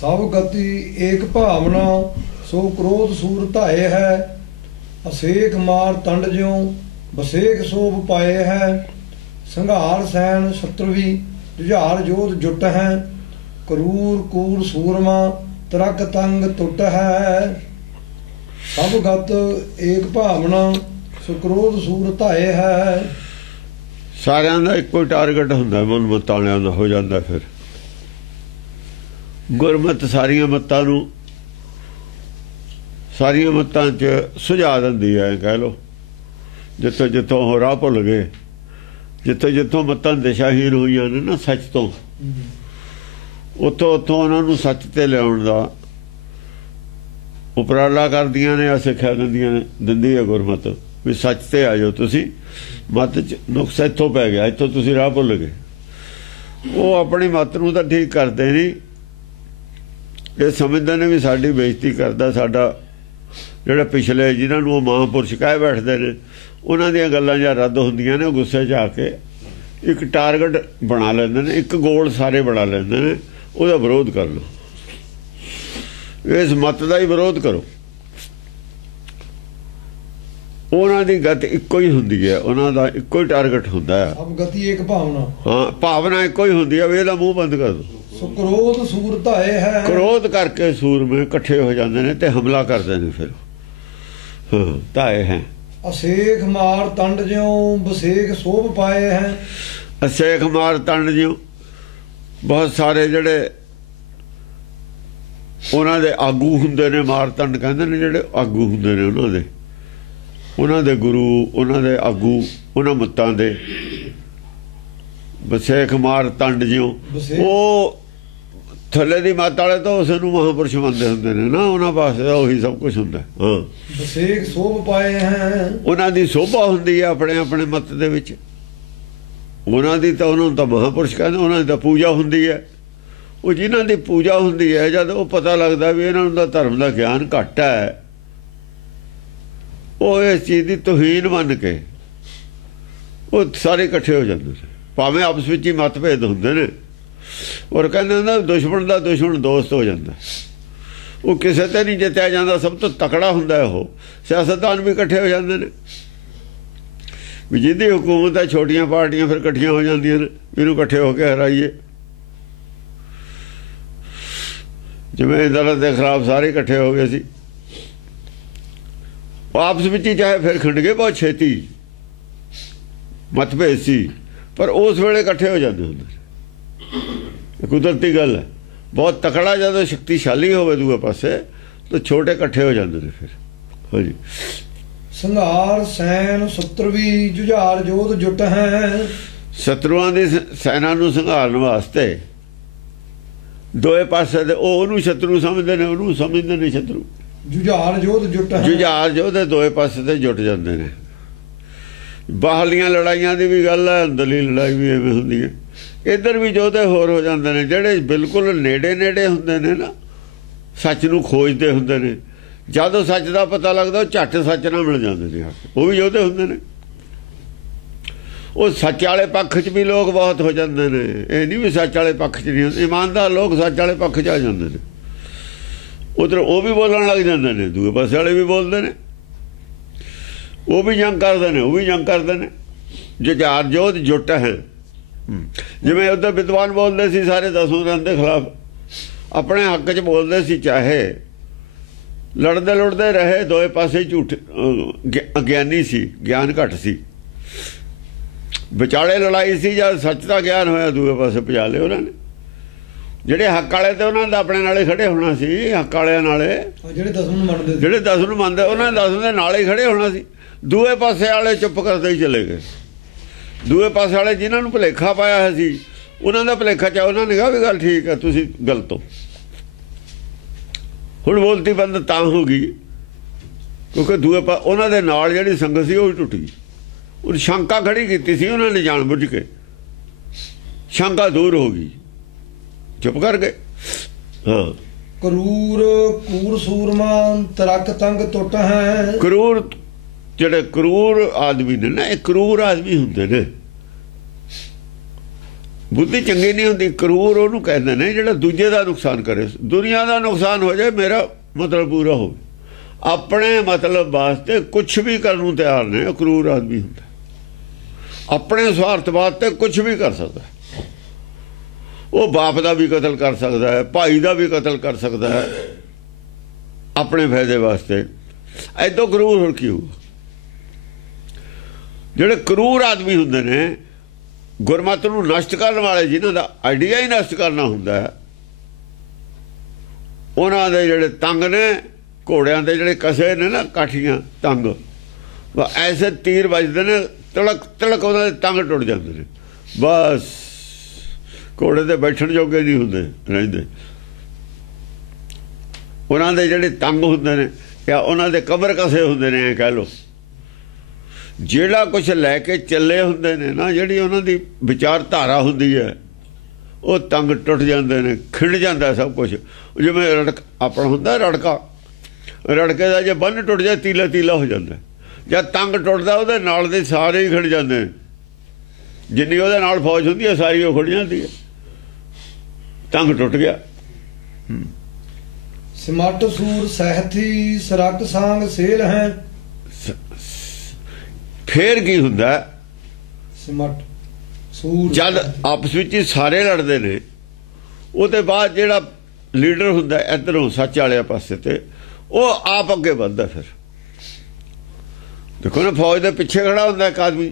सब गति एक भावना, सो क्रोध सूर धाए है। असेख मार तंड ज्यों, बसेख सोभ पाए है। संघार सैन शत्रुवी, जुझार जोध जुट है। क्रूर कूर सूरमा, तरक तंग टुट है। सब गत एक भावना, सो क्रोध सूर धाए है। सारिਆਂ ਦਾ ਇੱਕੋ ਟਾਰਗੇਟ ਹੁੰਦਾ, ਮਨ ਮਤਾਂ ਵਾਲਿਆਂ ਦਾ ਹੋ ਜਾਂਦਾ। ਫਿਰ ਗੁਰਮਤ ਸਾਰੀਆਂ ਮੱਤਾਂ ਨੂੰ, ਸਾਰੀਆਂ ਮੱਤਾਂ 'ਚ ਸੁਝਾ ਦਿੰਦੀ ਹੈ। ਕਹਿ ਲਓ ਜਿੱਥੋਂ ਜਿੱਥੋਂ ਉਹ ਰਾਹ ਭੁੱਲ ਗਏ, ਜਿੱਥੋਂ ਜਿੱਥੋਂ ਮੱਤਾਂ ਦਿਸ਼ਾਹੀਨ ਹੋਈਆਂ ਨੇ ਨਾ ਸੱਚ ਤੋਂ, ਉੱਥੋਂ ਉੱਥੋਂ ਉਹਨਾਂ ਨੂੰ ਸੱਚ 'ਤੇ ਲਿਆਉਣ ਦਾ ਉਪਰਾਲਾ ਕਰਦੀਆਂ ਨੇ। ਸਿੱਖਿਆ ਦਿੰਦੀ ਹੈ ਗੁਰਮਤ ਵੀ ਸੱਚ 'ਤੇ ਆ ਜਾਓ ਤੁਸੀਂ। ਮੱਤ 'ਚ ਨੁਕਸ ਇੱਥੋਂ ਪੈ ਗਿਆ, ਇੱਥੋਂ ਤੁਸੀਂ ਰਾਹ ਭੁੱਲ ਗਏ। ਉਹ ਆਪਣੀ ਮੱਤ ਨੂੰ ਤਾਂ ਠੀਕ ਕਰਦੇ ਨਹੀਂ, ਇਹ ਸਮਝਦੇ ਨੇ ਵੀ ਸਾਡੀ ਬੇਇੱਜ਼ਤੀ ਕਰਦਾ। ਸਾਡਾ ਜਿਹੜੇ ਪਿਛਲੇ ਜਿਨ੍ਹਾਂ ਨੂੰ ਉਹ ਮਹਾਂਪੁਰਸ਼ ਕਹਿ ਬੈਠਦੇ ਨੇ, ਉਹਨਾਂ ਦੀਆਂ ਗੱਲਾਂ ਜਾਂ ਰੱਦ ਹੁੰਦੀਆਂ ਨੇ, ਉਹ ਗੁੱਸੇ 'ਚ ਆ ਕੇ ਇੱਕ ਟਾਰਗੇਟ ਬਣਾ ਲੈਂਦੇ ਨੇ, ਇੱਕ ਗੋਲ ਸਾਰੇ ਬਣਾ ਲੈਂਦੇ ਨੇ। ਉਹਦਾ ਵਿਰੋਧ ਕਰ ਲਓ, ਇਸ ਮੱਤ ਦਾ ਹੀ ਵਿਰੋਧ ਕਰੋ। ਉਹਨਾਂ ਦੀ ਗਤ ਇੱਕੋ ਹੀ ਹੁੰਦੀ ਹੈ, ਉਹਨਾਂ ਦਾ ਇੱਕੋ ਹੀ ਟਾਰਗੇਟ ਹੁੰਦਾ ਹੈ। ਸਭ ਗਤੀ ਇੱਕ ਭਾਵਨਾ, ਹਾਂ ਭਾਵਨਾ ਇੱਕੋ ਹੀ ਹੁੰਦੀ ਹੈ। ਵੀ ਇਹਦਾ ਮੂੰਹ ਬੰਦ ਕਰ ਦਿਓ। ਸੋ ਕ੍ਰੋਧ ਸੂਰ ਧਾਏ ਹੈ। ਕ੍ਰੋਧ ਕਰਕੇ ਸੂਰਮੇ ਇਕੱਠੇ ਹੋ ਜਾਂਦੇ ਨੇ ਤੇ ਹਮਲਾ ਕਰਦੇ ਨੇ। ਫਿਰ ਹਾਂ ਧਾਏ ਹੈ। ਅਸੇਖ ਮਾਰ ਤੰਡ ਜਿਉਂ, ਬਸੇਖ ਸੋਭ ਪਾਏ ਹੈ। ਅਸੇਖ ਮਾਰ ਤੰਡ ਜਿਉਂ, ਬਹੁਤ ਸਾਰੇ ਜਿਹੜੇ ਉਹਨਾਂ ਦੇ ਆਗੂ ਹੁੰਦੇ ਨੇ, ਮਾਰ ਤੰਡ ਕਹਿੰਦੇ ਨੇ, ਜਿਹੜੇ ਆਗੂ ਹੁੰਦੇ ਨੇ ਉਹਨਾਂ ਦੇ ਗੁਰੂ, ਉਹਨਾਂ ਦੇ ਆਗੂ, ਉਹਨਾਂ ਮੱਤਾਂ ਦੇ। ਬਸੇਖ ਮਾਰ ਤੰਡ ਜਿਉਂ, ਉਹ ਥੱਲੇ ਦੀ ਮੱਤ ਵਾਲੇ ਤਾਂ ਉਸ ਨੂੰ ਮਹਾਂਪੁਰਸ਼ ਮੰਨਦੇ ਹੁੰਦੇ ਨੇ ਨਾ, ਉਹਨਾਂ ਪਾਸੇ ਉਹੀ ਸਭ ਕੁਛ ਹੁੰਦਾ। ਹਾਂ ਬਸੇਖ ਸੋਭ ਪਾਏ ਹੈ। ਉਹਨਾਂ ਦੀ ਸੋਭਾ ਹੁੰਦੀ ਹੈ ਆਪਣੇ ਆਪਣੇ ਮੱਤ ਦੇ ਵਿੱਚ। ਉਹਨਾਂ ਦੀ ਤਾਂ, ਉਹਨਾਂ ਨੂੰ ਤਾਂ ਮਹਾਂਪੁਰਸ਼ ਕਹਿੰਦੇ, ਉਹਨਾਂ ਦੀ ਤਾਂ ਪੂਜਾ ਹੁੰਦੀ ਹੈ। ਉਹ ਜਿਨ੍ਹਾਂ ਦੀ ਪੂਜਾ ਹੁੰਦੀ ਹੈ, ਜਦ ਉਹ ਪਤਾ ਲੱਗਦਾ ਵੀ ਇਹਨਾਂ ਨੂੰ ਤਾਂ ਧਰਮ ਦਾ ਗਿਆਨ ਘੱਟ ਹੈ, ਉਹ ਇਸ ਚੀਜ਼ ਦੀ ਤੋਹੀਨ ਮੰਨ ਕੇ ਉਹ ਸਾਰੇ ਇਕੱਠੇ ਹੋ ਜਾਂਦੇ ਨੇ। ਭਾਵੇਂ ਆਪਸ ਵਿੱਚ ਹੀ ਮਤਭੇਦ ਹੁੰਦੇ ਨੇ, ਔਰ ਕਹਿੰਦੇ ਹੁੰਦਾ ਦੁਸ਼ਮਣ ਦਾ ਦੁਸ਼ਮਣ ਦੋਸਤ ਹੋ ਜਾਂਦਾ। ਉਹ ਕਿਸੇ ਤੇ ਨਹੀਂ ਜਿੱਤਿਆ ਜਾਂਦਾ, ਸਭ ਤੋਂ ਤਕੜਾ ਹੁੰਦਾ ਉਹ। ਸਿਆਸਤਦਾਨ ਵੀ ਇਕੱਠੇ ਹੋ ਜਾਂਦੇ ਨੇ, ਵੀ ਜਿਹਦੀ ਹਕੂਮਤ ਹੈ, ਛੋਟੀਆਂ ਪਾਰਟੀਆਂ ਫਿਰ ਇਕੱਠੀਆਂ ਹੋ ਜਾਂਦੀਆਂ ਨੇ, ਇਹਨੂੰ ਇਕੱਠੇ ਹੋ ਕੇ ਹਰਾਈਏ। ਜਿਵੇਂ ਅਦਾਲਤ ਦੇ ਖਿਲਾਫ ਸਾਰੇ ਇਕੱਠੇ ਹੋ ਗਏ ਸੀ, ਆਪਸ ਵਿੱਚ ਹੀ ਚਾਹੇ ਫਿਰ ਖਿੰਡ ਗਏ ਬਹੁਤ ਛੇਤੀ, ਮਤਭੇਦ ਸੀ, ਪਰ ਉਸ ਵੇਲੇ ਇਕੱਠੇ ਹੋ ਜਾਂਦੇ ਹੁੰਦੇ। ਕੁਦਰਤੀ ਗੱਲ ਹੈ। ਬਹੁਤ ਤਕੜਾ ਜਦੋਂ ਸ਼ਕਤੀਸ਼ਾਲੀ ਹੋਵੇ ਦੂਏ ਪਾਸੇ ਤਾਂ ਛੋਟੇ ਇਕੱਠੇ ਹੋ ਜਾਂਦੇ ਨੇ। ਫਿਰ ਹਾਂਜੀ। ਸੰਘਾਰ ਸੈਨ ਸ਼ਤਰੂਵੀ, ਜੁਝਾਰ ਜੋਧ ਜੁਟ ਹੈ। ਸ਼ਤਰੂਆਂ ਦੀ ਸੈਨਾ ਨੂੰ ਸੰਘਾਰਨ ਵਾਸਤੇ ਦੋਏ ਪਾਸੇ ਦੇ ਉਹ ਉਹਨੂੰ ਸ਼ਤਰੂ ਸਮਝਦੇ ਨੇ, ਉਹਨੂੰ ਸਮਝਦੇ ਨੇ ਸ਼ਤਰੂ। ਜੁਝਾਰ ਜੋਧ ਜੁਟ ਹੈ। ਜੁਝਾਰ ਜੋਧ ਦੋਏ ਪਾਸੇ ਤੇ ਜੁਟ ਜਾਂਦੇ ਨੇ। ਬਾਹਰਲੀਆਂ ਲੜਾਈਆਂ ਦੀ ਵੀ ਗੱਲ ਹੈ, ਅੰਦਰਲੀ ਲੜਾਈ ਵੀ ਐਵੇਂ ਹੁੰਦੀ ਹੈ। ਇੱਧਰ ਵੀ ਯੋਧੇ ਹੋਰ ਹੋ ਜਾਂਦੇ ਨੇ, ਜਿਹੜੇ ਬਿਲਕੁਲ ਨੇੜੇ ਨੇੜੇ ਹੁੰਦੇ ਨੇ ਨਾ, ਸੱਚ ਨੂੰ ਖੋਜਦੇ ਹੁੰਦੇ ਨੇ। ਜਦੋਂ ਸੱਚ ਦਾ ਪਤਾ ਲੱਗਦਾ, ਉਹ ਝੱਟ ਸੱਚ ਨਾਲ ਮਿਲ ਜਾਂਦੇ ਨੇ, ਉਹ ਵੀ ਯੋਧੇ ਹੁੰਦੇ ਨੇ। ਉਹ ਸੱਚ ਵਾਲੇ ਪੱਖ 'ਚ ਵੀ ਲੋਕ ਬਹੁਤ ਹੋ ਜਾਂਦੇ ਨੇ। ਇਹ ਨਹੀਂ ਵੀ ਸੱਚ ਵਾਲੇ ਪੱਖ 'ਚ ਨਹੀਂ ਹੁੰਦੇ, ਇਮਾਨਦਾਰ ਲੋਕ ਸੱਚ ਵਾਲੇ ਪੱਖ 'ਚ ਆ ਜਾਂਦੇ ਨੇ। ਉਧਰ ਉਹ ਵੀ ਬੋਲਣ ਲੱਗ ਜਾਂਦੇ ਨੇ, ਦੂਏ ਪਾਸੇ ਵਾਲੇ ਵੀ ਬੋਲਦੇ ਨੇ, ਉਹ ਵੀ ਜੰਗ ਕਰਦੇ ਨੇ, ਉਹ ਵੀ ਜੰਗ ਕਰਦੇ ਨੇ। ਜੁਝਾਰ ਜੋਧ ਜੁਟ ਹੈ। ਜਿਵੇਂ ਉੱਧਰ ਵਿਦਵਾਨ ਬੋਲਦੇ ਸੀ ਸਾਰੇ ਦਸੂਰਾਂ ਦੇ ਖਿਲਾਫ, ਆਪਣੇ ਹੱਕ 'ਚ ਬੋਲਦੇ ਸੀ, ਚਾਹੇ ਲੜਦੇ ਲੁੜਦੇ ਰਹੇ, ਦੋਏ ਪਾਸੇ ਝੂਠ। ਅਗਿਆਨੀ ਸੀ, ਗਿਆਨ ਘੱਟ ਸੀ, ਵਿਚਾਲੇ ਲੜਾਈ ਸੀ। ਜਦ ਸੱਚ ਦਾ ਗਿਆਨ ਹੋਇਆ, ਦੂਏ ਪਾਸੇ ਭਜਾ ਲਏ ਉਹਨਾਂ ਨੇ। ਜਿਹੜੇ ਹੱਕ ਵਾਲੇ ਤੇ ਉਹਨਾਂ ਦਾ ਆਪਣੇ ਨਾਲੇ ਖੜੇ ਹੋਣਾ ਸੀ, ਹੱਕ ਵਾਲਿਆਂ ਨਾਲੇ, ਜਿਹੜੇ ਦਸ ਨੂੰ ਮੰਨਦੇ, ਜਿਹੜੇ ਦਸ ਨੂੰ ਮੰਨਦੇ, ਉਹਨਾਂ ਨੇ ਦਸ ਦੇ ਨਾਲੇ ਖੜੇ ਹੋਣਾ ਸੀ। ਦੂਏ ਪਾਸੇ ਵਾਲੇ ਚੁੱਪ ਕਰਦੇ ਹੀ ਚਲੇ ਗਏ। ਦੂਏ ਪਾਸੇ ਵਾਲੇ ਜਿਨ੍ਹਾਂ ਨੂੰ ਭੁਲੇਖਾ ਪਾਇਆ ਹੋਇਆ ਸੀ, ਉਹਨਾਂ ਦਾ ਭੁਲੇਖਾ ਚਾ, ਉਹਨਾਂ ਨੇ ਕਿਹਾ ਵੀ ਗੱਲ ਠੀਕ ਹੈ, ਤੁਸੀਂ ਗਲਤ ਹੋ। ਹੁਣ ਬੋਲਤੀ ਬੰਦ ਤਾਂ ਹੋ ਗਈ ਕਿਉਂਕਿ ਦੂਏ ਉਹਨਾਂ ਦੇ ਨਾਲ ਜਿਹੜੀ ਸੰਗਤ ਸੀ ਉਹ ਟੁੱਟ ਗਈ। ਉਹ ਸ਼ੰਕਾ ਖੜੀ ਕੀਤੀ ਸੀ ਉਹਨਾਂ ਨੇ, ਜਾਣ ਬੁੱਝ ਕੇ ਸ਼ੰਕਾ ਦੂਰ ਹੋ ਗਈ, ਚੁੱਪ ਕਰ ਗਏ। ਹਾਂ। ਕਰੂਰ ਕੂਰ ਸੂਰਮਾ, ਤਰਕ ਤੰਗ ਟੁੱਟ ਹੈ। ਕਰੂਰ, ਜਿਹੜੇ ਕਰੂਰ ਆਦਮੀ ਨੇ ਨਾ, ਇਹ ਕਰੂਰ ਆਦਮੀ ਹੁੰਦੇ ਨੇ। ਬੁੱਧੀ ਚੰਗੀ ਨਹੀਂ ਹੁੰਦੀ। ਕਰੂਰ ਉਹਨੂੰ ਕਹਿੰਦੇ ਨੇ ਜਿਹੜਾ ਦੂਜੇ ਦਾ ਨੁਕਸਾਨ ਕਰੇ। ਦੁਨੀਆ ਦਾ ਨੁਕਸਾਨ ਹੋ ਜਾਏ ਮੇਰਾ ਮਤਲਬ ਪੂਰਾ ਹੋਵੇ, ਆਪਣੇ ਮਤਲਬ ਵਾਸਤੇ ਕੁਝ ਵੀ ਕਰਨ ਨੂੰ ਤਿਆਰ ਨੇ, ਉਹ ਕਰੂਰ ਆਦਮੀ ਹੁੰਦਾ। ਆਪਣੇ ਸਵਾਰਥ ਵਾਸਤੇ ਕੁਝ ਵੀ ਕਰ ਸਕਦਾ। ਉਹ ਬਾਪ ਦਾ ਵੀ ਕਤਲ ਕਰ ਸਕਦਾ ਹੈ, ਭਾਈ ਦਾ ਵੀ ਕਤਲ ਕਰ ਸਕਦਾ ਹੈ ਆਪਣੇ ਫਾਇਦੇ ਵਾਸਤੇ। ਐਦੋਂ ਕਰੂਰ ਹੋਰ ਕੀ ਹੋਊ? ਜਿਹੜੇ ਕਰੂਰ ਆਦਮੀ ਹੁੰਦੇ ਨੇ, ਗੁਰਮਤਿ ਨੂੰ ਨਸ਼ਟ ਕਰਨ ਵਾਲੇ, ਜਿਨ੍ਹਾਂ ਦਾ ਆਈਡੀਆ ਹੀ ਨਸ਼ਟ ਕਰਨਾ ਹੁੰਦਾ ਹੈ, ਉਹਨਾਂ ਦੇ ਜਿਹੜੇ ਤੰਗ ਨੇ, ਘੋੜਿਆਂ ਦੇ ਜਿਹੜੇ ਕਸੇ ਨੇ ਨਾ ਕਾਠੀਆਂ ਤੰਗ, ਐਸੇ ਤੀਰ ਵੱਜਦੇ ਨੇ, ਤੜਕ ਤੜਕ ਉਹਨਾਂ ਦੇ ਤੰਗ ਟੁੱਟ ਜਾਂਦੇ ਨੇ। ਬਸ ਘੋੜੇ ਤੇ ਬੈਠਣ ਜੋਗੇ ਨਹੀਂ ਹੁੰਦੇ ਰਹਿੰਦੇ। ਉਹਨਾਂ ਦੇ ਜਿਹੜੇ ਤੰਗ ਹੁੰਦੇ ਨੇ ਜਾਂ ਉਹਨਾਂ ਦੇ ਕਬਰ ਕਸੇ ਹੁੰਦੇ ਨੇ, ਐਂ ਕਹਿ ਲਓ। ਜਿਹੜਾ ਕੁਛ ਲੈ ਕੇ ਚੱਲੇ ਹੁੰਦੇ ਨੇ ਨਾ, ਜਿਹੜੀ ਉਹਨਾਂ ਦੀ ਵਿਚਾਰਧਾਰਾ ਹੁੰਦੀ ਹੈ, ਉਹ ਤੰਗ ਟੁੱਟ ਜਾਂਦੇ ਨੇ, ਖਿੰਡ ਜਾਂਦਾ ਸਭ ਕੁਛ। ਜਿਵੇਂ ਆਪਣਾ ਹੁੰਦਾ ਰੜਕਾ, ਰੜਕੇ ਦਾ ਜੇ ਬੰਨ ਟੁੱਟ ਜਾਏ ਤੀਲਾ ਤੀਲਾ ਹੋ ਜਾਂਦਾ। ਜਦ ਤੰਗ ਟੁੱਟਦਾ ਉਹਦੇ ਨਾਲ ਦੇ ਸਾਰੇ ਹੀ ਖਿੰਡ ਜਾਂਦੇ ਨੇ। ਜਿੰਨੀ ਉਹਦੇ ਨਾਲ ਫੌਜ ਹੁੰਦੀ ਹੈ ਸਾਰੀ ਉਹ ਖਿੰਡ ਜਾਂਦੀ ਹੈ। ਤੰਗ ਟੁੱਟ ਗਿਆ। ਸਿਮਟ ਸੂਰ ਸਹਿਥੀ ਸਰਕ ਸਾਂਗ ਸੇਲ ਹੈ। ਫੇਰ ਕੀ ਹੁੰਦਾ? ਸਿਮਟ ਸੂਰ ਜਦ ਆਪਸ ਵਿੱਚ ਹੀ ਸਾਰੇ ਲੜਦੇ ਨੇ, ਉਹਦੇ ਬਾਅਦ ਜਿਹੜਾ ਲੀਡਰ ਹੁੰਦਾ ਇੱਧਰੋਂ ਸੱਚ ਵਾਲੇ ਪਾਸੇ ਤੇ, ਉਹ ਆਪ ਅੱਗੇ ਵੱਧਦਾ। ਫਿਰ ਦੇਖੋ ਨਾ, ਫੌਜ ਦੇ ਪਿੱਛੇ ਖੜਾ ਹੁੰਦਾ ਇੱਕ ਆਦਮੀ,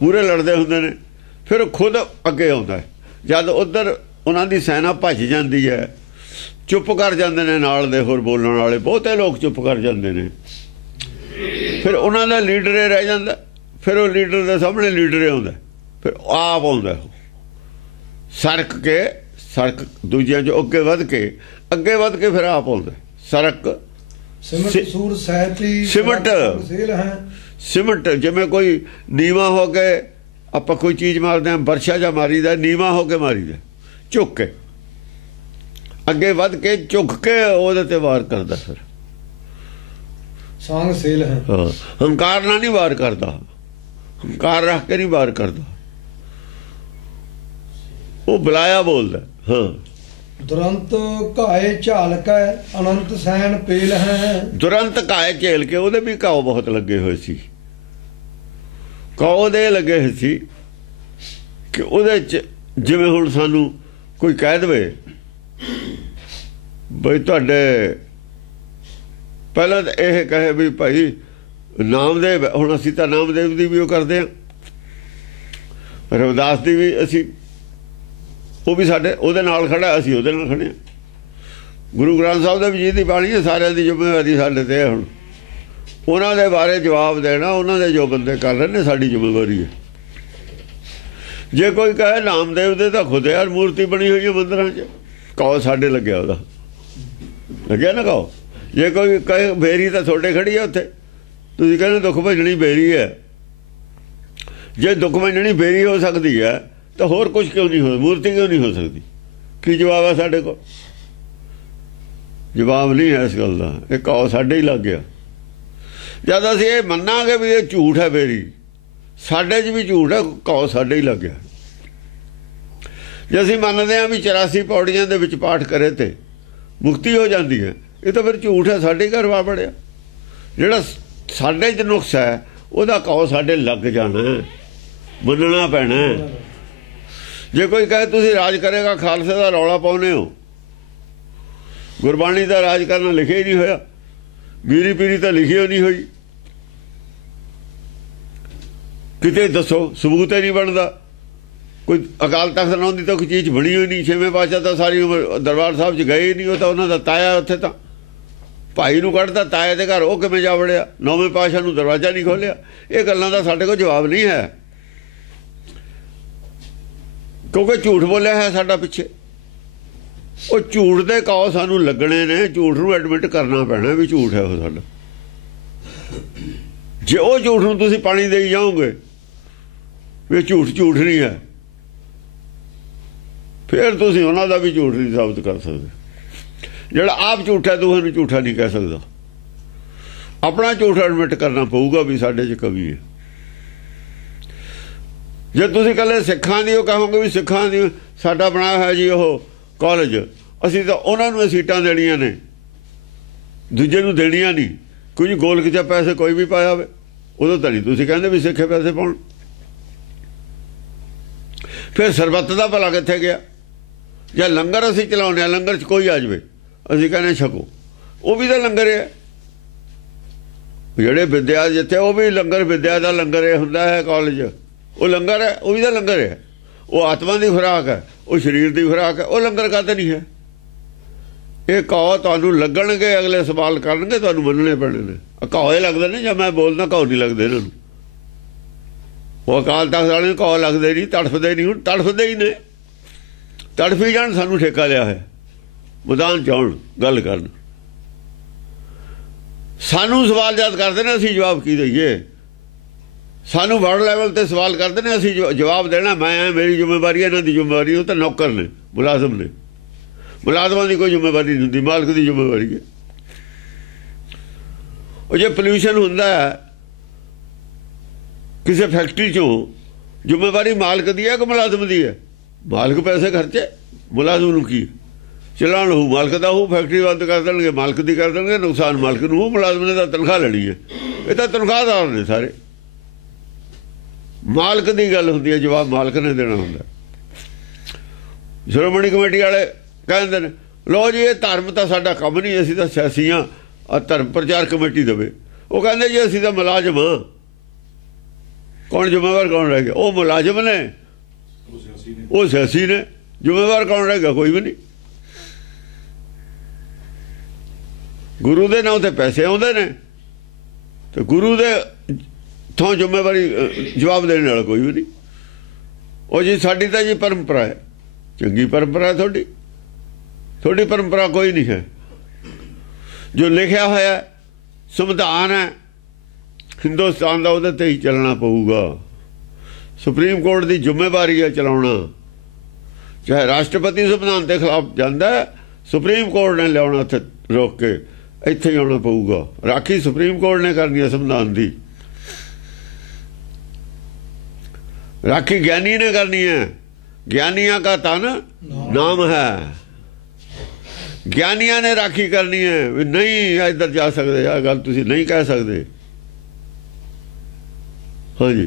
ਪੂਰੇ ਲੜਦੇ ਹੁੰਦੇ ਨੇ, ਫਿਰ ਉਹ ਖੁਦ ਅੱਗੇ ਆਉਂਦਾ। ਜਦ ਉੱਧਰ ਉਹਨਾਂ ਦੀ ਸੈਨਾ ਭੱਜ ਜਾਂਦੀ ਹੈ, ਚੁੱਪ ਕਰ ਜਾਂਦੇ ਨੇ ਨਾਲ ਦੇ ਹੋਰ ਬੋਲਣ ਵਾਲੇ, ਬਹੁਤੇ ਲੋਕ ਚੁੱਪ ਕਰ ਜਾਂਦੇ ਨੇ। ਫਿਰ ਉਹਨਾਂ ਦਾ ਲੀਡਰ ਹੀ ਰਹਿ ਜਾਂਦਾ। ਫਿਰ ਉਹ ਲੀਡਰ ਦੇ ਸਾਹਮਣੇ ਲੀਡਰ ਹੀ ਆਉਂਦਾ, ਫਿਰ ਆਪ ਆਉਂਦਾ ਸਰਕ ਕੇ, ਸਰਕ ਦੂਜਿਆਂ 'ਚੋਂ ਅੱਗੇ ਵੱਧ ਕੇ ਫਿਰ ਆਪ ਆਉਂਦਾ ਸਰਕ। ਸਿਮਟ ਸੂਰ ਸਹਿਥੀ ਸਿਮਟ ਸੇਲ ਹੈ। ਸਿਮਟ ਜਿਵੇਂ ਕੋਈ ਨੀਵਾਂ ਹੋ ਕੇ ਆਪਾਂ ਕੋਈ ਚੀਜ਼ ਮਾਰਦੇ ਹਾਂ, ਵਰਸ਼ਾ ਜਾਂ ਮਾਰੀਦਾ, ਨੀਵਾਂ ਹੋ ਕੇ ਮਾਰੀਦਾ, ਝੁੱਕ ਕੇ, ਅੱਗੇ ਵੱਧ ਕੇ ਝੁੱਕ ਕੇ ਉਹਦੇ ਤੇ ਵਾਰ ਕਰਦਾ। ਫਿਰ ਸਾਂਗ ਸੇਲ ਹੈ। ਹੰਕਾਰ ਨਾਲ ਨਹੀਂ ਵਾਰ ਕਰਦਾ, ਹੰਕਾਰ ਰੱਖ ਕੇ ਨਹੀਂ ਵਾਰ ਕਰਦਾ, ਉਹ ਬੁਲਾਇਆ ਬੋਲਦਾ। ਦੁਰੰਤ ਘਾਏ ਝਾਲਕੈ ਅਨੰਤ ਸੈਨ ਪੇਲ ਹੈ। ਦੁਰੰਤ ਘਾਏ ਝੇਲ ਕੇ, ਉਹਦੇ ਵੀ ਘਾਉ ਬਹੁਤ ਲੱਗੇ ਹੋਏ ਸੀ। ਘਾਉ ਦੇ ਲੱਗੇ ਹੋਏ ਸੀ ਕਿ ਉਹਦੇ 'ਚ ਜਿਵੇਂ ਹੁਣ ਸਾਨੂੰ ਕੋਈ ਕਹਿ ਦੇਵੇ ਬਈ ਤੁਹਾਡੇ, ਪਹਿਲਾਂ ਤਾਂ ਇਹ ਕਹੇ ਵੀ ਭਾਈ ਨਾਮਦੇਵ, ਹੁਣ ਅਸੀਂ ਤਾਂ ਨਾਮਦੇਵ ਦੀ ਵੀ ਉਹ ਕਰਦੇ ਹਾਂ, ਰਵਿਦਾਸ ਦੀ ਵੀ ਅਸੀਂ, ਉਹ ਵੀ ਸਾਡੇ ਉਹਦੇ ਨਾਲ ਖੜਾ, ਅਸੀਂ ਉਹਦੇ ਨਾਲ ਖੜੇ ਹਾਂ। ਗੁਰੂ ਗ੍ਰੰਥ ਸਾਹਿਬ ਦੇ ਵੀ ਜਿਹਦੀ ਬਾਣੀ ਹੈ, ਸਾਰਿਆਂ ਦੀ ਜ਼ਿੰਮੇਵਾਰੀ ਸਾਡੇ ਤੇ ਹੁਣ ਉਹਨਾਂ ਦੇ ਬਾਰੇ ਜਵਾਬ ਦੇਣਾ, ਉਹਨਾਂ ਦੇ ਜੋ ਬੰਦੇ ਕਰ ਰਹੇ ਨੇ ਸਾਡੀ ਜ਼ਿੰਮੇਵਾਰੀ ਹੈ। ਜੇ ਕੋਈ ਕਹੇ ਨਾਮਦੇਵ ਦੇ ਤਾਂ ਖੁਦ ਯਾਰ ਮੂਰਤੀ ਬਣੀ ਹੋਈ ਹੈ ਮੰਦਿਰਾਂ 'ਚ, ਕਹੋ ਸਾਡੇ ਲੱਗਿਆ, ਉਹਦਾ ਲੱਗਿਆ ਨਾ ਕਹੋ। ਜੇ ਕੋਈ ਕਹੇ ਬੇਰੀ ਤਾਂ ਤੁਹਾਡੇ ਖੜੀ ਹੈ ਉੱਥੇ, ਤੁਸੀਂ ਕਹਿੰਦੇ ਦੁੱਖ ਭੰਜਣੀ ਬੇਰੀ ਹੈ। ਜੇ ਦੁੱਖ ਭੰਜਣੀ ਬੇਰੀ ਹੋ ਸਕਦੀ ਹੈ ਤਾਂ ਹੋਰ ਕੁਝ ਕਿਉਂ ਨਹੀਂ ਹੋ, ਮੂਰਤੀ ਕਿਉਂ ਨਹੀਂ ਹੋ ਸਕਦੀ? ਕੀ ਜਵਾਬ ਹੈ ਸਾਡੇ ਕੋਲ? ਜਵਾਬ ਨਹੀਂ ਹੈ ਇਸ ਗੱਲ ਦਾ। ਇਹ ਕਹੋ ਸਾਡੇ ਹੀ ਲੱਗ ਗਿਆ। ਜਦ ਅਸੀਂ ਇਹ ਮੰਨਾਂਗੇ ਵੀ ਇਹ ਝੂਠ ਹੈ, ਬੇਰੀ ਸਾਡੇ 'ਚ ਵੀ ਝੂਠ ਹੈ, ਕਹੋ ਸਾਡੇ ਹੀ ਲੱਗ ਗਿਆ। ਜੇ ਅਸੀਂ ਮੰਨਦੇ ਹਾਂ ਵੀ 84 ਪੌੜੀਆਂ ਦੇ ਵਿੱਚ ਪਾਠ ਕਰੇ ਤੇ ਮੁਕਤੀ ਹੋ ਜਾਂਦੀ ਹੈ, ਇਹ ਤਾਂ ਫਿਰ ਝੂਠ ਹੈ, ਸਾਡੇ ਘਰ ਵਾ ਬੜਿਆ। ਜਿਹੜਾ ਸਾਡੇ 'ਚ ਨੁਕਸ ਹੈ ਉਹਦਾ ਕਹੋ ਸਾਡੇ ਲੱਗ ਜਾਣਾ, ਮੰਨਣਾ ਪੈਣਾ। ਜੇ ਕੋਈ ਕਹੇ ਤੁਸੀਂ ਰਾਜ ਕਰੇਗਾ ਖਾਲਸੇ ਦਾ ਰੌਲਾ ਪਾਉਂਦੇ ਹੋ, ਗੁਰਬਾਣੀ ਦਾ ਰਾਜ ਕਰਨਾ ਲਿਖਿਆ ਹੀ ਨਹੀਂ ਹੋਇਆ, ਮੀਰੀ ਪੀਰੀ ਤਾਂ ਲਿਖੀ ਨਹੀਂ ਹੋਈ, ਕਿਤੇ ਦੱਸੋ, ਸਬੂਤ ਹੀ ਨਹੀਂ ਬਣਦਾ। ਕੋਈ ਅਕਾਲ ਤਖਤ ਨਾਲ ਦੀ ਤਾਂ ਕੋਈ ਚੀਜ਼ ਬਣੀ ਹੋਈ ਨਹੀਂ। ਛੇਵੇਂ ਪਾਤਸ਼ਾਹ ਤਾਂ ਸਾਰੀ ਉਮਰ ਦਰਬਾਰ ਸਾਹਿਬ 'ਚ ਗਏ ਹੀ ਨਹੀਂ, ਉਹ ਤਾਂ ਉਹਨਾਂ ਦਾ ਤਾਇਆ ਉੱਥੇ, ਤਾਂ ਭਾਈ ਨੂੰ ਕੱਢਦਾ ਤਾਏ ਦੇ ਘਰ, ਉਹ ਕਿਵੇਂ ਜਾ ਵੜਿਆ? ਨੌਵੇਂ ਪਾਤਸ਼ਾਹ ਨੂੰ ਦਰਵਾਜ਼ਾ ਨਹੀਂ ਖੋਲ੍ਹਿਆ। ਇਹ ਗੱਲਾਂ ਦਾ ਸਾਡੇ ਕੋਲ ਜਵਾਬ ਨਹੀਂ ਹੈ, ਕਿਉਂਕਿ ਝੂਠ ਬੋਲਿਆ ਹੈ ਸਾਡਾ ਪਿੱਛੇ। ਉਹ ਝੂਠ ਦੇ ਕਹੋ ਸਾਨੂੰ ਲੱਗਣੇ ਨੇ, ਝੂਠ ਨੂੰ ਐਡਮਿਟ ਕਰਨਾ ਪੈਣਾ ਵੀ ਝੂਠ ਹੈ ਉਹ ਸਾਡਾ। ਜੇ ਉਹ ਝੂਠ ਨੂੰ ਤੁਸੀਂ ਪਾਣੀ ਦੇਈ ਜਾਓਗੇ ਵੀ ਝੂਠ ਨਹੀਂ ਹੈ, ਫਿਰ ਤੁਸੀਂ ਉਹਨਾਂ ਦਾ ਵੀ ਝੂਠ ਨਹੀਂ ਸਾਬਤ ਕਰ ਸਕਦੇ। ਜਿਹੜਾ ਆਪ ਝੂਠਾ ਦੂਹੇ ਨੂੰ ਝੂਠਾ ਨਹੀਂ ਕਹਿ ਸਕਦਾ। ਆਪਣਾ ਝੂਠ ਐਡਮਿਟ ਕਰਨਾ ਪਊਗਾ ਵੀ ਸਾਡੇ 'ਚ ਕਮੀ ਹੈ। ਜੇ ਤੁਸੀਂ ਕੱਲੇ ਸਿੱਖਾਂ ਦੀ ਉਹ ਕਹੋਗੇ ਵੀ ਸਿੱਖਾਂ ਦੀ ਸਾਡਾ ਬਣਾਇਆ ਹੋਇਆ ਜੀ ਉਹ ਕਾਲਜ, ਅਸੀਂ ਤਾਂ ਉਹਨਾਂ ਨੂੰ ਸੀਟਾਂ ਦੇਣੀਆਂ ਨੇ, ਦੂਜੇ ਨੂੰ ਦੇਣੀਆਂ ਨਹੀਂ। ਕੁਝ ਗੋਲਕ 'ਚ ਪੈਸੇ ਕੋਈ ਵੀ ਪਾਇਆ ਹੋਵੇ, ਉਦੋਂ ਤਾਂ ਨਹੀਂ ਤੁਸੀਂ ਕਹਿੰਦੇ ਵੀ ਸਿੱਖੇ ਪੈਸੇ ਪਾਉਣ। ਫਿਰ ਸਰਬੱਤ ਦਾ ਭਲਾ ਕਿੱਥੇ ਗਿਆ? ਜਾਂ ਲੰਗਰ ਅਸੀਂ ਚਲਾਉਂਦੇ ਹਾਂ, ਲੰਗਰ 'ਚ ਕੋਈ ਆ ਜਾਵੇ ਅਸੀਂ ਕਹਿੰਦੇ ਛਕੋ, ਉਹ ਵੀ ਤਾਂ ਲੰਗਰ ਹੈ। ਜਿਹੜੇ ਵਿਦਿਆ ਜਿੱਥੇ ਉਹ ਵੀ ਲੰਗਰ, ਵਿਦਿਆ ਦਾ ਲੰਗਰ ਇਹ ਹੁੰਦਾ ਹੈ ਕਾਲਜ, ਉਹ ਲੰਗਰ ਹੈ, ਉਹ ਵੀ ਤਾਂ ਲੰਗਰ ਹੈ। ਉਹ ਆਤਮਾ ਦੀ ਖੁਰਾਕ ਹੈ, ਉਹ ਸਰੀਰ ਦੀ ਖੁਰਾਕ ਹੈ, ਉਹ ਲੰਗਰ ਕਾਹਤੇ ਨਹੀਂ ਹੈ? ਇਹ ਕਹੋ ਤੁਹਾਨੂੰ ਲੱਗਣਗੇ, ਅਗਲੇ ਸਵਾਲ ਕਰਨਗੇ, ਤੁਹਾਨੂੰ ਮੰਨਣੇ ਪੈਣੇ ਨੇ। ਕਹੋਏ ਲੱਗਦੇ ਨੇ, ਜਾਂ ਮੈਂ ਬੋਲਦਾ ਕਹੋ ਨਹੀਂ ਲੱਗਦੇ ਇਹਨਾਂ ਨੂੰ। ਉਹ ਅਕਾਲ ਤਖਤ ਵਾਲੇ ਨੂੰ ਕਹੋ ਲੱਗਦੇ ਨਹੀਂ, ਤੜਫਦੇ ਨਹੀਂ। ਹੁਣ ਤੜਫਦੇ ਹੀ ਨੇ, ਤੜਫੀ ਜਾਣ। ਸਾਨੂੰ ਠੇਕਾ ਲਿਆ ਹੈ ਮੈਦਾਨ 'ਚ ਆਉਣ, ਗੱਲ ਕਰਨ। ਸਾਨੂੰ ਸਵਾਲ ਯਾਦ ਕਰਦੇ ਨੇ, ਅਸੀਂ ਜਵਾਬ ਕੀ ਦਈਏ? ਸਾਨੂੰ ਵਰਲਡ ਲੈਵਲ ਤੇ ਸਵਾਲ ਕਰਦੇ ਨੇ, ਅਸੀਂ ਜਵਾਬ ਦੇਣਾ। ਮੈਂ ਮੇਰੀ ਜ਼ਿੰਮੇਵਾਰੀ, ਇਹਨਾਂ ਦੀ ਜ਼ਿੰਮੇਵਾਰੀ। ਉਹ ਤਾਂ ਨੌਕਰ ਨੇ, ਮੁਲਾਜ਼ਮ ਨੇ। ਮੁਲਾਜ਼ਮਾਂ ਦੀ ਕੋਈ ਜ਼ਿੰਮੇਵਾਰੀ ਨਹੀਂ ਹੁੰਦੀ, ਮਾਲਕ ਦੀ ਜ਼ਿੰਮੇਵਾਰੀ ਹੈ। ਉਹ ਜੇ ਪੋਲਿਊਸ਼ਨ ਹੁੰਦਾ ਹੈ ਕਿਸੇ ਫੈਕਟਰੀ 'ਚੋਂ, ਜ਼ਿੰਮੇਵਾਰੀ ਮਾਲਕ ਦੀ ਹੈ ਕਿ ਮੁਲਾਜ਼ਮ ਦੀ ਹੈ? ਮਾਲਕ ਪੈਸੇ ਖਰਚੇ, ਮੁਲਾਜ਼ਮ ਨੂੰ ਕੀ ਚਲਾਉਣ ਹੋਊ? ਮਾਲਕ ਦਾ ਹੋਊ। ਫੈਕਟਰੀ ਬੰਦ ਕਰ ਦੇਣਗੇ, ਮਾਲਕ ਦੀ ਕਰ ਦੇਣਗੇ, ਨੁਕਸਾਨ ਮਾਲਕ ਨੂੰ ਹੋਊ। ਮੁਲਾਜ਼ਮ ਨੇ ਤਾਂ ਤਨਖਾਹ ਲੈਣੀ ਹੈ। ਇਹ ਤਾਂ ਤਨਖਾਹਦਾਰ ਨੇ ਸਾਰੇ। ਮਾਲਕ ਦੀ ਗੱਲ ਹੁੰਦੀ ਹੈ, ਜਵਾਬ ਮਾਲਕ ਨੇ ਦੇਣਾ ਹੁੰਦਾ। ਸ਼੍ਰੋਮਣੀ ਕਮੇਟੀ ਵਾਲੇ ਕਹਿੰਦੇ ਨੇ ਲੋ ਜੀ ਇਹ ਧਰਮ ਤਾਂ ਸਾਡਾ ਕੰਮ ਨਹੀਂ, ਅਸੀਂ ਤਾਂ ਸਿਆਸੀ ਹਾਂ, ਆ ਧਰਮ ਪ੍ਰਚਾਰ ਕਮੇਟੀ ਦੇਵੇ। ਉਹ ਕਹਿੰਦੇ ਜੀ ਅਸੀਂ ਤਾਂ ਮੁਲਾਜ਼ਮ ਹਾਂ। ਕੌਣ ਜ਼ਿੰਮੇਵਾਰ? ਕੌਣ ਰਹਿ ਗਿਆ? ਉਹ ਮੁਲਾਜ਼ਮ ਨੇ, ਉਹ ਸਿਆਸੀ ਨੇ। ਜ਼ਿੰਮੇਵਾਰ ਕੌਣ ਰਹਿ ਗਿਆ? ਕੋਈ ਵੀ ਨਹੀਂ। ਗੁਰੂ ਦੇ ਨਾਂ ਤੇ ਪੈਸੇ ਆਉਂਦੇ ਨੇ ਤੇ ਗੁਰੂ ਦੇ ਥੋਂ ਜ਼ਿੰਮੇਵਾਰੀ ਜਵਾਬ ਦੇਣ ਵਾਲਾ ਕੋਈ ਵੀ ਨਹੀਂ। ਉਹ ਜੀ ਸਾਡੀ ਤਾਂ ਜੀ ਪਰੰਪਰਾ ਹੈ, ਚੰਗੀ ਪਰੰਪਰਾ ਤੁਹਾਡੀ। ਤੁਹਾਡੀ ਪਰੰਪਰਾ ਕੋਈ ਨਹੀਂ ਹੈ। ਜੋ ਲਿਖਿਆ ਹੋਇਆ ਸੰਵਿਧਾਨ ਹੈ ਹਿੰਦੁਸਤਾਨ ਦਾ, ਉਹਦੇ ਤੇ ਹੀ ਚੱਲਣਾ ਪਊਗਾ। ਸੁਪਰੀਮ ਕੋਰਟ ਦੀ ਜ਼ਿੰਮੇਵਾਰੀ ਹੈ ਚਲਾਉਣਾ। ਚਾਹੇ ਰਾਸ਼ਟਰਪਤੀ ਸੰਵਿਧਾਨ ਦੇ ਖਿਲਾਫ ਜਾਂਦਾ, ਸੁਪਰੀਮ ਕੋਰਟ ਨੇ ਲਿਆਉਣਾ ਉੱਥੇ ਰੋਕ ਕੇ, ਇੱਥੇ ਹੀ ਆਉਣਾ ਪਊਗਾ। ਰਾਖੀ ਸੁਪਰੀਮ ਕੋਰਟ ਨੇ ਕਰਨੀ ਹੈ ਸੰਵਿਧਾਨ ਦੀ। राखी ज्ञानी ने करनी है। ज्ञानिया का तन नाम है। ज्ञानिया ने राखी करनी है। नहीं इधर जा सकते, यह गल तुसी नहीं कह सकते। हाँ जी।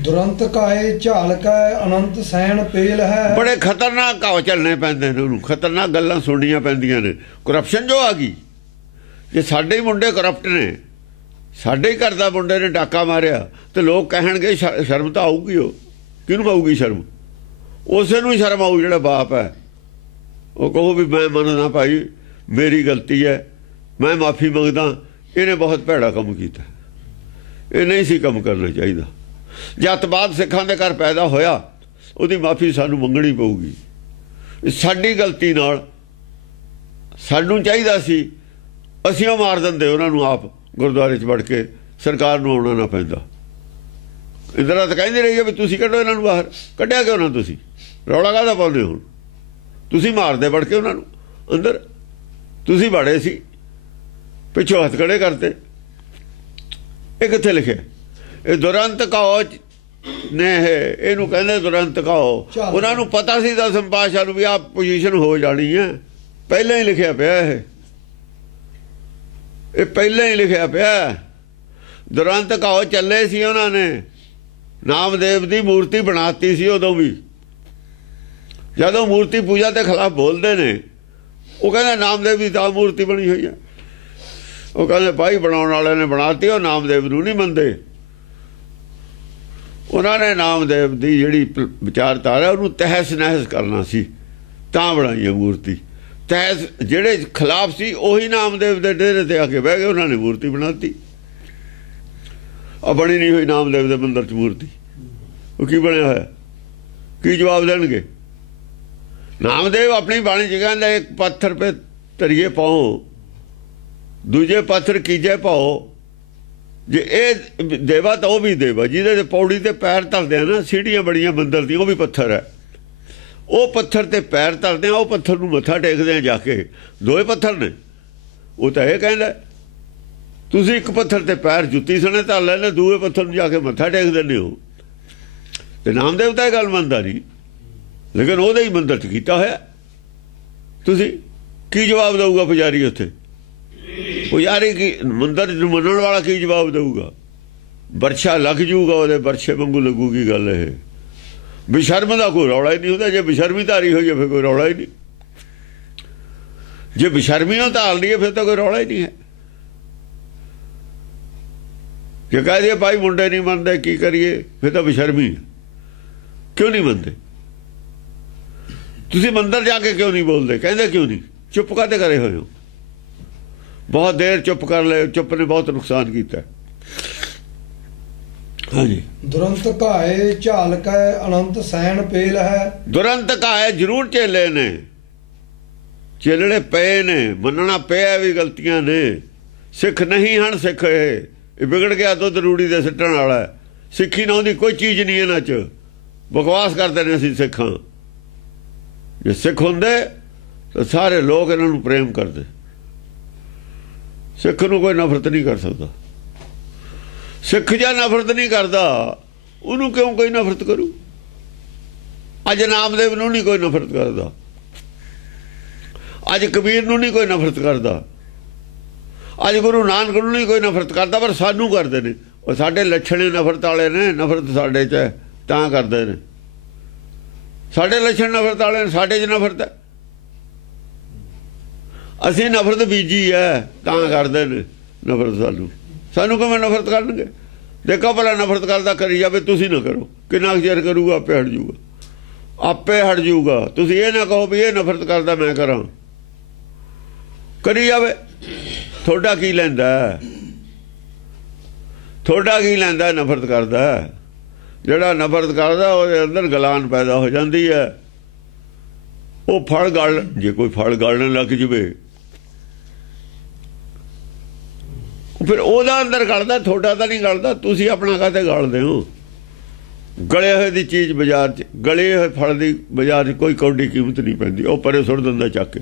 दुरंत काए झाल का अनंत सैन पेल है। बड़े खतरनाक घाव चलने पैंदे ने, खतरनाक गल्लां सुननियां पैंदियां ने। करप्शन जो आ गई, जे साडे ही मुंडे करप्ट ने, साडे ही घर दा मुंडे ने डाका मारिया तो लोग कहणगे शर्म तो आऊगी। हो किहनूं आऊगी शर्म? उसे नूं शर्म आऊ जिहड़ा बाप है। वो कहो भी मैं मनदा भाई मेरी गलती है, मैं माफ़ी मंगदा, इहने बहुत भैड़ा काम कीता, ये नहीं सी काम करना चाहिए। जतबाद सिखां दे घर पैदा होया, उहदी माफ़ी सानूं मंगणी पऊगी। साडी गलती नाल सानूं चाहीदा सी असीं ओह मार दिंदे उहनां नूं, आप गुरुद्वारे च वड़ के सरकार नूं आउणा ना पैंदा। इंदिरा तां कहंदी रही है भी तुसीं कढो इन्हां नूं बाहर। कढिआ क्यों ना तुसीं? रौला काहदा पाउंदे हो? तुसीं मारदे वड़ के उहनां नूं अंदर, तुसीं वड़े सी, पिछों हथ खड़े करते। ये कित्थे लिखिआ? ये दुरंत कहो ने इहनूं कहंदे दुरंत कहो। उहनां नूं पता सी दसम पातशाह नूं भी आ पोजीशन हो जानी है, पहले ही लिखिआ पिआ। ये पहले ही लिखिआ पिआ। दुरंत कहो चले सी उन्होंने, नामदेव की मूर्ति बनाती सी उदों भी। जदों मूर्ति पूजा के खिलाफ बोलते ने, वो कहते नामदेव की तां मूर्ति बनी हुई है। वो कहते भाई बनाने वाले ने बनाती, वो नामदेव नूं नहीं मनते। उन्होंने नामदेव की जिहड़ी विचारधारा उन्होंने तहस नहस करना सी, तां बनाई है मूर्ति। तहस जिहड़े खिलाफ सी उही नामदेव के डेरे ते आके बह गए, उन्होंने मूर्ति बनाती। बनी नहीं हुई नामदेव के मंदिर च मूर्ति, वो की बनया होया? की जवाब देंगे? नामदेव अपनी बाणी च कहंदा एक पत्थर पे तरिए पाओ, दूजे पत्थर कीजे पाओ। जे ए देवा तो वह भी देवा, जिहदे पौड़ी ते पैर धरदे हैं ना, सीढ़ियां बड़ियां मंदिर दी, वो भी पत्थर है। वो पत्थर ते पैर धरदे हैं, वो पत्थर नूं मत्था टेकदे हैं जाके। दोए पत्थर ने। वो तो यह कहंदा तुसीं एक पत्थर ते पैर जुत्ती सने धर लैने, दूए पत्थर नूं जाके मत्था टेक दिंदे हो। ਤੇ ਨਾਮਦੇਵ ਤਾਂ ਇਹ ਗੱਲ ਮੰਨਦਾ ਨਹੀਂ, ਲੇਕਿਨ ਉਹਦੇ ਹੀ ਮੰਦਰ 'ਚ ਕੀਤਾ ਹੋਇਆ। ਤੁਸੀਂ ਕੀ ਜਵਾਬ ਦਊਗਾ ਪੁਜਾਰੀ ਉੱਥੇ? ਪੁਜਾਰੀ ਕੀ ਮੰਦਰ ਨੂੰ ਮੰਨਣ ਵਾਲਾ ਕੀ ਜਵਾਬ ਦਊਗਾ? ਵਰਸ਼ਾ ਲੱਗ ਜੂਗਾ ਉਹਦੇ, ਵਰਸ਼ੇ ਵਾਂਗੂ ਲੱਗੂਗੀ ਗੱਲ। ਇਹ ਬੇਸ਼ਰਮ ਦਾ ਕੋਈ ਰੌਲਾ ਹੀ ਨਹੀਂ ਹੁੰਦਾ। ਜੇ ਬੇਸ਼ਰਮੀ ਧਾਰੀ ਹੋਈ ਹੈ ਫਿਰ ਕੋਈ ਰੌਲਾ ਹੀ ਨਹੀਂ। ਜੇ ਬੇਸ਼ਰਮੀਆਂ ਧਾਰ ਲਈਏ ਫਿਰ ਤਾਂ ਕੋਈ ਰੌਲਾ ਹੀ ਨਹੀਂ ਹੈ। ਜੇ ਕਹਿ ਦਈਏ ਭਾਈ ਮੁੰਡੇ ਨਹੀਂ ਮੰਨਦੇ ਕੀ ਕਰੀਏ, ਫਿਰ ਤਾਂ ਬੇਸ਼ਰਮੀ ਹੈ। ਕਿਉਂ ਨਹੀਂ ਮੰਨਦੇ? ਤੁਸੀਂ ਮੰਦਰ ਜਾ ਕੇ ਕਿਉਂ ਨਹੀਂ ਬੋਲਦੇ? ਕਹਿੰਦੇ ਕਿਉਂ ਨਹੀਂ? ਚੁੱਪ ਕਾਹਤੇ ਕਰੇ ਹੋਏ ਹੋ? ਬਹੁਤ ਦੇਰ ਚੁੱਪ ਕਰ ਲਏ। ਚੁੱਪ ਨੇ ਬਹੁਤ ਨੁਕਸਾਨ ਕੀਤਾ। ਹਾਂਜੀ। ਦੁਰੰਤ ਘਾਏ ਝਾਲ ਕੈ ਅਨੰਤ ਸੈਨ ਪੇਲ ਹੈ। ਦੁਰੰਤ ਘਾਏ ਜ਼ਰੂਰ ਚੇਲੇ ਨੇ, ਚੇਲੜੇ ਪਏ ਨੇ, ਮੰਨਣਾ ਪਿਆ ਵੀ ਗਲਤੀਆਂ ਨੇ। ਸਿੱਖ ਨਹੀਂ ਹਨ। ਸਿੱਖ ਇਹ ਵਿਗੜ ਗਿਆ, ਦੁੱਧ ਰੂੜੀ ਦੇ ਸਿੱਟਣ ਵਾਲਾ। ਸਿੱਖੀ ਨਾ ਉਹਦੀ ਕੋਈ ਚੀਜ਼ ਨਹੀਂ ਇਹਨਾਂ 'ਚ। ਬਕਵਾਸ ਕਰਦੇ ਨੇ ਅਸੀਂ ਸਿੱਖਾਂ। ਜੇ ਸਿੱਖ ਹੁੰਦੇ ਤਾਂ ਸਾਰੇ ਲੋਕ ਇਹਨਾਂ ਨੂੰ ਪ੍ਰੇਮ ਕਰਦੇ। ਸਿੱਖ ਨੂੰ ਕੋਈ ਨਫ਼ਰਤ ਨਹੀਂ ਕਰ ਸਕਦਾ। ਸਿੱਖ ਜਾਂ ਨਫ਼ਰਤ ਨਹੀਂ ਕਰਦਾ, ਉਹਨੂੰ ਕਿਉਂ ਕੋਈ ਨਫ਼ਰਤ ਕਰੂ? ਅੱਜ ਨਾਮਦੇਵ ਨੂੰ ਨਹੀਂ ਕੋਈ ਨਫ਼ਰਤ ਕਰਦਾ, ਅੱਜ ਕਬੀਰ ਨੂੰ ਨਹੀਂ ਕੋਈ ਨਫ਼ਰਤ ਕਰਦਾ, ਅੱਜ ਗੁਰੂ ਨਾਨਕ ਨੂੰ ਨਹੀਂ ਕੋਈ ਨਫ਼ਰਤ ਕਰਦਾ, ਪਰ ਸਾਨੂੰ ਕਰਦੇ ਨੇ। ਉਹ ਸਾਡੇ ਲੱਛਣੇ ਨਫ਼ਰਤ ਵਾਲੇ ਨੇ। ਨਫ਼ਰਤ ਸਾਡੇ 'ਚ ਹੈ ਤਾਂ ਕਰਦੇ ਨੇ। ਸਾਡੇ ਲੱਛਣ ਨਫ਼ਰਤ ਵਾਲੇ ਨੇ, ਸਾਡੇ 'ਚ ਨਫ਼ਰਤ ਹੈ। ਅਸੀਂ ਨਫ਼ਰਤ ਬੀਜੀ ਹੈ ਤਾਂ ਕਰਦੇ ਨੇ ਨਫ਼ਰਤ। ਸਾਨੂੰ ਕਿਵੇਂ ਨਫ਼ਰਤ ਕਰਨਗੇ? ਦੇਖੋ ਭਲਾ ਨਫ਼ਰਤ ਕਰਦਾ ਕਰੀ ਜਾਵੇ, ਤੁਸੀਂ ਨਾ ਕਰੋ। ਕਿੰਨਾ ਚਿਰ ਕਰੂਗਾ? ਆਪੇ ਹਟ ਜੂਗਾ, ਆਪੇ ਹਟ ਜੂਗਾ। ਤੁਸੀਂ ਇਹ ਨਾ ਕਹੋ ਵੀ ਇਹ ਨਫ਼ਰਤ ਕਰਦਾ ਮੈਂ ਕਰਾਂ। ਕਰੀ ਜਾਵੇ। ਤੁਹਾਡਾ ਕੀ ਲੈਂਦਾ? ਤੁਹਾਡਾ ਕੀ ਲੈਂਦਾ? ਨਫ਼ਰਤ ਕਰਦਾ। ਜਿਹੜਾ ਨਫ਼ਰਤ ਕਰਦਾ ਉਹਦੇ ਅੰਦਰ ਗਲਾਨ ਪੈਦਾ ਹੋ ਜਾਂਦੀ ਹੈ। ਉਹ ਫਲ ਗਲ, ਜੇ ਕੋਈ ਫਲ ਗਲਣ ਲੱਗ ਜਵੇ ਫਿਰ ਉਹਦਾ ਅੰਦਰ ਗਲਦਾ, ਤੁਹਾਡਾ ਤਾਂ ਨਹੀਂ ਗਲਦਾ। ਤੁਸੀਂ ਆਪਣਾ ਕਾਹਤੇ ਗਲਦੇ ਹੋ? ਗਲੇ ਹੋਏ ਦੀ ਚੀਜ਼ ਬਾਜ਼ਾਰ 'ਚ, ਗਲੇ ਹੋਏ ਫਲ ਦੀ ਬਾਜ਼ਾਰ 'ਚ ਕੋਈ ਕੌਡੀ ਕੀਮਤ ਨਹੀਂ ਪੈਂਦੀ। ਉਹ ਪਰੇ ਸੁੱਟ ਦਿੰਦਾ ਚੱਕ ਕੇ।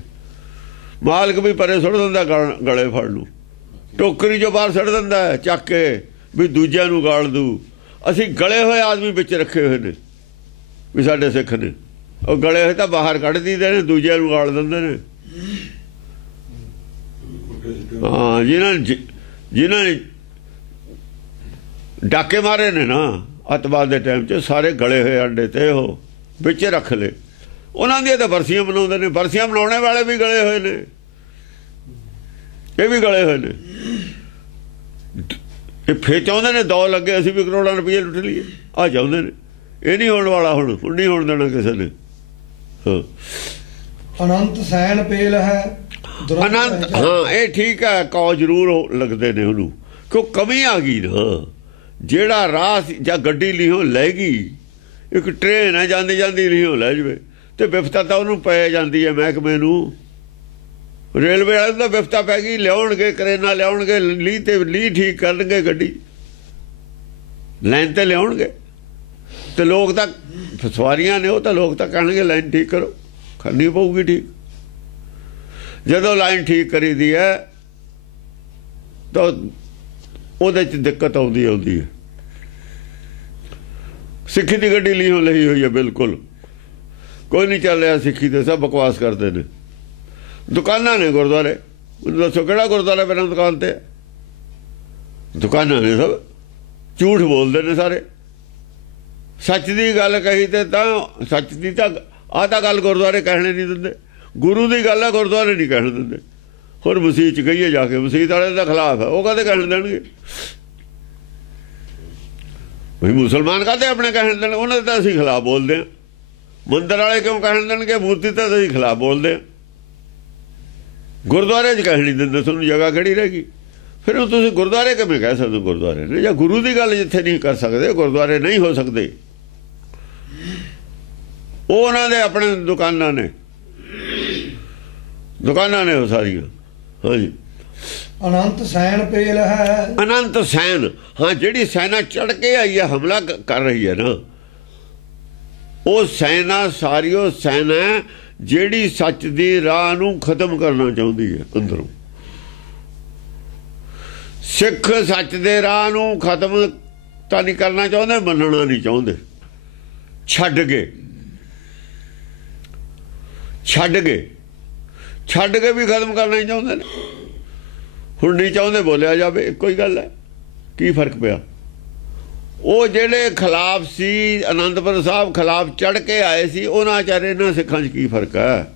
ਮਾਲਕ ਵੀ ਪਰੇ ਸੁੱਟ ਦਿੰਦਾ ਗਲੇ ਫਲ ਨੂੰ, ਟੋਕਰੀ 'ਚੋਂ ਬਾਹਰ ਸੁੱਟ ਦਿੰਦਾ ਚੱਕ ਕੇ ਵੀ ਦੂਜਿਆਂ ਨੂੰ ਗਾਲ ਦੂ। ਅਸੀਂ ਗਲੇ ਹੋਏ ਆਦਮੀ ਵਿੱਚ ਰੱਖੇ ਹੋਏ ਨੇ ਵੀ ਸਾਡੇ ਸਿੱਖ ਨੇ। ਉਹ ਗਲੇ ਹੋਏ ਤਾਂ ਬਾਹਰ ਕੱਢ ਦਿੰਦੇ ਨੇ, ਦੂਜਿਆਂ ਨੂੰ ਗਾਲ ਦਿੰਦੇ ਨੇ। ਹਾਂ, ਜਿਨ੍ਹਾਂ ਨੇ ਡਾਕੇ ਮਾਰੇ ਨੇ ਨਾ ਅੱਤਵਾਦ ਦੇ ਟਾਈਮ 'ਚ, ਸਾਰੇ ਗਲੇ ਹੋਏ ਅੰਡੇ ਤੇ ਉਹ ਵਿੱਚ ਰੱਖ ਲਏ। ਉਹਨਾਂ ਦੀਆਂ ਤਾਂ ਬਰਸੀਆਂ ਮਨਾਉਂਦੇ ਨੇ। ਬਰਸੀਆਂ ਮਨਾਉਣੇ ਵਾਲੇ ਵੀ ਗਲੇ ਹੋਏ ਨੇ, ਇਹ ਵੀ ਗਲੇ ਹੋਏ ਨੇ। ਇਹ ਫੇਰ ਚਾਹੁੰਦੇ ਨੇ ਦੌ ਲੱਗੇ ਅਸੀਂ ਵੀ ਕਰੋੜਾਂ ਰੁਪਏ ਲੁੱਟ ਲਈਏ। ਆਹ ਚਾਹੁੰਦੇ ਨੇ। ਇਹ ਨਹੀਂ ਹੋਣ ਵਾਲਾ। ਹੁਣ ਨਹੀਂ ਹੋਣ ਦੇਣਾ ਕਿਸੇ ਨੇ। ਅਨੰਤ ਸੈਨ ਪੇਲ ਹੈ। ਅਨੰਤ, ਹਾਂ ਇਹ ਠੀਕ ਹੈ। ਕੌ ਜ਼ਰੂਰ ਲੱਗਦੇ ਨੇ ਉਹਨੂੰ, ਕਿਉਂ ਕਮੀ ਆ ਗਈ ਨਾ। ਜਿਹੜਾ ਰਾਹ ਜਾਂ ਗੱਡੀ ਲਿਓ ਲੈ ਗਈ, ਇੱਕ ਟ੍ਰੇਨ ਹੈ ਜਾਂਦੀ ਜਾਂਦੀ ਲਿਓ ਲੈ ਜਾਵੇ ਤੇ ਵਿਫਤਾ ਤਾਂ ਉਹਨੂੰ ਪੈ ਜਾਂਦੀ ਹੈ ਮਹਿਕਮੇ ਨੂੰ। ਰੇਲਵੇ ਵਾਲੇ ਦਾ ਵਿਫਤਾ ਪੈ ਗਈ, ਲਿਆਉਣਗੇ ਕਰੇਨਾ, ਲਿਆਉਣਗੇ ਲੀਹ ਤੇ ਲੀਹ ਠੀਕ ਕਰਨਗੇ, ਗੱਡੀ ਲਾਈਨ ਤੇ ਲਿਆਉਣਗੇ। ਤੇ ਲੋਕ ਤਾਂ ਸਵਾਰੀਆਂ ਨੇ, ਉਹ ਤਾਂ ਲੋਕ ਤਾਂ ਕਹਿਣਗੇ ਲਾਈਨ ਠੀਕ ਕਰੋ, ਕਰਨੀ ਪਊਗੀ ਠੀਕ। ਜਦੋਂ ਲਾਈਨ ਠੀਕ ਕਰੀ ਦੀ ਹੈ ਤਾਂ ਉਹਦੇ 'ਚ ਦਿੱਕਤ ਆਉਂਦੀ ਹੈ। ਸਿੱਖੀ ਦੀ ਗੱਡੀ ਲੀਹੋਂ ਲਈ ਹੋਈ ਹੈ, ਬਿਲਕੁਲ ਕੋਈ ਨਹੀਂ ਚੱਲ ਰਿਹਾ ਸਿੱਖੀ ਤੇ, ਸਭ ਬਕਵਾਸ ਕਰਦੇ ਨੇ। ਦੁਕਾਨਾਂ ਨੇ ਗੁਰਦੁਆਰੇ, ਮੈਨੂੰ ਦੱਸੋ ਕਿਹੜਾ ਗੁਰਦੁਆਰਾ ਬਿਨਾਂ ਦੁਕਾਨ ਤੇ? ਦੁਕਾਨਾਂ ਨੇ, ਸਭ ਝੂਠ ਬੋਲਦੇ ਨੇ ਸਾਰੇ। ਸੱਚ ਦੀ ਗੱਲ ਕਹੀ ਤੇ ਤਾਂ ਸੱਚ ਦੀ ਤਾਂ ਆਹ ਤਾਂ ਗੱਲ ਗੁਰਦੁਆਰੇ ਕਹਿਣੇ ਨਹੀਂ ਦਿੰਦੇ। ਗੁਰੂ ਦੀ ਗੱਲ ਆ, ਗੁਰਦੁਆਰੇ ਨਹੀਂ ਕਹਿਣ ਦਿੰਦੇ। ਹੁਣ ਮਸੀਤ 'ਚ ਕਹੀਏ ਜਾ ਕੇ, ਮਸੀਤ ਵਾਲੇ ਦਾ ਖਿਲਾਫ ਹੈ, ਉਹ ਕਾਹਦੇ ਕਹਿਣ ਦੇਣਗੇ? ਬਈ ਮੁਸਲਮਾਨ ਕਾਹਦੇ ਆਪਣੇ ਕਹਿਣ ਦੇਣ? ਉਹਨਾਂ ਦੇ ਤਾਂ ਅਸੀਂ ਖਿਲਾਫ ਬੋਲਦੇ ਹਾਂ। ਮੰਦਰ ਵਾਲੇ ਕਿਉਂ ਕਹਿਣ ਦੇਣਗੇ? ਮੂਰਤੀ ਤਾਂ ਅਸੀਂ ਖਿਲਾਫ ਬੋਲਦੇ ਹਾਂ। ਗੁਰਦੁਆਰੇ 'ਚ ਕਹਿਣ ਨਹੀਂ ਦਿੰਦੇ, ਤੁਹਾਨੂੰ ਜਗ੍ਹਾ ਕਿਹੜੀ ਰਹਿ ਗਈ? ਫਿਰ ਉਹ ਤੁਸੀਂ ਗੁਰਦੁਆਰੇ ਕਿਵੇਂ ਕਹਿ ਸਕਦੇ? ਗੁਰਦੁਆਰੇ ਨੇ ਜਾਂ ਗੁਰੂ ਦੀ ਗੱਲ ਜਿੱਥੇ ਨਹੀਂ ਕਰ ਸਕਦੇ, ਗੁਰਦੁਆਰੇ ਨਹੀਂ ਹੋ ਸਕਦੇ। ਉਹ ਉਹਨਾਂ ਦੇ ਆਪਣੇ ਦੁਕਾਨਾਂ ਨੇ ਉਹ ਸਾਰੀਆਂ। ਹਾਂਜੀ। ਅਨੰਤ ਸੈਨ ਪੇਲ ਹੈ। ਅਨੰਤ ਸੈਨ, ਹਾਂ ਜਿਹੜੀ ਸੈਨਾ ਚੜ ਕੇ ਆਈ ਹੈ, ਹਮਲਾ ਕਰ ਰਹੀ ਹੈ ਨਾ, ਉਹ ਸੈਨਾ ਸਾਰੀ ਉਹ ਸੈਨਾ ਜਿਹੜੀ ਸੱਚ ਦੀ ਰਾਹ ਨੂੰ ਖਤਮ ਕਰਨਾ ਚਾਹੁੰਦੀ ਹੈ ਅੰਦਰੋਂ। ਸਿੱਖ ਸੱਚ ਦੇ ਰਾਹ ਨੂੰ ਖਤਮ ਤਾਂ ਨਹੀਂ ਕਰਨਾ ਚਾਹੁੰਦੇ, ਮੰਨਣਾ ਨਹੀਂ ਚਾਹੁੰਦੇ। ਛੱਡ ਗਏ ਵੀ ਖਤਮ ਕਰਨਾ ਹੀ ਚਾਹੁੰਦੇ ਨੇ। ਹੁਣ ਨਹੀਂ ਚਾਹੁੰਦੇ ਬੋਲਿਆ ਜਾਵੇ, ਇੱਕੋ ਹੀ ਗੱਲ ਹੈ। ਕੀ ਫਰਕ ਪਿਆ? ਉਹ ਜਿਹੜੇ ਖਿਲਾਫ ਸੀ, ਅਨੰਦਪੁਰ ਸਾਹਿਬ ਖਿਲਾਫ ਚੜ੍ਹ ਕੇ ਆਏ ਸੀ, ਉਹਨਾਂ ਚਾਰੇ ਇਹਨਾਂ ਸਿੱਖਾਂ 'ਚ ਕੀ ਫਰਕ ਹੈ?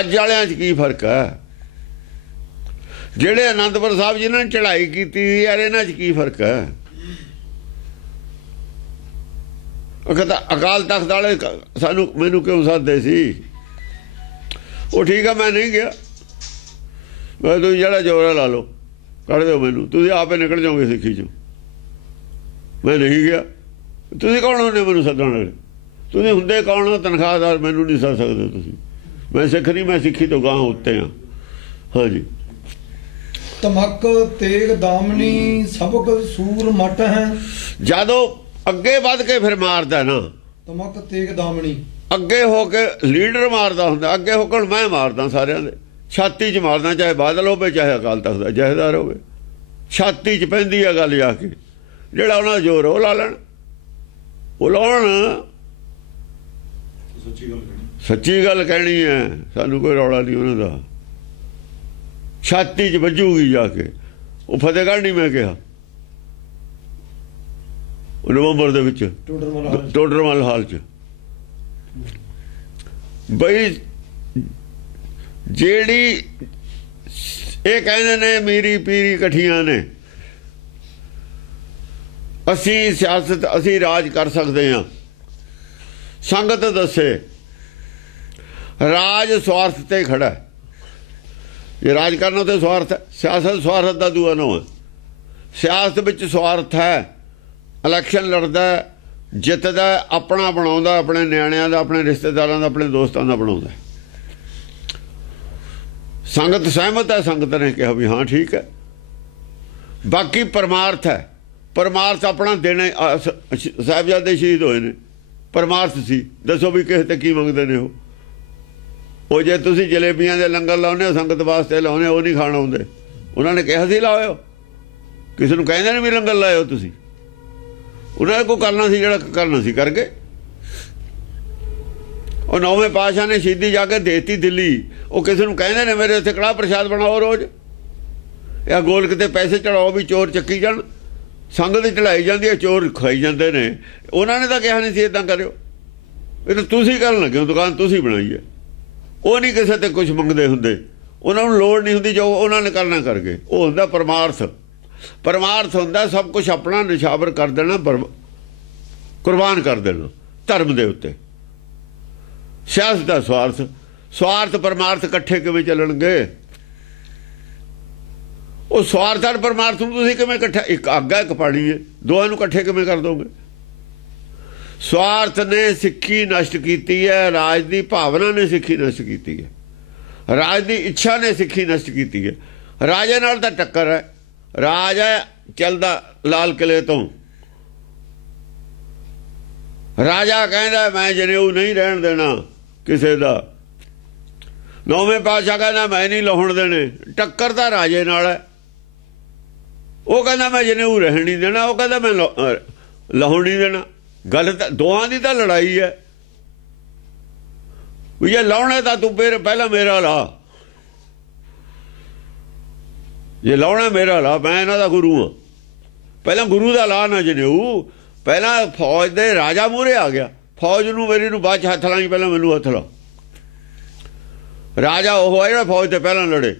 ਅੱਜ ਵਾਲਿਆਂ 'ਚ ਕੀ ਫਰਕ ਹੈ? ਜਿਹੜੇ ਅਨੰਦਪੁਰ ਸਾਹਿਬ ਜਿਨ੍ਹਾਂ ਨੇ ਚੜ੍ਹਾਈ ਕੀਤੀ ਯਾਰ, ਇਹਨਾਂ 'ਚ ਕੀ ਫਰਕ ਹੈ? ਅਕਾਲ ਤਖਤ ਵਾਲੇ ਮੈਨੂੰ ਕਿਉਂ ਸੱਦਦੇ ਸੀ? ਉਹ ਠੀਕ ਆ, ਮੈਂ ਨਹੀਂ ਗਿਆ। ਮੈਂ ਤੁਸੀਂ ਜਿਹੜਾ ਜੋਰਾ ਲਾ ਲਓ, ਕੱਢ ਦਿਓ ਮੈਨੂੰ, ਤੁਸੀਂ ਆਪੇ ਨਿਕਲ ਜਾਓਗੇ ਸਿੱਖੀ 'ਚੋਂ। ਮੈਂ ਨਹੀਂ ਗਿਆ। ਤੁਸੀਂ ਕੌਣ ਹੁੰਦੇ ਮੈਨੂੰ ਸੱਦਣ ਵਾਲੇ? ਤੁਸੀਂ ਹੁੰਦੇ ਕੌਣ ਹੋ? ਤਨਖਾਹਦਾਰ, ਮੈਨੂੰ ਨਹੀਂ ਸੱਦ ਸਕਦੇ ਤੁਸੀਂ। ਮੈਂ ਸਿੱਖ ਨਹੀਂ, ਮੈਂ ਸਿੱਖੀ ਤੋਂ ਗਾਂਹ ਉੱਤੇ ਹਾਂ। ਹਾਂਜੀ। ਧਮਕ ਤੇਗ ਦਾਮਨੀ ਸਬਕ ਸੂਰ ਮਟ ਹੈ। ਜਦੋਂ ਅੱਗੇ ਵੱਧ ਕੇ ਫਿਰ ਮਾਰਦਾ ਨਾ, ਧਮਕ ਤੇਗ ਦਾਮਨੀ, ਅੱਗੇ ਹੋ ਕੇ ਲੀਡਰ ਮਾਰਦਾ ਹੁੰਦਾ। ਅੱਗੇ ਹੋ ਕੇ ਮੈਂ ਮਾਰਦਾ ਸਾਰਿਆਂ ਦੇ, ਛਾਤੀ 'ਚ ਮਾਰਦਾ, ਚਾਹੇ ਬਾਦਲ ਹੋਵੇ ਚਾਹੇ ਅਕਾਲ ਤਖਤ ਦਾ ਜਥੇਦਾਰ ਹੋਵੇ। ਛਾਤੀ 'ਚ ਪੈਂਦੀ ਆ ਗੱਲ ਜਾ ਕੇ। ਜਿਹੜਾ ਉਹਨਾਂ ਦਾ ਜ਼ੋਰ ਉਹ ਲਾ ਲੈਣ, ਉਹ ਲਾਉਣ। ਸੱਚੀ ਗੱਲ ਕਹਿਣੀ ਹੈ, ਸਾਨੂੰ ਕੋਈ ਰੌਲਾ ਨਹੀਂ ਉਹਨਾਂ ਦਾ। ਛਾਤੀ 'ਚ ਵੱਜੂਗੀ ਜਾ ਕੇ। ਉਹ ਫਤਿਹਗੜ੍ਹ ਨਹੀਂ, ਮੈਂ ਕਿਹਾ ਨਵੰਬਰ ਦੇ ਵਿੱਚ ਟੋਡਰਮਲ ਹਾਲ 'ਚ। ਬਈ ਜਿਹੜੀ ਇਹ ਕਹਿੰਦੇ ਨੇ ਮੀਰੀ ਪੀਰੀ ਇਕੱਠੀਆਂ ਨੇ, ਅਸੀਂ ਸਿਆਸਤ, ਅਸੀਂ ਰਾਜ ਕਰ ਸਕਦੇ ਹਾਂ। ਸੰਗਤ ਦੱਸੇ ਰਾਜ ਸਵਾਰਥ ਤੇ ਖੜਾ। ਜੇ ਰਾਜ ਕਰਨਾ ਤੇ ਸਵਾਰਥ ਹੈ। ਸਿਆਸਤ ਸਵਾਰਥ ਦਾ ਦੂਆ ਨਾਂ ਹੈ। ਸਿਆਸਤ ਵਿੱਚ ਸਵਾਰਥ ਹੈ। ਇਲੈਕਸ਼ਨ ਲੜਦਾ, ਜਿੱਤਦਾ, ਆਪਣਾ ਬਣਾਉਂਦਾ, ਆਪਣੇ ਨਿਆਣਿਆਂ ਦਾ, ਆਪਣੇ ਰਿਸ਼ਤੇਦਾਰਾਂ ਦਾ, ਆਪਣੇ ਦੋਸਤਾਂ ਦਾ ਬਣਾਉਂਦਾ। ਸੰਗਤ ਸਹਿਮਤ ਹੈ। ਸੰਗਤ ਨੇ ਕਿਹਾ ਵੀ ਹਾਂ ਠੀਕ ਹੈ। ਬਾਕੀ ਪਰਮਾਰਥ ਹੈ। ਪਰਮਾਰਥ ਆਪਣਾ ਦੇਣੇ। ਸਾਹਿਬਜ਼ਾਦੇ ਸ਼ਹੀਦ ਹੋਏ ਨੇ, ਪਰਮਾਰਥ ਸੀ। ਦੱਸੋ ਵੀ ਕਿਸੇ ਤੇ ਕੀ ਮੰਗਦੇ ਨੇ ਉਹ ਜੇ ਤੁਸੀਂ ਜਲੇਬੀਆਂ ਦੇ ਲੰਗਰ ਲਾਉਨੇ ਹੋ, ਸੰਗਤ ਵਾਸਤੇ ਲਾਉਨੇ, ਉਹ ਨਹੀਂ ਖਾਣ ਆਉਂਦੇ। ਉਹਨਾਂ ਨੇ ਕਿਹਾ ਸੀ ਲਾਇਓ। ਕਿਸੇ ਨੂੰ ਕਹਿੰਦੇ ਨੇ ਵੀ ਲੰਗਰ ਲਾਇਓ ਤੁਸੀਂ। ਉਹਨਾਂ ਨੇ ਕੋਈ ਕਰਨਾ ਸੀ, ਜਿਹੜਾ ਕਰਨਾ ਸੀ ਕਰਕੇ। ਉਹ 9ਵੇਂ ਪਾਤਸ਼ਾਹ ਨੇ ਸ਼ਹੀਦੀ ਜਾ ਕੇ ਦੇਤੀ ਦਿੱਲੀ। ਉਹ ਕਿਸੇ ਨੂੰ ਕਹਿੰਦੇ ਨੇ ਮੇਰੇ ਉੱਥੇ ਕੜਾਹ ਪ੍ਰਸ਼ਾਦ ਬਣਾਓ ਰੋਜ਼, ਜਾਂ ਗੋਲਕ ਤੇ ਪੈਸੇ ਚੜਾਓ ਵੀ ਚੋਰ ਚੱਕੀ ਜਾਣ। ਸੰਗਤ ਚੜਾਈ ਜਾਂਦੀ ਹੈ, ਚੋਰ ਖਾਈ ਜਾਂਦੇ ਨੇ। ਉਹਨਾਂ ਨੇ ਤਾਂ ਕਿਹਾ ਨਹੀਂ ਸੀ ਇੱਦਾਂ ਕਰਿਓ। ਇਹ ਤਾਂ ਤੁਸੀਂ ਕਰਨ ਲੱਗੇ ਹੋ, ਦੁਕਾਨ ਤੁਸੀਂ ਬਣਾਈ ਹੈ। ਉਹ ਨਹੀਂ ਕਿਸੇ ਤੇ ਕੁਝ ਮੰਗਦੇ ਹੁੰਦੇ, ਉਹਨਾਂ ਨੂੰ ਲੋੜ ਨਹੀਂ ਹੁੰਦੀ। ਜੋ ਉਹਨਾਂ ਨੇ ਕਰਨਾ ਕਰਕੇ, ਉਹ ਹੁੰਦਾ ਪਰਮਾਰਥ। ਪਰਮਾਰਥ ਹੁੰਦਾ ਸਭ ਕੁਝ ਆਪਣਾ ਨਿਸ਼ਾਵਰ ਕਰ ਦੇਣਾ, ਕੁਰਬਾਨ ਕਰ ਦੇਣਾ ਧਰਮ ਦੇ ਉੱਤੇ। ਸਿਆਸਤ ਦਾ ਸਵਾਰਥ। ਸਵਾਰਥ ਪਰਮਾਰਥ ਇਕੱਠੇ ਕਿਵੇਂ ਚੱਲਣਗੇ? ਉਹ ਸਵਾਰਥ ਔਰ ਪਰਮਾਰਥ ਨੂੰ ਤੁਸੀਂ ਕਿਵੇਂ ਇਕੱਠਾ? ਇੱਕ ਅੱਗ ਹੈ, ਇੱਕ ਪਾਣੀ ਹੈ, ਦੋਹਾਂ ਨੂੰ ਇਕੱਠੇ ਕਿਵੇਂ ਕਰ ਦੋਗੇ? ਸਵਾਰਥ ਨੇ ਸਿੱਖੀ ਨਸ਼ਟ ਕੀਤੀ ਹੈ। ਰਾਜ ਦੀ ਭਾਵਨਾ ਨੇ ਸਿੱਖੀ ਨਸ਼ਟ ਕੀਤੀ ਹੈ। ਰਾਜ ਦੀ ਇੱਛਾ ਨੇ ਸਿੱਖੀ ਨਸ਼ਟ ਕੀਤੀ ਹੈ। ਰਾਜੇ ਨਾਲ ਤਾਂ ਟੱਕਰ ਹੈ। ਰਾਜ ਹੈ ਚੱਲਦਾ ਲਾਲ ਕਿਲੇ ਤੋਂ। ਰਾਜਾ ਕਹਿੰਦਾ ਮੈਂ ਜਨੇਊ ਨਹੀਂ ਰਹਿਣ ਦੇਣਾ ਕਿਸੇ ਦਾ। 9ਵੇਂ ਪਾਤਸ਼ਾਹ ਕਹਿੰਦਾ ਮੈਂ ਨਹੀਂ ਲਾਹੁਣ ਦੇਣੇ। ਟੱਕਰ ਤਾਂ ਰਾਜੇ ਨਾਲ ਹੈ। ਉਹ ਕਹਿੰਦਾ ਮੈਂ ਜਨੇਊ ਰਹਿਣ ਨਹੀਂ ਦੇਣਾ, ਉਹ ਕਹਿੰਦਾ ਮੈਂ ਲਾਹੁਣ ਨਹੀਂ ਦੇਣਾ। ਗੱਲ ਤਾਂ ਦੋਹਾਂ ਦੀ ਤਾਂ ਲੜਾਈ ਹੈ। ਵੀ ਜੇ ਲਾਉਣਾ ਤਾਂ ਤੂੰ ਪਹਿਲਾਂ ਮੇਰਾ ਲਾ। ਜੇ ਲਾਉਣਾ ਮੇਰਾ ਲਾ, ਮੈਂ ਇਹਨਾਂ ਦਾ ਗੁਰੂ ਹਾਂ। ਪਹਿਲਾਂ ਗੁਰੂ ਦਾ ਲਾ ਨਾ ਜਨੇਊ। ਪਹਿਲਾਂ ਫੌਜ ਦੇ ਰਾਜਾ ਮੂਹਰੇ ਆ ਗਿਆ। ਫੌਜ ਨੂੰ ਮੇਰੀ ਨੂੰ ਬਾਅਦ 'ਚ ਹੱਥ ਲਾਈ, ਪਹਿਲਾਂ ਮੈਨੂੰ ਹੱਥ ਲਾ। ਰਾਜਾ ਉਹ ਹੈ ਜਿਹੜਾ ਫੌਜ ਤੇ ਪਹਿਲਾਂ ਲੜੇ।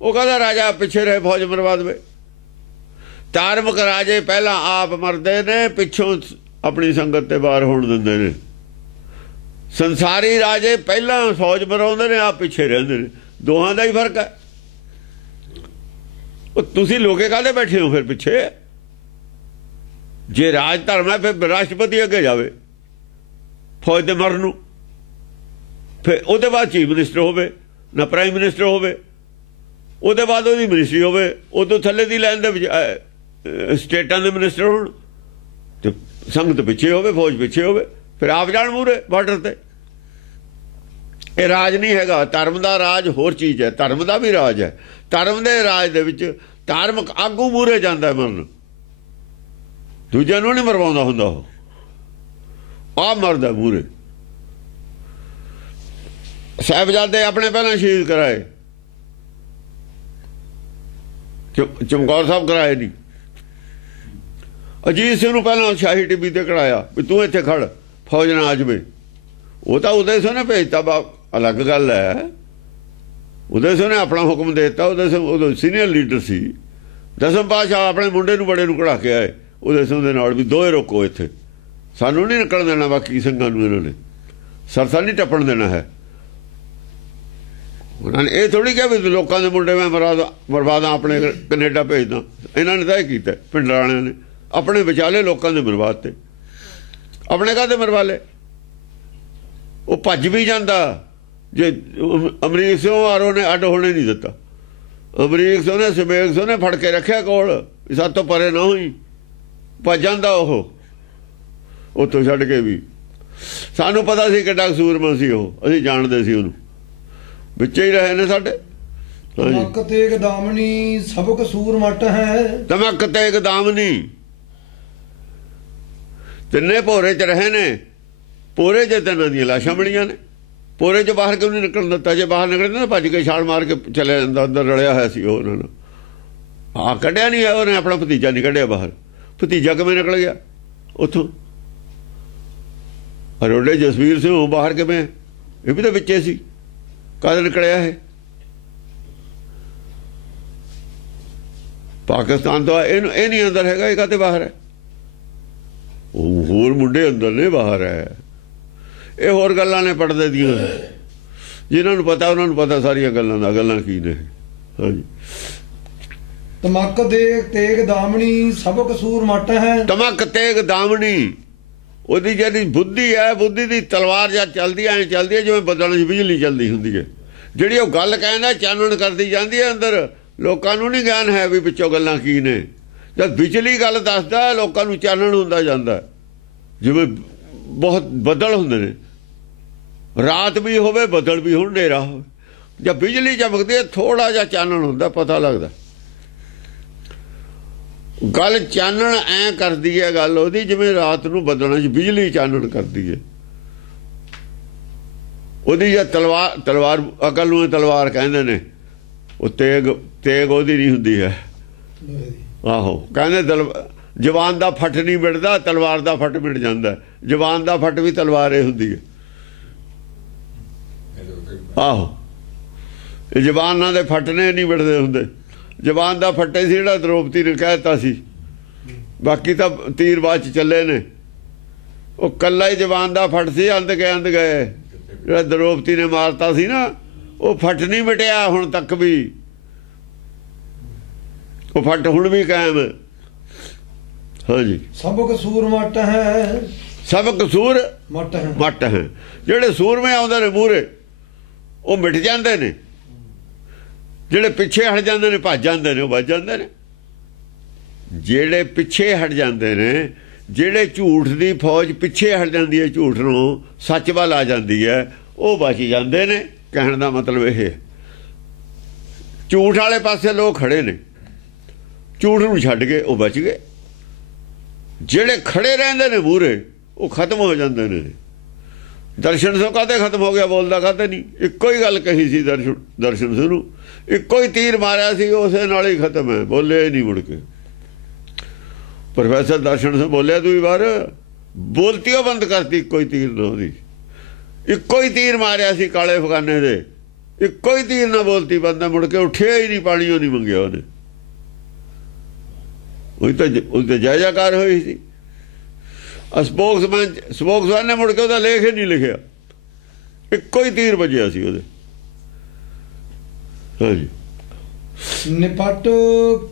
ਉਹ ਕਹਿੰਦਾ ਰਾਜਾ ਪਿੱਛੇ ਰਹੇ, ਫੌਜ ਮਰਵਾ ਦੇਵੇ। ਧਾਰਮਿਕ ਰਾਜੇ ਪਹਿਲਾਂ ਆਪ ਮਰਦੇ ਨੇ, ਪਿੱਛੋਂ ਆਪਣੀ ਸੰਗਤ ਤੇ ਬਾਹਰ ਹੋਣ ਦਿੰਦੇ ਨੇ। ਸੰਸਾਰੀ ਰਾਜੇ ਪਹਿਲਾਂ ਫੌਜ ਮਰਾਉਂਦੇ ਨੇ, ਆਪ ਪਿੱਛੇ ਰਹਿੰਦੇ ਨੇ। ਦੋਹਾਂ ਦਾ ਹੀ ਫਰਕ ਹੈ। ਉਹ ਤੁਸੀਂ ਲੋਕੇ ਕਾਹਦੇ ਬੈਠੇ ਹੋ ਫਿਰ ਪਿੱਛੇ? ਜੇ ਰਾਜ ਧਰਮ ਹੈ ਫਿਰ ਰਾਸ਼ਟਰਪਤੀ ਅੱਗੇ ਜਾਵੇ ਫੌਜ ਦੇ ਮਰਨ ਨੂੰ। ਫਿਰ ਉਹਦੇ ਬਾਅਦ ਚੀਫ ਮਿਨਿਸਟਰ ਹੋਵੇ, ਨਾ ਪ੍ਰਾਈਮ ਮਿਨਿਸਟਰ ਹੋਵੇ। ਉਹਦੇ ਬਾਅਦ ਉਹਦੀ ਮਿਨਿਸਟਰੀ ਹੋਵੇ। ਉਦੋਂ ਥੱਲੇ ਦੀ ਲਾਈਨ ਦੇ ਵਿੱਚ ਸਟੇਟਾਂ ਦੇ ਮਿਨਿਸਟਰ ਹੋਣ ਤੇ ਸੰਗਤ ਪਿੱਛੇ ਹੋਵੇ, ਫੌਜ ਪਿੱਛੇ ਹੋਵੇ। ਫਿਰ ਆਪ ਜਾਣ ਮੂਹਰੇ ਬਾਰਡਰ ਤੇ। ਇਹ ਰਾਜ ਨਹੀਂ ਹੈਗਾ। ਧਰਮ ਦਾ ਰਾਜ ਹੋਰ ਚੀਜ਼ ਹੈ। ਧਰਮ ਦਾ ਵੀ ਰਾਜ ਹੈ। ਧਰਮ ਦੇ ਰਾਜ ਦੇ ਵਿੱਚ ਧਾਰਮਿਕ ਆਗੂ ਮੂਹਰੇ ਜਾਂਦਾ ਮਰਨ। ਦੂਜਿਆਂ ਨੂੰ ਨਹੀਂ ਮਰਵਾਉਂਦਾ ਹੁੰਦਾ। ਉਹ ਆ ਮਰਦਾ ਮੂਰੇ। ਸਾਹਿਬਜ਼ਾਦੇ ਆਪਣੇ ਪਹਿਲਾਂ ਸ਼ਹੀਦ ਕਰਾਏ, ਚਮਕੌਰ ਸਾਹਿਬ ਕਰਾਏ ਨਹੀਂ। ਅਜੀਤ ਸਿੰਘ ਨੂੰ ਪਹਿਲਾਂ ਸ਼ਾਹੀ ਟਿੱਬੀ ਤੇ ਕਢਾਇਆ ਵੀ ਤੂੰ ਇੱਥੇ ਖੜ, ਫੌਜ ਨਾ ਆ ਜਾਵੇ। ਉਹ ਤਾਂ ਉਦੈ ਸਿੰਘ ਨੇ ਭੇਜਤਾ, ਅਲੱਗ ਗੱਲ ਹੈ। ਉਦੈ ਸਿੰਘ ਨੇ ਆਪਣਾ ਹੁਕਮ ਦੇ ਦਿੱਤਾ। ਉਦੈ ਸਿੰਘ ਉਦੋਂ ਸੀਨੀਅਰ ਲੀਡਰ ਸੀ। ਦਸਮ ਪਾਤਸ਼ਾਹ ਆਪਣੇ ਮੁੰਡੇ ਨੂੰ ਬੜੇ ਨੂੰ ਕਢਾ ਕੇ ਆਏ ਉਦੈ ਸਿੰਘ ਦੇ ਨਾਲ ਵੀ ਦੋਏ ਰੋਕੋ, ਇੱਥੇ ਸਾਨੂੰ ਨਹੀਂ ਨਿਕਲਣ ਦੇਣਾ, ਬਾਕੀ ਸਿੰਘਾਂ ਨੂੰ ਇਹਨਾਂ ਨੇ ਸਰਸਾ ਨਹੀਂ ਟੱਪਣ ਦੇਣਾ ਹੈ। ਉਹਨਾਂ ਨੇ ਇਹ ਥੋੜ੍ਹੀ ਕਿਹਾ ਵੀ ਲੋਕਾਂ ਦੇ ਮੁੰਡੇ ਮੈਂ ਬਰਬਾਦਾਂ ਆਪਣੇ ਕੈਨੇਡਾ ਭੇਜਦਾ। ਇਹਨਾਂ ਨੇ ਤਾਂ ਇਹ ਕੀਤਾ, ਪਿੰਡ ਵਾਲਿਆਂ ਨੇ ਆਪਣੇ ਵਿਚਾਲੇ ਲੋਕਾਂ ਦੇ ਬਰਬਾਦ ਤੇ। ਆਪਣੇ ਕਾਹਦੇ ਮਰਵਾਲੇ? ਉਹ ਭੱਜ ਵੀ ਜਾਂਦਾ ਜੇ ਅਮਰੀਕ ਸਿੰਘ ਆਰੋ ਨੇ ਅੱਡ ਹੋਣੇ ਨਹੀਂ ਦਿੱਤਾ। ਅਮਰੀਕ ਸਿੰਘ ਨੇ ਸਮੇਕ ਸਿੰਘ ਨੇ ਫੜ ਕੇ ਰੱਖਿਆ ਕੋਲ, ਸਾਡੇ ਤੋਂ ਪਰੇ ਨਾ ਹੋਈ, ਭੱਜ ਜਾਂਦਾ ਉਹ ਉੱਥੋਂ ਛੱਡ ਕੇ ਵੀ। ਸਾਨੂੰ ਪਤਾ ਸੀ ਕਿੱਡਾ ਸੂਰਮਾ ਸੀ ਉਹ, ਅਸੀਂ ਜਾਣਦੇ ਸੀ ਉਹਨੂੰ, ਵਿੱਚ ਹੀ ਰਹੇ ਨੇ ਸਾਡੇ। ਤਮਕ ਤੇਗ ਦਾਮਨੀ ਸਭ ਕਸੂਰ ਮਟ ਹੈ। ਤਮਕ ਤੇਗ ਦਾਮਨੀ ਤਿੰਨੇ ਭੋਰੇ 'ਚ ਰਹੇ ਨੇ। ਭੋਰੇ 'ਚ ਤਿੰਨਾਂ ਦੀਆਂ ਲਾਸ਼ਾਂ ਮਿਲੀਆਂ ਨੇ। ਭੋਰੇ 'ਚ ਬਾਹਰ ਕਿਉਂ ਨਹੀਂ ਨਿਕਲਣ ਦਿੱਤਾ? ਜੇ ਬਾਹਰ ਨਿਕਲਦਾ ਨਾ ਭੱਜ ਕੇ ਛਾਲ ਮਾਰ ਕੇ ਚਲੇ ਜਾਂਦਾ, ਅੰਦਰ ਰਲਿਆ ਹੋਇਆ ਸੀ ਉਹ ਉਹਨਾਂ ਨਾਲ। ਕੱਢਿਆ ਨਹੀਂ, ਉਹਨੇ ਆਪਣਾ ਭਤੀਜਾ ਨਹੀਂ ਕੱਢਿਆ ਬਾਹਰ। ਭਤੀਜਾ ਕਿਵੇਂ ਨਿਕਲ ਗਿਆ ਉੱਥੋਂ? ਅਰੋੜੇ ਜਸਵੀਰ ਸਿੰਘ ਬਾਹਰ ਕਿਵੇਂ? ਇਹ ਵੀ ਤਾਂ ਵਿੱਚੇ ਸੀ। ਕਦ ਨਿਕਲਿਆ ਇਹ? ਪਾਕਿਸਤਾਨ ਤੋਂ ਇਹਨੂੰ ਇਹ ਨਹੀਂ ਅੰਦਰ ਹੈਗਾ, ਇਹ ਕਾਹਤੇ ਬਾਹਰ ਹੈ? ਉਹ ਹੋਰ ਮੁੰਡੇ ਅੰਦਰ ਨੇ, ਬਾਹਰ ਹੈ। ਇਹ ਹੋਰ ਗੱਲਾਂ ਨੇ ਪੜਦੇ ਦੀਆਂ, ਜਿਨ੍ਹਾਂ ਨੂੰ ਪਤਾ ਉਹਨਾਂ ਨੂੰ ਪਤਾ ਸਾਰੀਆਂ ਗੱਲਾਂ ਦਾ, ਗੱਲਾਂ ਕੀ ਨੇ। ਹਾਂਜੀ। ਤਮਕ ਦੇ ਤੇਗ ਦਾਮਣੀ ਸਭ ਕਸੂਰ ਮਟ ਹੈ। ਤਮਕ ਤੇਗ ਦਾਮਣੀ, ਉਹਦੀ ਜਿਹੜੀ ਬੁੱਧੀ ਹੈ, ਬੁੱਧੀ ਦੀ ਤਲਵਾਰ ਜਦ ਚੱਲਦੀ ਐ ਚੱਲਦੀ ਹੈ ਜਿਵੇਂ ਬੱਦਲਾਂ 'ਚ ਬਿਜਲੀ ਚੱਲਦੀ ਹੁੰਦੀ ਹੈ। ਜਿਹੜੀ ਉਹ ਗੱਲ ਕਹਿੰਦਾ ਚਾਨਣ ਕਰਦੀ ਜਾਂਦੀ ਹੈ ਅੰਦਰ। ਲੋਕਾਂ ਨੂੰ ਨਹੀਂ ਗਿਆਨ ਹੈ ਵੀ ਵਿੱਚੋਂ ਗੱਲਾਂ ਕੀ ਨੇ। ਜਦ ਬਿਜਲੀ ਗੱਲ ਦੱਸਦਾ ਲੋਕਾਂ ਨੂੰ ਚਾਨਣ ਹੁੰਦਾ ਜਾਂਦਾ, ਜਿਵੇਂ ਬਹੁਤ ਬੱਦਲ ਹੁੰਦੇ ਨੇ, ਰਾਤ ਵੀ ਹੋਵੇ ਬੱਦਲ ਵੀ ਹੋਣ, ਹਨੇਰਾ ਹੋਵੇ, ਜਦ ਬਿਜਲੀ ਚਮਕਦੀ ਹੈ ਥੋੜਾ ਜਿਹਾ ਚਾਨਣ ਹੁੰਦਾ, ਪਤਾ ਲੱਗਦਾ। ਗੱਲ ਚਾਨਣ ਐ ਕਰਦੀ ਹੈ ਗੱਲ ਉਹਦੀ, ਜਿਵੇਂ ਰਾਤ ਨੂੰ ਬੱਦਲਾਂ 'ਚ ਬਿਜਲੀ ਚਾਨਣ ਕਰਦੀ ਹੈ। ਉਹਦੀ ਜਾਂ ਤਲਵਾਰ ਅਕਲ ਨੂੰ ਤਲਵਾਰ ਕਹਿੰਦੇ ਨੇ। ਉਹ ਤੇਗ ਉਹਦੀ ਨਹੀਂ ਹੁੰਦੀ ਹੈ। ਆਹੋ, ਕਹਿੰਦੇ ਜਵਾਨ ਦਾ ਫੱਟ ਨਹੀਂ ਮਿਟਦਾ, ਤਲਵਾਰ ਦਾ ਫੱਟ ਮਿਟ ਜਾਂਦਾ। ਜਵਾਨ ਦਾ ਫੱਟ ਵੀ ਤਲਵਾਰ ਇਹ ਹੁੰਦੀ ਹੈ। ਆਹੋ, ਇਹ ਜਵਾਨਾਂ ਦੇ ਫੱਟ ਨੇ ਨਹੀਂ ਮਿਟਦੇ ਹੁੰਦੇ। ਜਵਾਨ ਦਾ ਫੱਟੇ ਸੀ ਜਿਹੜਾ ਦ੍ਰੋਪਦੀ ਨੇ ਕਹਿ ਦਿੱਤਾ ਸੀ, ਬਾਕੀ ਤਾਂ ਤੀਰ ਬਾਅਦ 'ਚ ਚੱਲੇ ਨੇ। ਉਹ ਕੱਲਾ ਹੀ ਜਵਾਨ ਦਾ ਫੱਟ ਸੀ। ਅੰਧ ਗਏ ਜਿਹੜਾ ਦ੍ਰੋਪਦੀ ਨੇ ਮਾਰਤਾ ਸੀ ਨਾ, ਉਹ ਫੱਟ ਨਹੀਂ ਮਿਟਿਆ ਹੁਣ ਤੱਕ ਵੀ। ਉਹ ਫੱਟ ਹੁਣ ਵੀ ਕਾਇਮ ਹੈ। ਹਾਂਜੀ। ਸਭ ਕਸੂਰ ਮਟ ਹੈ। ਸਭ ਕਸੂਰ ਮਟ ਹੈ। ਜਿਹੜੇ ਸੂਰਮੇ ਆਉਂਦੇ ਨੇ ਮੂਹਰੇ ਉਹ ਮਿਟ ਜਾਂਦੇ ਨੇ, ਜਿਹੜੇ ਪਿੱਛੇ ਹਟ ਜਾਂਦੇ ਨੇ ਭੱਜ ਜਾਂਦੇ ਨੇ, ਉਹ ਵੱਜ ਜਾਂਦੇ ਨੇ। ਜਿਹੜੇ ਪਿੱਛੇ ਹਟ ਜਾਂਦੇ ਨੇ, ਜਿਹੜੇ ਝੂਠ ਦੀ ਫੌਜ ਪਿੱਛੇ ਹਟ ਜਾਂਦੀ ਹੈ, ਝੂਠ ਨੂੰ ਸੱਚ ਵੱਲ ਆ ਜਾਂਦੀ ਹੈ, ਉਹ ਬਚ ਜਾਂਦੇ ਨੇ। ਕਹਿਣ ਦਾ ਮਤਲਬ ਇਹ ਹੈ, ਝੂਠ ਵਾਲੇ ਪਾਸੇ ਲੋਕ ਖੜੇ ਨੇ, ਝੂਠ ਨੂੰ ਛੱਡ ਕੇ ਉਹ ਬਚ ਗਏ। ਜਿਹੜੇ ਖੜੇ ਰਹਿੰਦੇ ਨੇ ਮੂਹਰੇ ਉਹ ਖਤਮ ਹੋ ਜਾਂਦੇ ਨੇ। ਦਰਸ਼ਨ ਸਿੰਘ ਕਾਹਤੇ ਖਤਮ ਹੋ ਗਿਆ? ਬੋਲਦਾ ਕਾਹਤੇ ਨਹੀਂ? ਇੱਕੋ ਹੀ ਗੱਲ ਕਹੀ ਸੀ ਦਰਸ਼ਨ ਸਿੰਘ ਨੂੰ, ਇੱਕੋ ਹੀ ਤੀਰ ਮਾਰਿਆ ਸੀ, ਉਸੇ ਨਾਲ ਹੀ ਖਤਮ ਹੈ। ਬੋਲੇ ਨਹੀਂ ਮੁੜ ਕੇ। ਪ੍ਰੋਫੈਸਰ ਦਰਸ਼ਨ ਸਿੰਘ ਬੋਲਿਆ ਦੂਈ ਵਾਰ, ਬੋਲਤੀ ਉਹ ਬੰਦ ਕਰਤੀ। ਇੱਕੋ ਹੀ ਤੀਰ ਨਾ ਉਹਦੀ, ਇੱਕੋ ਹੀ ਤੀਰ ਮਾਰਿਆ ਸੀ ਕਾਲੇ ਅਫਗਾਨੇ ਦੇ, ਇੱਕੋ ਹੀ ਤੀਰ ਨਾ ਬੋਲਤੀ ਬੰਦਾ ਮੁੜ ਕੇ ਉੱਠਿਆ ਹੀ ਨਹੀਂ, ਪਾਣੀ ਉਹ ਨਹੀਂ ਮੰਗਿਆ ਉਹਨੇ। ਉਹਦੀ ਤਾਂ ਜਾਇਜ਼ਾਕਾਰ ਹੋਈ ਸੀ। ਸਪੋਕਸਮੈਨ ਨੇ ਮੁੜ ਕੇ ਉਹਦਾ ਲੇਖ ਹੀ ਨਹੀਂ ਲਿਖਿਆ, ਇੱਕੋ ਹੀ ਤੀਰ ਵੱਜਿਆ ਸੀ ਉਹਦੇ। ਹਾਂਜੀ। ਨਿਪਟ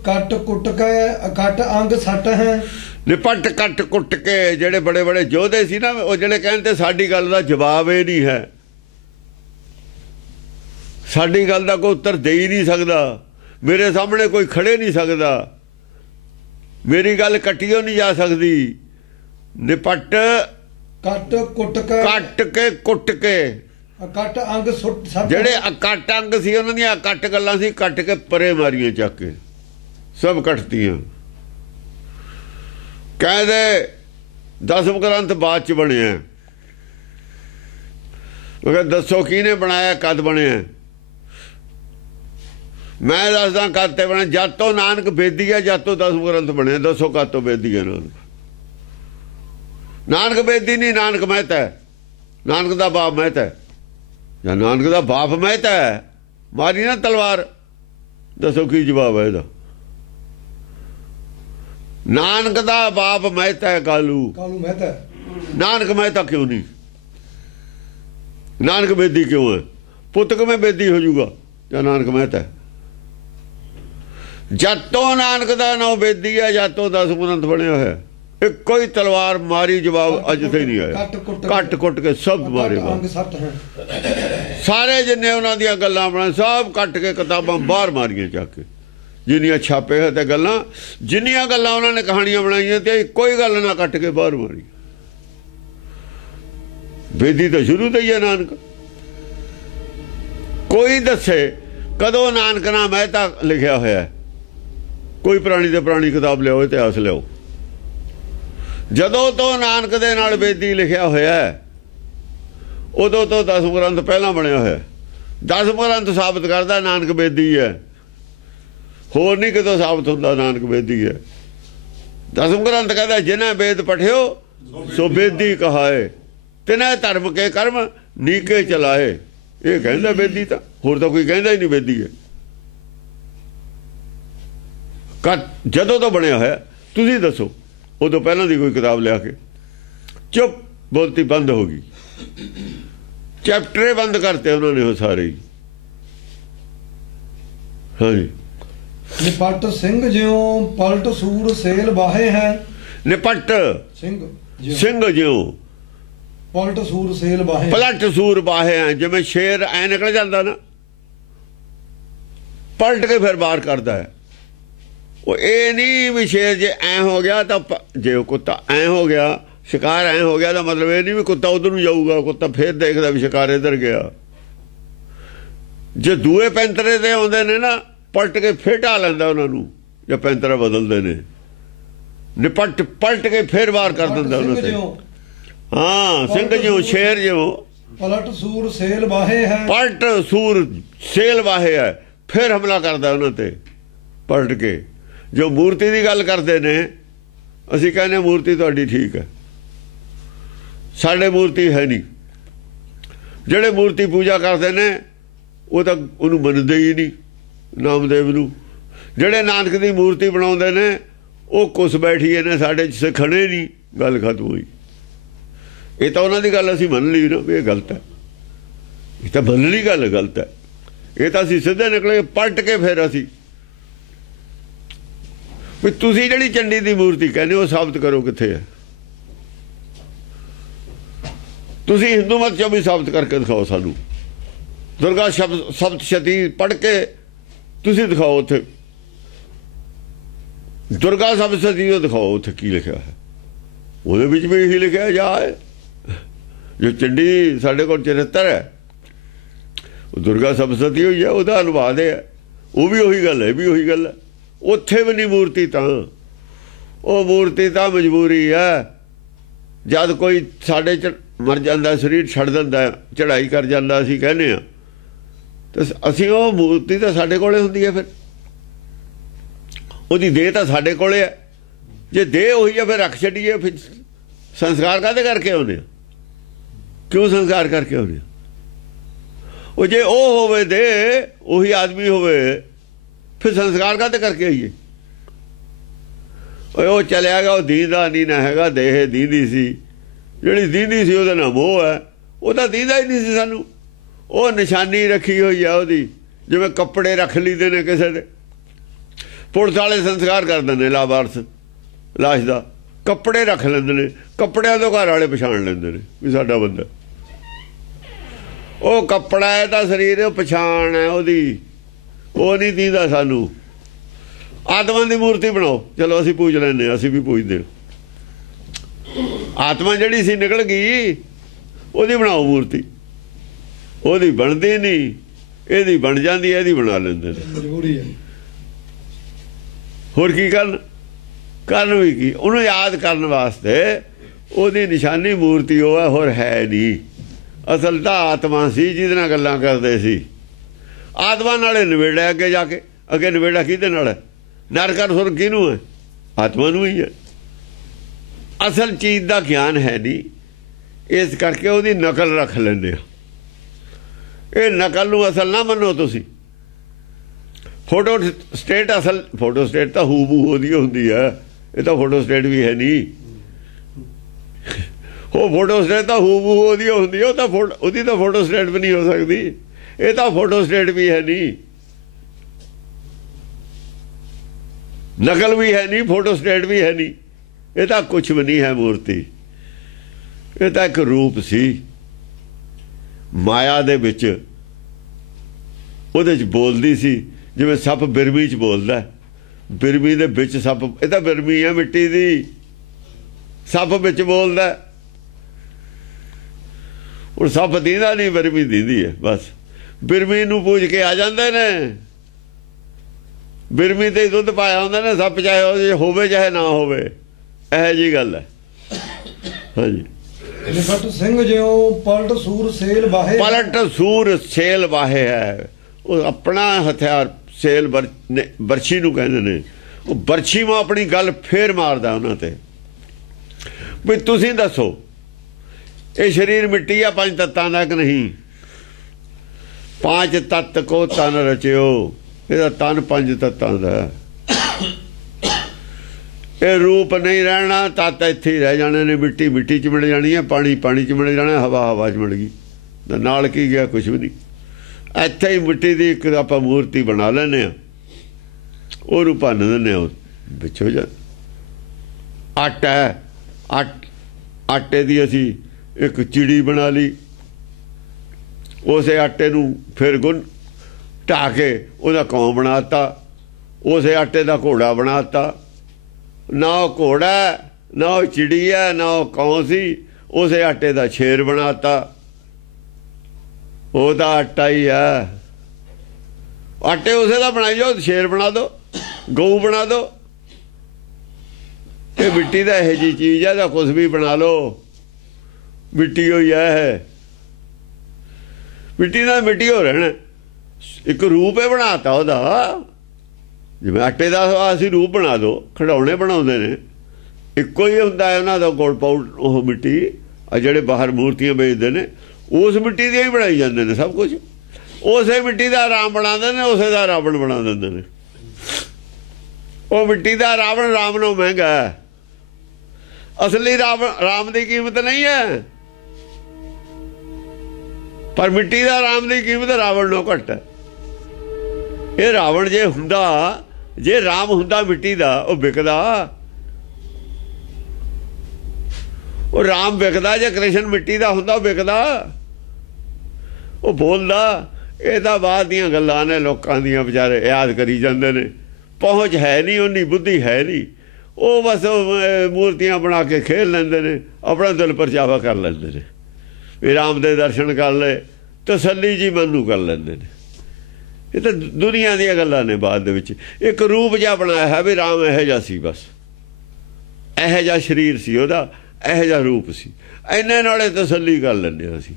ਕੱਟ ਕੁੱਟ ਕੇ ਅਕਟ ਅੰਗ ਸੱਟ ਹੈ। ਨਿਪਟ ਕੱਟ ਕੁੱਟ ਕੇ ਜਿਹੜੇ ਬੜੇ ਬੜੇ ਯੋਧੇ ਸੀ ਨਾ, ਉਹ ਜਿਹੜੇ ਕਹਿੰਦੇ ਸਾਡੀ ਗੱਲ ਦਾ ਜਵਾਬ ਇਹ ਨਹੀਂ ਹੈ, ਸਾਡੀ ਗੱਲ ਦਾ ਕੋਈ ਉੱਤਰ ਦੇ ਹੀ ਨਹੀਂ ਸਕਦਾ, ਮੇਰੇ ਸਾਹਮਣੇ ਕੋਈ ਖੜੇ ਨਹੀਂ ਸਕਦਾ, ਮੇਰੀ ਗੱਲ ਕੱਟੀਓ ਨਹੀਂ ਜਾ ਸਕਦੀ। ਨਿਪਟ ਕੱਟ ਕੁੱਟ ਕੇ, ਕੱਟ ਕੇ ਕੁੱਟ ਕੇ, ਅਕਟ ਅੰਗ ਸੱਟ। ਜਿਹੜੇ ਅਕਟ ਅੰਗ ਸੀ ਉਹਨਾਂ ਦੀਆਂ ਅਕਟ ਗੱਲਾਂ ਸੀ, ਕੱਟ ਕੇ ਪਰੇ ਮਾਰੀਆਂ ਚੱਕ ਕੇ, ਸਭ ਕੱਟਤੀਆਂ। ਕਹਿੰਦੇ 10 ਗ੍ਰੰਥ ਬਾਅਦ ਚ ਬਣਿਆ, ਉਹ ਦੱਸੋ ਕਿਹਨੇ ਬਣਾਇਆ, ਕਦ ਬਣਿਆ? ਮੈਂ ਦੱਸਦਾ ਕਦ ਤੇ ਬਣਿਆ। ਜਦ ਤੋਂ ਨਾਨਕ ਬੇਦੀ ਹੈ, ਜਦ ਤੋਂ 10 ਗ੍ਰੰਥ ਬਣੇ। ਦੱਸੋ ਕਦ ਤੋਂ ਬੇਦੀ ਹੈ ਨਾਨਕ? ਨਾਨਕ ਬੇਦੀ ਨਹੀਂ, ਨਾਨਕ ਮਹਿਤਾ ਹੈ। ਨਾਨਕ ਦਾ ਬਾਪ ਮਹਿਤਾ ਹੈ, ਜਾਂ ਨਾਨਕ ਦਾ ਬਾਪ ਮਹਿਤਾ ਹੈ। ਮਾਰੀ ਨਾ ਤਲਵਾਰ। ਦੱਸੋ ਕੀ ਜਵਾਬ ਹੈ ਇਹਦਾ? ਨਾਨਕ ਦਾ ਬਾਪ ਮਹਿਤਾ ਹੈ, ਕਾਲੂ ਮਹਿਤਾ। ਨਾਨਕ ਮਹਿਤਾ ਕਿਉਂ ਨਹੀਂ? ਨਾਨਕ ਬੇਦੀ ਕਿਉਂ ਹੈ? ਪੁੱਤ ਕਿਵੇਂ ਬੇਦੀ ਹੋ ਜਾਊਗਾ ਜਾਂ ਨਾਨਕ ਮਹਿਤਾ ਹੈ? ਜਦ ਤੋਂ ਨਾਨਕ ਦਾ ਨਾਮ ਬੇਦੀ ਹੈ, ਜਦ ਤੋਂ 10 ਗ੍ਰੰਥ ਬਣਿਆ ਹੋਇਆ। ਇੱਕੋ ਹੀ ਤਲਵਾਰ ਮਾਰੀ, ਜਵਾਬ ਅੱਜ ਤੇ ਨਹੀਂ ਆਇਆ। ਕੱਟ ਕੁੱਟ ਕੇ ਸਭ ਮਾਰੇ। ਸਾਰੇ ਜਿੰਨੇ ਉਹਨਾਂ ਦੀਆਂ ਗੱਲਾਂ ਬਣਾ ਸਭ ਕੱਟ ਕੇ ਕਿਤਾਬਾਂ ਬਾਹਰ ਮਾਰੀਆਂ ਚੱਕ ਕੇ। ਜਿੰਨੀਆਂ ਛਾਪੇ ਹੋਏ ਤੇ ਗੱਲਾਂ, ਜਿੰਨੀਆਂ ਗੱਲਾਂ ਉਹਨਾਂ ਨੇ ਕਹਾਣੀਆਂ ਬਣਾਈਆਂ ਤੇ ਕੋਈ ਗੱਲ ਨਾ ਕੱਟ ਕੇ ਬਾਹਰ ਮਾਰੀ। ਬੇਦੀ ਤਾਂ ਸ਼ੁਰੂ ਤੋਂ ਹੀ ਹੈ ਨਾਨਕ। ਕੋਈ ਦੱਸੇ ਕਦੋਂ ਨਾਨਕ ਨਾਮ ਮਹਿਤਾ ਲਿਖਿਆ ਹੋਇਆ? ਕੋਈ ਪੁਰਾਣੀ ਤੇ ਪੁਰਾਣੀ ਕਿਤਾਬ ਲਿਆਓ, ਇਤਿਹਾਸ ਲਿਆਓ। ਜਦੋਂ ਤੋਂ ਨਾਨਕ ਦੇ ਨਾਲ ਬੇਦੀ ਲਿਖਿਆ ਹੋਇਆ ਉਦੋਂ ਤੋਂ 10 ਗ੍ਰੰਥ ਪਹਿਲਾਂ ਬਣਿਆ ਹੋਇਆ। 10 ਗ੍ਰੰਥ ਸਾਬਤ ਕਰਦਾ ਨਾਨਕ ਬੇਦੀ ਹੈ, ਹੋਰ ਨਹੀਂ ਕਿਤੋਂ ਸਾਬਤ ਹੁੰਦਾ ਨਾਨਕ ਬੇਦੀ ਹੈ। 10 ਗ੍ਰੰਥ ਕਹਿੰਦਾ ਜਿਨ੍ਹਾਂ ਵੇਦ ਪਠਿਓ ਸੋ ਬੇਦੀ ਕਹਾਏ, ਤਿਨੈ ਧਰਮ ਕੇ ਕਰਮ ਨੀਕੇ ਚਲਾਏ। ਇਹ ਕਹਿੰਦਾ ਬੇਦੀ, ਤਾਂ ਹੋਰ ਤਾਂ ਕੋਈ ਕਹਿੰਦਾ ਹੀ ਨਹੀਂ ਬੇਦੀ ਹੈ। ਜਦੋਂ ਤੋਂ ਬਣਿਆ ਹੋਇਆ ਤੁਸੀਂ ਦੱਸੋ, ਉਦੋਂ ਪਹਿਲਾਂ ਦੀ ਕੋਈ ਕਿਤਾਬ ਲਿਆ ਕੇ? ਚੁੱਪ, ਬੋਲਤੀ ਬੰਦ ਹੋ ਗਈ। ਚੈਪਟਰੇ ਬੰਦ ਕਰਤੇ ਉਹਨਾਂ ਨੇ ਉਹ ਸਾਰੇ ਹੀ। ਹਾਂਜੀ। ਨਿਪਟ ਸਿੰਘ ਜਿਉ ਪਲਟ ਸੂਰ ਸੇਲ ਬਾਹੇ ਹੈ। ਨਿਪਟ ਸਿੰਘ ਜਿਉ ਪਲਟ ਸੂਰ ਸੇਲ ਬਾਹੇ। ਪਲਟ ਸੂਰ ਬਾਹੇ ਹੈ, ਜਿਵੇਂ ਸ਼ੇਰ ਐ ਨਿਕਲ ਜਾਂਦਾ ਨਾ, ਪਲਟ ਕੇ ਫਿਰ ਬਾਹਰ ਕਰਦਾ ਹੈ। ਉਹ ਇਹ ਨਹੀਂ ਵੀ ਸ਼ੇਰ ਜੇ ਐ ਹੋ ਗਿਆ ਤਾਂ, ਜੇ ਕੁੱਤਾ ਐ ਹੋ ਗਿਆ, ਸ਼ਿਕਾਰ ਐ ਹੋ ਗਿਆ ਤਾਂ ਮਤਲਬ ਇਹ ਨਹੀਂ ਵੀ ਕੁੱਤਾ ਉਧਰ ਨੂੰ ਜਾਊਗਾ। ਕੁੱਤਾ ਫੇਰ ਦੇਖਦਾ ਵੀ ਸ਼ਿਕਾਰ ਇੱਧਰ ਗਿਆ। ਜੇ ਦੂਏ ਪੈਂਤਰੇ ਤੇ ਆਉਂਦੇ ਨੇ ਨਾ, ਪਲਟ ਕੇ ਫੇਰ ਢਾ ਲੈਂਦਾ ਉਹਨਾਂ ਨੂੰ, ਜਾਂ ਪੈਂਤਰਾ ਬਦਲਦੇ ਨੇ। ਨਿਪਟ ਪਲਟ ਕੇ ਫੇਰ ਵਾਰ ਕਰ ਦਿੰਦਾ ਉਹਨਾਂ ਤੇ। ਹਾਂ, ਸਿੰਘ ਜਿਉ ਸ਼ੇਰ ਜਿਉ ਪਲਟ ਸੂਰ ਸੇਲ ਬਾਹੇ ਹੈ। ਪਲਟ ਸੂਰ ਸੇਲ ਬਾਹੇ ਹੈ, ਫੇਰ ਹਮਲਾ ਕਰਦਾ ਉਹਨਾਂ ਤੇ ਪਲਟ ਕੇ। ਜੋ ਮੂਰਤੀ ਦੀ ਗੱਲ ਕਰਦੇ ਨੇ, ਅਸੀਂ ਕਹਿੰਦੇ ਮੂਰਤੀ ਤੁਹਾਡੀ ਠੀਕ ਹੈ, ਸਾਡੇ ਮੂਰਤੀ ਹੈ ਨਹੀਂ। ਜਿਹੜੇ ਮੂਰਤੀ ਪੂਜਾ ਕਰਦੇ ਨੇ ਉਹ ਤਾਂ ਉਹਨੂੰ ਮੰਨਦੇ ਹੀ ਨਹੀਂ, ਨਾਮਦੇਵ ਨੂੰ। ਜਿਹੜੇ ਨਾਨਕ ਦੀ ਮੂਰਤੀ ਬਣਾਉਂਦੇ ਨੇ ਉਹ ਕੁਸ ਬੈਠੀਏ ਨੇ, ਸਾਡੇ ਚ ਖੜੇ ਨਹੀਂ। ਗੱਲ ਖਤਮ ਹੋਈ। ਇਹ ਤਾਂ ਉਹਨਾਂ ਦੀ ਗੱਲ ਅਸੀਂ ਮੰਨ ਲਈ ਨਾ ਵੀ ਇਹ ਗਲਤ ਹੈ। ਇਹ ਤਾਂ ਮੰਨ ਲਈ ਗੱਲ ਗਲਤ ਹੈ। ਇਹ ਤਾਂ ਅਸੀਂ ਸਿੱਧੇ ਨਿਕਲੇ ਪਲਟ ਕੇ ਫਿਰ ਅਸੀਂ ਵੀ ਤੁਸੀਂ ਜਿਹੜੀ ਚੰਡੀ ਦੀ ਮੂਰਤੀ ਕਹਿੰਦੇ ਉਹ ਸਾਬਤ ਕਰੋ ਕਿੱਥੇ ਹੈ। ਤੁਸੀਂ ਹਿੰਦੂ ਮਤ ਚੋਂ ਵੀ ਸਾਬਤ ਕਰਕੇ ਦਿਖਾਓ ਸਾਨੂੰ। ਦੁਰਗਾ ਸ਼ਬਦ ਸਪਤਸ਼ਤੀ ਪੜ੍ਹ ਕੇ ਤੁਸੀਂ ਦਿਖਾਓ ਉੱਥੇ, ਦੁਰਗਾ ਸਪਤਸ਼ਤੀ ਉਹ ਦਿਖਾਓ ਉੱਥੇ ਕੀ ਲਿਖਿਆ ਹੈ। ਉਹਦੇ ਵਿੱਚ ਵੀ ਇਹੀ ਲਿਖਿਆ ਜਾ ਹੈ। ਜੋ ਚੰਡੀ ਸਾਡੇ ਕੋਲ ਚਰਿੱਤਰ ਹੈ ਉਹ ਦੁਰਗਾ ਸਪਤਸ਼ਤੀ ਹੋਈ ਹੈ, ਉਹਦਾ ਅਨੁਵਾਦ ਹੈ। ਉਹ ਵੀ ਉਹੀ ਗੱਲ ਹੈ, ਵੀ ਉਹੀ ਗੱਲ ਹੈ। ਉੱਥੇ ਵੀ ਨਹੀਂ ਮੂਰਤੀ, ਤਾਂ ਉਹ ਮੂਰਤੀ ਤਾਂ ਮਜਬੂਰੀ ਹੈ। ਜਦ ਕੋਈ ਸਾਡੇ ਚ ਮਰ ਜਾਂਦਾ, ਸਰੀਰ ਛੱਡ ਦਿੰਦਾ, ਚੜ੍ਹਾਈ ਕਰ ਜਾਂਦਾ, ਅਸੀਂ ਕਹਿੰਦੇ ਹਾਂ ਤੇ ਅਸੀਂ ਉਹ ਮੂਰਤੀ ਤਾਂ ਸਾਡੇ ਕੋਲੇ ਹੁੰਦੀ ਹੈ। ਫਿਰ ਉਹਦੀ ਦੇਹ ਤਾਂ ਸਾਡੇ ਕੋਲੇ ਹੈ। ਜੇ ਦੇਹ ਉਹੀ ਹੈ ਫਿਰ ਰੱਖ ਛੱਡੀਏ, ਫਿਰ ਸੰਸਕਾਰ ਕਾਹਦੇ ਕਰਕੇ ਆਉਂਦੇ? ਕਿਉਂ ਸੰਸਕਾਰ ਕਰਕੇ ਆਉਂਦੇ? ਉਹ ਜੇ ਉਹ ਹੋਵੇ ਦੇਹ, ਉਹੀ ਆਦਮੀ ਹੋਵੇ, ਫਿਰ ਸੰਸਕਾਰ ਕਾਹਦੇ ਕਰਕੇ ਆਈਏ? ਉਹ ਚਲਿਆ ਗਿਆ, ਉਹ ਦੀਂਦਾ ਨਹੀਂ ਨਾ ਹੈਗਾ। ਦੇਹ ਦੀਂਦੀ ਸੀ, ਜਿਹੜੀ ਦੀਂਦੀ ਸੀ ਉਹਦਾ ਨਾਮ ਮੋਹ ਹੈ। ਉਹਦਾ ਦੀਂਦਾ ਹੀ ਨਹੀਂ ਸੀ ਸਾਨੂੰ। ਉਹ ਨਿਸ਼ਾਨੀ ਰੱਖੀ ਹੋਈ ਆ ਉਹਦੀ, ਜਿਵੇਂ ਕੱਪੜੇ ਰੱਖ ਲਈਦੇ ਨੇ ਕਿਸੇ ਦੇ। ਪੁਲਿਸ ਵਾਲੇ ਸੰਸਕਾਰ ਕਰ ਦਿੰਦੇ ਲਾਵਾਰਸ ਲਾਸ਼ ਦਾ, ਕੱਪੜੇ ਰੱਖ ਲੈਂਦੇ ਨੇ। ਕੱਪੜਿਆਂ ਤੋਂ ਘਰ ਵਾਲੇ ਪਛਾਣ ਲੈਂਦੇ ਨੇ ਵੀ ਸਾਡਾ ਬੰਦਾ। ਉਹ ਕੱਪੜਾ ਹੈ ਤਾਂ ਸਰੀਰ, ਉਹ ਪਛਾਣ ਹੈ ਉਹਦੀ, ਉਹ ਨਹੀਂ ਦੀਂਦਾ ਸਾਨੂੰ। ਆਤਮਾ ਦੀ ਮੂਰਤੀ ਬਣਾਓ, ਚਲੋ ਅਸੀਂ ਪੂਜ ਲੈਂਦੇ ਹਾਂ, ਅਸੀਂ ਵੀ ਪੂਜਦੇ। ਆਤਮਾ ਜਿਹੜੀ ਸੀ ਨਿਕਲ ਗਈ, ਉਹਦੀ ਬਣਾਓ ਮੂਰਤੀ। ਉਹਦੀ ਬਣਦੀ ਨਹੀਂ, ਇਹਦੀ ਬਣ ਜਾਂਦੀ ਹੈ, ਇਹਦੀ ਬਣਾ ਲੈਂਦੇ ਨੇ। ਮਜਬੂਰੀ ਹੈ। ਹੋਰ ਕੀ ਕਰਨ ਵੀ ਕੀ? ਉਹਨੂੰ ਯਾਦ ਕਰਨ ਵਾਸਤੇ ਉਹਦੀ ਨਿਸ਼ਾਨੀ ਮੂਰਤੀ ਉਹ ਹੈ, ਹੋਰ ਹੈ ਨਹੀਂ। ਅਸਲ ਤਾਂ ਆਤਮਾ ਸੀ ਜਿਹਦੇ ਨਾਲ ਗੱਲਾਂ ਕਰਦੇ ਸੀ। ਆਤਮਾ ਨਾਲੇ ਨਵੇੜਾ ਅੱਗੇ ਜਾ ਕੇ, ਅੱਗੇ ਨਵੇੜਾ ਕਿਹਦੇ ਨਾਲ ਹੈ? ਨਰਕ ਸੁਰਗ ਕਿਹਨੂੰ ਹੈ? ਆਤਮਾ ਨੂੰ ਹੀ ਹੈ। ਅਸਲ ਚੀਜ਼ ਦਾ ਗਿਆਨ ਹੈ ਨਹੀਂ, ਇਸ ਕਰਕੇ ਉਹਦੀ ਨਕਲ ਰੱਖ ਲੈਂਦੇ ਆ। ਇਹ ਨਕਲ ਨੂੰ ਅਸਲ ਨਾ ਮੰਨੋ ਤੁਸੀਂ। ਫੋਟੋ ਸਟੇਟ ਅਸਲ, ਫੋਟੋ ਸਟੇਟ ਤਾਂ ਹੂਬਹੂ ਉਹਦੀ ਹੁੰਦੀ ਹੈ। ਇਹ ਤਾਂ ਫੋਟੋ ਸਟੇਟ ਵੀ ਹੈ ਨਹੀਂ। ਉਹ ਫੋਟੋ ਸਟੇਟ ਤਾਂ ਹੂਬਹੂ ਉਹਦੀ ਹੁੰਦੀ ਹੈ। ਉਹ ਤਾਂ ਉਹਦੀ ਤਾਂ ਫੋਟੋ ਸਟੇਟ ਵੀ ਨਹੀਂ ਹੋ ਸਕਦੀ। ਇਹ ਤਾਂ ਫੋਟੋ ਸਟੇਟ ਵੀ ਹੈ ਨਹੀਂ, ਨਕਲ ਵੀ ਹੈ ਨਹੀਂ, ਫੋਟੋ ਸਟੇਟ ਵੀ ਹੈ ਨਹੀਂ। ਇਹ ਤਾਂ ਕੁਛ ਵੀ ਨਹੀਂ ਹੈ ਮੂਰਤੀ। ਇਹ ਤਾਂ ਇੱਕ ਰੂਪ ਸੀ ਮਾਇਆ ਦੇ ਵਿੱਚ, ਉਹਦੇ 'ਚ ਬੋਲਦੀ ਸੀ ਜਿਵੇਂ ਸੱਪ ਬਿਰਮੀ 'ਚ ਬੋਲਦਾ। ਬਿਰਮੀ ਦੇ ਵਿੱਚ ਸੱਪ, ਇਹ ਤਾਂ ਬਿਰਮੀ ਹੈ ਮਿੱਟੀ ਦੀ, ਸੱਪ ਵਿੱਚ ਬੋਲਦਾ। ਹੁਣ ਸੱਪ ਦੀਂਦਾ ਨਹੀਂ, ਬਿਰਮੀ ਦੀਂਦੀ ਹੈ ਬਸ। ਬਿਰਮੀ ਨੂੰ ਪੂਜ ਕੇ ਆ ਜਾਂਦੇ ਨੇ। ਬਿਰਮੀ ਤੇ ਦੁੱਧ ਪਾਇਆ ਹੁੰਦਾ ਨੇ ਸੱਪ, ਚਾਹੇ ਹੋਵੇ ਚਾਹੇ ਨਾ ਹੋਵੇ। ਇਹੋ ਜਿਹੀ ਗੱਲ ਹੈ। ਹਾਂਜੀ, ਨਿਫਟ ਸਿੰਘ ਜਿਉ ਪਲਟ ਸੂਰ ਸੇਲ ਵਾਹੇ, ਪਲਟ ਸੂਰ ਸੇਲ ਵਾਹੇ ਹੈ। ਉਹ ਆਪਣਾ ਹਥਿਆਰ ਸੇਲ ਬਰਛੀ ਨੂੰ ਕਹਿੰਦੇ ਨੇ। ਉਹ ਬਰਛੀ ਨੂੰ ਆਪਣੀ ਗੱਲ ਫੇਰ ਮਾਰਦਾ ਉਹਨਾਂ ਤੇ। ਵੀ ਤੁਸੀਂ ਦੱਸੋ, ਇਹ ਸਰੀਰ ਮਿੱਟੀ ਆ ਪੰਜ ਤੱਤਾਂ ਦਾ ਕਿ ਨਹੀਂ? ਪੰਜ ਤੱਤ ਕੋ ਤਨ ਰਚਿਓ। ਇਹਦਾ ਤਨ ਪੰਜ ਤੱਤਾਂ ਦਾ। ਇਹ ਰੂਪ ਨਹੀਂ ਰਹਿਣਾ, ਤੱਤ ਇੱਥੇ ਹੀ ਰਹਿ ਜਾਣੇ ਨੇ। ਮਿੱਟੀ ਮਿੱਟੀ 'ਚ ਮਿਲ ਜਾਣੀ ਹੈ, ਪਾਣੀ ਪਾਣੀ 'ਚ ਮਿਲ ਜਾਣਾ, ਹਵਾ ਹਵਾ 'ਚ ਮਿਲ ਗਈ। ਨਾਲ ਕੀ ਗਿਆ? ਕੁਛ ਵੀ ਨਹੀਂ। ਇੱਥੇ ਹੀ ਮਿੱਟੀ ਦੀ ਇੱਕ ਆਪਾਂ ਮੂਰਤੀ ਬਣਾ ਲੈਂਦੇ ਹਾਂ, ਉਹਨੂੰ ਭੰਨ ਦਿੰਦੇ ਹਾਂ, ਵਿੱਚ ਹੋ ਜਾ। ਆਟਾ ਹੈ, ਆਟੇ ਦੀ ਅਸੀਂ ਇੱਕ ਚਿੜੀ ਬਣਾ ਲਈ। ਉਸੇ ਆਟੇ ਨੂੰ ਫਿਰ ਗੁੰਨ ਢਾ ਕੇ ਉਹਦਾ ਕੌਂ ਬਣਾ ਤਾ। ਉਸੇ ਆਟੇ ਦਾ ਘੋੜਾ ਬਣਾ ਤਾ। ਨਾ ਉਹ ਘੋੜਾ, ਨਾ ਉਹ ਚਿੜੀ ਹੈ, ਨਾ ਉਹ ਕੌਂ ਸੀ। ਉਸੇ ਆਟੇ ਦਾ ਸ਼ੇਰ ਬਣਾ ਤਾ। ਉਹਦਾ ਆਟਾ ਹੀ ਹੈ। ਆਟੇ ਉਸੇ ਦਾ ਬਣਾਈ ਜਾਓ, ਸ਼ੇਰ ਬਣਾ ਦੋ, ਗਊ ਬਣਾ ਦੋ। ਇਹ ਮਿੱਟੀ ਦਾ ਇਹੋ ਜਿਹੀ ਚੀਜ਼ ਹੈ, ਤਾਂ ਕੁਛ ਵੀ ਬਣਾ ਲਓ, ਮਿੱਟੀ ਹੋਈ ਹੈ। ਮਿੱਟੀ ਨਾਲ ਮਿੱਟੀ ਹੋ ਰਹਿਣਾ। ਇੱਕ ਰੂਪ ਹੈ ਬਣਾਤਾ ਉਹਦਾ। ਜਿਵੇਂ ਆਟੇ ਦਾ ਅਸੀਂ ਰੂਪ ਬਣਾ ਦੋ, ਖਿਡੌਣੇ ਬਣਾਉਂਦੇ ਨੇ, ਇੱਕੋ ਹੀ ਹੁੰਦਾ ਹੈ ਉਹਨਾਂ ਦਾ ਗੋਲ ਪਾਊਡ। ਉਹ ਮਿੱਟੀ ਆ ਜਿਹੜੇ ਬਾਹਰ ਮੂਰਤੀਆਂ ਵੇਚਦੇ ਨੇ, ਉਸ ਮਿੱਟੀ ਦੀਆਂ ਹੀ ਬਣਾਈ ਜਾਂਦੇ ਨੇ ਸਭ ਕੁਝ। ਉਸੇ ਮਿੱਟੀ ਦਾ ਰਾਮ ਬਣਾ ਦਿੰਦੇ ਨੇ, ਉਸੇ ਦਾ ਰਾਵਣ ਬਣਾ ਦਿੰਦੇ ਨੇ। ਉਹ ਮਿੱਟੀ ਦਾ ਰਾਵਣ ਰਾਮ ਨੂੰ ਮਹਿੰਗਾ ਹੈ। ਅਸਲੀ ਰਾਮ ਦੀ ਕੀਮਤ ਨਹੀਂ ਹੈ, ਪਰ ਮਿੱਟੀ ਦਾ ਰਾਮ ਦੀ ਕੀਮਤ ਰਾਵਣ ਨੂੰ ਘੱਟ ਹੈ। ਇਹ ਰਾਵਣ ਜੇ ਹੁੰਦਾ, ਜੇ ਰਾਮ ਹੁੰਦਾ ਮਿੱਟੀ ਦਾ, ਉਹ ਵਿਕਦਾ। ਉਹ ਰਾਮ ਵਿਕਦਾ। ਜੇ ਕ੍ਰਿਸ਼ਨ ਮਿੱਟੀ ਦਾ ਹੁੰਦਾ, ਉਹ ਵਿਕਦਾ, ਉਹ ਬੋਲਦਾ। ਇਹ ਤਾਂ ਬਾਅਦ ਦੀਆਂ ਗੱਲਾਂ ਨੇ, ਲੋਕਾਂ ਦੀਆਂ ਵਿਚਾਰੇ ਯਾਦ ਕਰੀ ਜਾਂਦੇ ਨੇ। ਪਹੁੰਚ ਹੈ ਨਹੀਂ, ਉਨੀ ਬੁੱਧੀ ਹੈ ਨਹੀਂ। ਉਹ ਬਸ ਮੂਰਤੀਆਂ ਬਣਾ ਕੇ ਖੇਲ ਲੈਂਦੇ ਨੇ, ਆਪਣਾ ਦਿਲ ਪਰਚਾਵਾ ਕਰ ਲੈਂਦੇ ਨੇ। ਵੀ ਰਾਮ ਦੇ ਦਰਸ਼ਨ ਕਰ ਲਏ, ਤਸੱਲੀ ਜੀ ਮਨ ਨੂੰ ਕਰ ਲੈਂਦੇ ਨੇ। ਇਹ ਤਾਂ ਦੁਨੀਆ ਦੀਆਂ ਗੱਲਾਂ ਨੇ। ਬਾਅਦ ਦੇ ਵਿੱਚ ਇੱਕ ਰੂਪ ਜਿਹਾ ਬਣਾਇਆ ਹੈ ਵੀ ਰਾਮ ਇਹੋ ਜਿਹਾ ਸੀ, ਬਸ ਇਹੋ ਜਿਹਾ ਸਰੀਰ ਸੀ ਉਹਦਾ, ਇਹੋ ਜਿਹਾ ਰੂਪ ਸੀ। ਇੰਨੇ ਨਾਲੇ ਤਸੱਲੀ ਕਰ ਲੈਂਦੇ ਹਾਂ ਅਸੀਂ।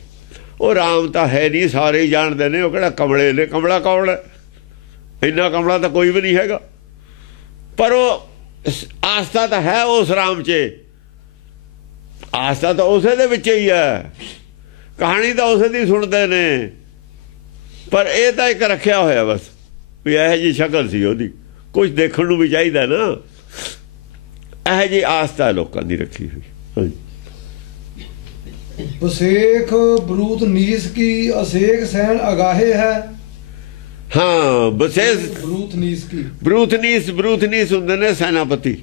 ਉਹ ਰਾਮ ਤਾਂ ਹੈ ਨਹੀਂ, ਸਾਰੇ ਹੀ ਜਾਣਦੇ ਨੇ। ਉਹ ਕਿਹੜਾ ਕਮਲੇ ਨੇ? ਕਮਲਾ ਕੌਣ ਹੈ? ਇੰਨਾ ਕਮਲਾ ਤਾਂ ਕੋਈ ਵੀ ਨਹੀਂ ਹੈਗਾ। ਪਰ ਉਹ ਆਸਥਾ ਤਾਂ ਹੈ ਉਸ ਰਾਮ 'ਚ। ਆਸਥਾ ਤਾਂ ਉਸੇ ਦੇ ਵਿੱਚ ਹੀ ਹੈ। ਕਹਾਣੀ ਤਾਂ ਉਸੇ ਦੀ ਸੁਣਦੇ ਨੇ। ਪਰ ਇਹ ਤਾਂ ਇੱਕ ਰੱਖਿਆ ਹੋਇਆ ਬਸ ਵੀ ਇਹੋ ਜਿਹੀ ਸ਼ਕਲ ਸੀ ਉਹਦੀ। ਕੁਝ ਦੇਖਣ ਨੂੰ ਵੀ ਚਾਹੀਦਾ ਨਾ। ਇਹੋ ਜਿਹੀ ਆਸਥਾ ਲੋਕਾਂ ਦੀ ਰੱਖੀ ਹੋਈ। ਬਸੇਖ ਬਰੂਤ ਨੀਸ ਕੀ ਅਸੇਖ ਸੈਨ ਅਗਾਹੇ ਹੈ। ਹਾਂ, ਬਸੇਖ ਬਰੂਤ ਨੀਸ ਕੀ। ਬਰੂਥ ਨੀਸ ਹੁੰਦੇ ਨੇ ਸੈਨਾਪਤੀ।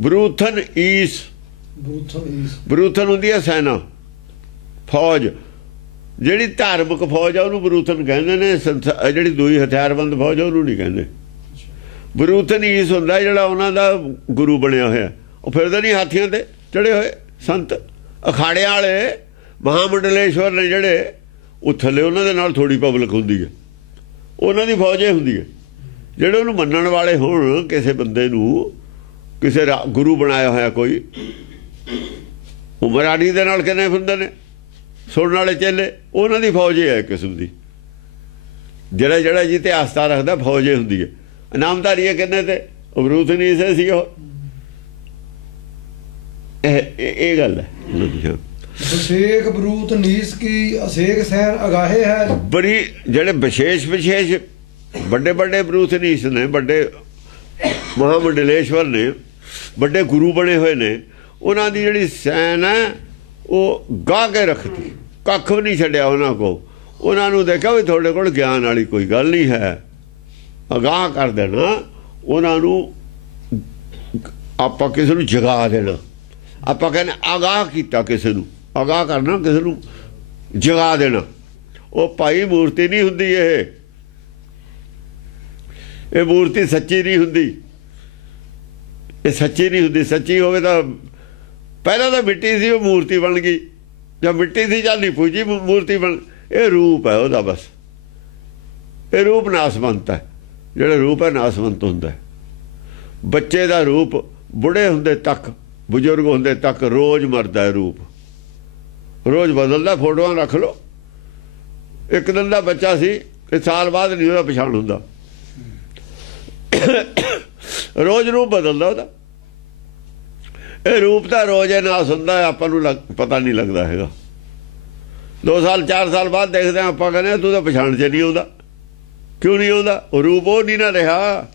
ਬਰੂਥਨ ਈਸ, ਬਰੂਥਨ ਹੁੰਦੀ ਹੈ ਸੈਨਾ, ਫੌਜ। ਜਿਹੜੀ ਧਾਰਮਿਕ ਫੌਜ ਆ ਉਹਨੂੰ ਬਰੂਥਨ ਕਹਿੰਦੇ ਨੇ। ਜਿਹੜੀ ਦੂਈ ਹਥਿਆਰਬੰਦ ਫੌਜ ਆ ਉਹਨੂੰ ਨਹੀਂ ਕਹਿੰਦੇ। ਬਰੂਥਨ ਈਸ ਹੁੰਦਾ ਜਿਹੜਾ ਉਹਨਾਂ ਦਾ ਗੁਰੂ ਬਣਿਆ ਹੋਇਆ। ਉਹ ਫਿਰਦੇ ਨਹੀਂ ਹਾਥੀਆਂ ਤੇ ਚੜੇ ਹੋਏ ਸੰਤ, ਅਖਾੜਿਆਂ ਵਾਲੇ ਮਹਾਮੰਡਲੇਸ਼ਵਰ ਨੇ ਜਿਹੜੇ। ਉਹ ਥੱਲੇ ਉਹਨਾਂ ਦੇ ਨਾਲ ਥੋੜੀ ਪਬਲਿਕ ਹੁੰਦੀ ਹੈ, ਉਹਨਾਂ ਦੀ ਫੌਜ ਇਹ ਹੁੰਦੀ ਹੈ। ਜਿਹੜੇ ਉਹਨੂੰ ਮੰਨਣ ਵਾਲੇ ਹੋਣ, ਕਿਸੇ ਬੰਦੇ ਨੂੰ ਕਿਸੇ ਗੁਰੂ ਬਣਾਇਆ ਹੋਇਆ ਕੋਈ, ਉਹ ਮਰਾੜੀ ਦੇ ਨਾਲ ਕਿੰਨੇ ਹੁੰਦੇ ਨੇ, ਸੁਣਨ ਵਾਲੇ ਚੇਲੇ ਉਹਨਾਂ ਦੀ ਫੌਜ ਹੈ ਕਿਸਮ ਦੀ। ਜਿਹੜਾ ਜੀ ਤੇ ਆਸਥਾ ਰੱਖਦਾ ਫੌਜ ਹੀ ਹੁੰਦੀ ਹੈ। ਇਨਾਮਦਾਰੀਏ ਕਿੰਨੇ ਤੇ ਅਬਰੂਥ ਨਹੀਂ ਸੀ ਉਹ। ਇਹ ਗੱਲ ਹੈ। ਵਿਸ਼ੇਕ ਬਰੂਤ ਨੀਸ ਕੀ ਅਸੇਕ ਸੈਨ ਅਗਾਹੇ ਹੈ। ਬੜੀ ਜਿਹੜੇ ਵਿਸ਼ੇਸ਼ ਵੱਡੇ ਬਰੂਥ ਨੀਸ ਨੇ, ਵੱਡੇ ਮਹਾਮੰਡਲੇਸ਼ਵਰ ਨੇ, ਵੱਡੇ ਗੁਰੂ ਬਣੇ ਹੋਏ ਨੇ, ਉਹਨਾਂ ਦੀ ਜਿਹੜੀ ਸੈਨ ਹੈ ਉਹ ਗਾਹ ਕੇ ਰੱਖਦੀ, ਕੱਖ ਵੀ ਨਹੀਂ ਛੱਡਿਆ ਉਹਨਾਂ ਕੋਲ। ਉਹਨਾਂ ਨੂੰ ਦੇਖਿਆ ਵੀ ਤੁਹਾਡੇ ਕੋਲ ਗਿਆਨ ਵਾਲੀ ਕੋਈ ਗੱਲ ਨਹੀਂ ਹੈ, ਅਗਾਹ ਕਰ ਦੇਣਾ ਉਹਨਾਂ ਨੂੰ। ਆਪਾਂ ਕਿਸੇ ਨੂੰ ਜਗਾ ਦੇਣਾ, ਆਪਾਂ ਕਹਿੰਦੇ ਆਗਾਹ ਕੀਤਾ ਕਿਸੇ ਨੂੰ, ਆਗਾਹ ਕਰਨਾ ਕਿਸੇ ਨੂੰ, ਜਗਾ ਦੇਣਾ। ਉਹ ਭਾਈ ਮੂਰਤੀ ਨਹੀਂ ਹੁੰਦੀ, ਇਹ ਮੂਰਤੀ ਸੱਚੀ ਨਹੀਂ ਹੁੰਦੀ, ਇਹ ਸੱਚੀ ਨਹੀਂ ਹੁੰਦੀ। ਸੱਚੀ ਹੋਵੇ ਤਾਂ ਪਹਿਲਾਂ ਤਾਂ ਮਿੱਟੀ ਸੀ, ਉਹ ਮੂਰਤੀ ਬਣ ਗਈ, ਜਾਂ ਮਿੱਟੀ ਸੀ ਜਾਂ ਨਹੀਂ ਪੂਜੀ ਮੂਰਤੀ ਬਣ। ਇਹ ਰੂਪ ਹੈ ਉਹਦਾ, ਬਸ ਇਹ ਰੂਪ ਨਾਸਵੰਤ ਹੈ। ਜਿਹੜਾ ਰੂਪ ਹੈ ਨਾਸਵੰਤ ਹੁੰਦਾ। ਬੱਚੇ ਦਾ ਰੂਪ ਬੁੜੇ ਹੁੰਦੇ ਤੱਕ, ਬਜ਼ੁਰਗ ਹੁੰਦੇ ਤੱਕ ਰੋਜ਼ ਮਰਦਾ ਹੈ ਰੂਪ, ਰੋਜ਼ ਬਦਲਦਾ। ਫੋਟੋਆਂ ਰੱਖ ਲਓ, ਇੱਕ ਦਿਨ ਦਾ ਬੱਚਾ ਸੀ, ਇਹ ਸਾਲ ਬਾਅਦ ਨਹੀਂ ਉਹਦਾ ਪਛਾਣ ਹੁੰਦਾ, ਰੋਜ਼ ਰੂਪ ਬਦਲਦਾ ਉਹਦਾ। ਇਹ ਰੂਪ ਤਾਂ ਰੋਜ਼ ਇਹ ਨਾਸ ਹੁੰਦਾ, ਆਪਾਂ ਨੂੰ ਪਤਾ ਨਹੀਂ ਲੱਗਦਾ ਹੈਗਾ। 2 ਸਾਲ 4 ਸਾਲ ਬਾਅਦ ਦੇਖਦੇ ਆਪਾਂ ਕਹਿੰਦੇ ਤੂੰ ਤਾਂ ਪਛਾਣ 'ਚ ਨਹੀਂ ਆਉਂਦਾ। ਕਿਉਂ ਨਹੀਂ ਆਉਂਦਾ? ਉਹ ਰੂਪ ਉਹ ਨਹੀਂ ਨਾ ਰਿਹਾ,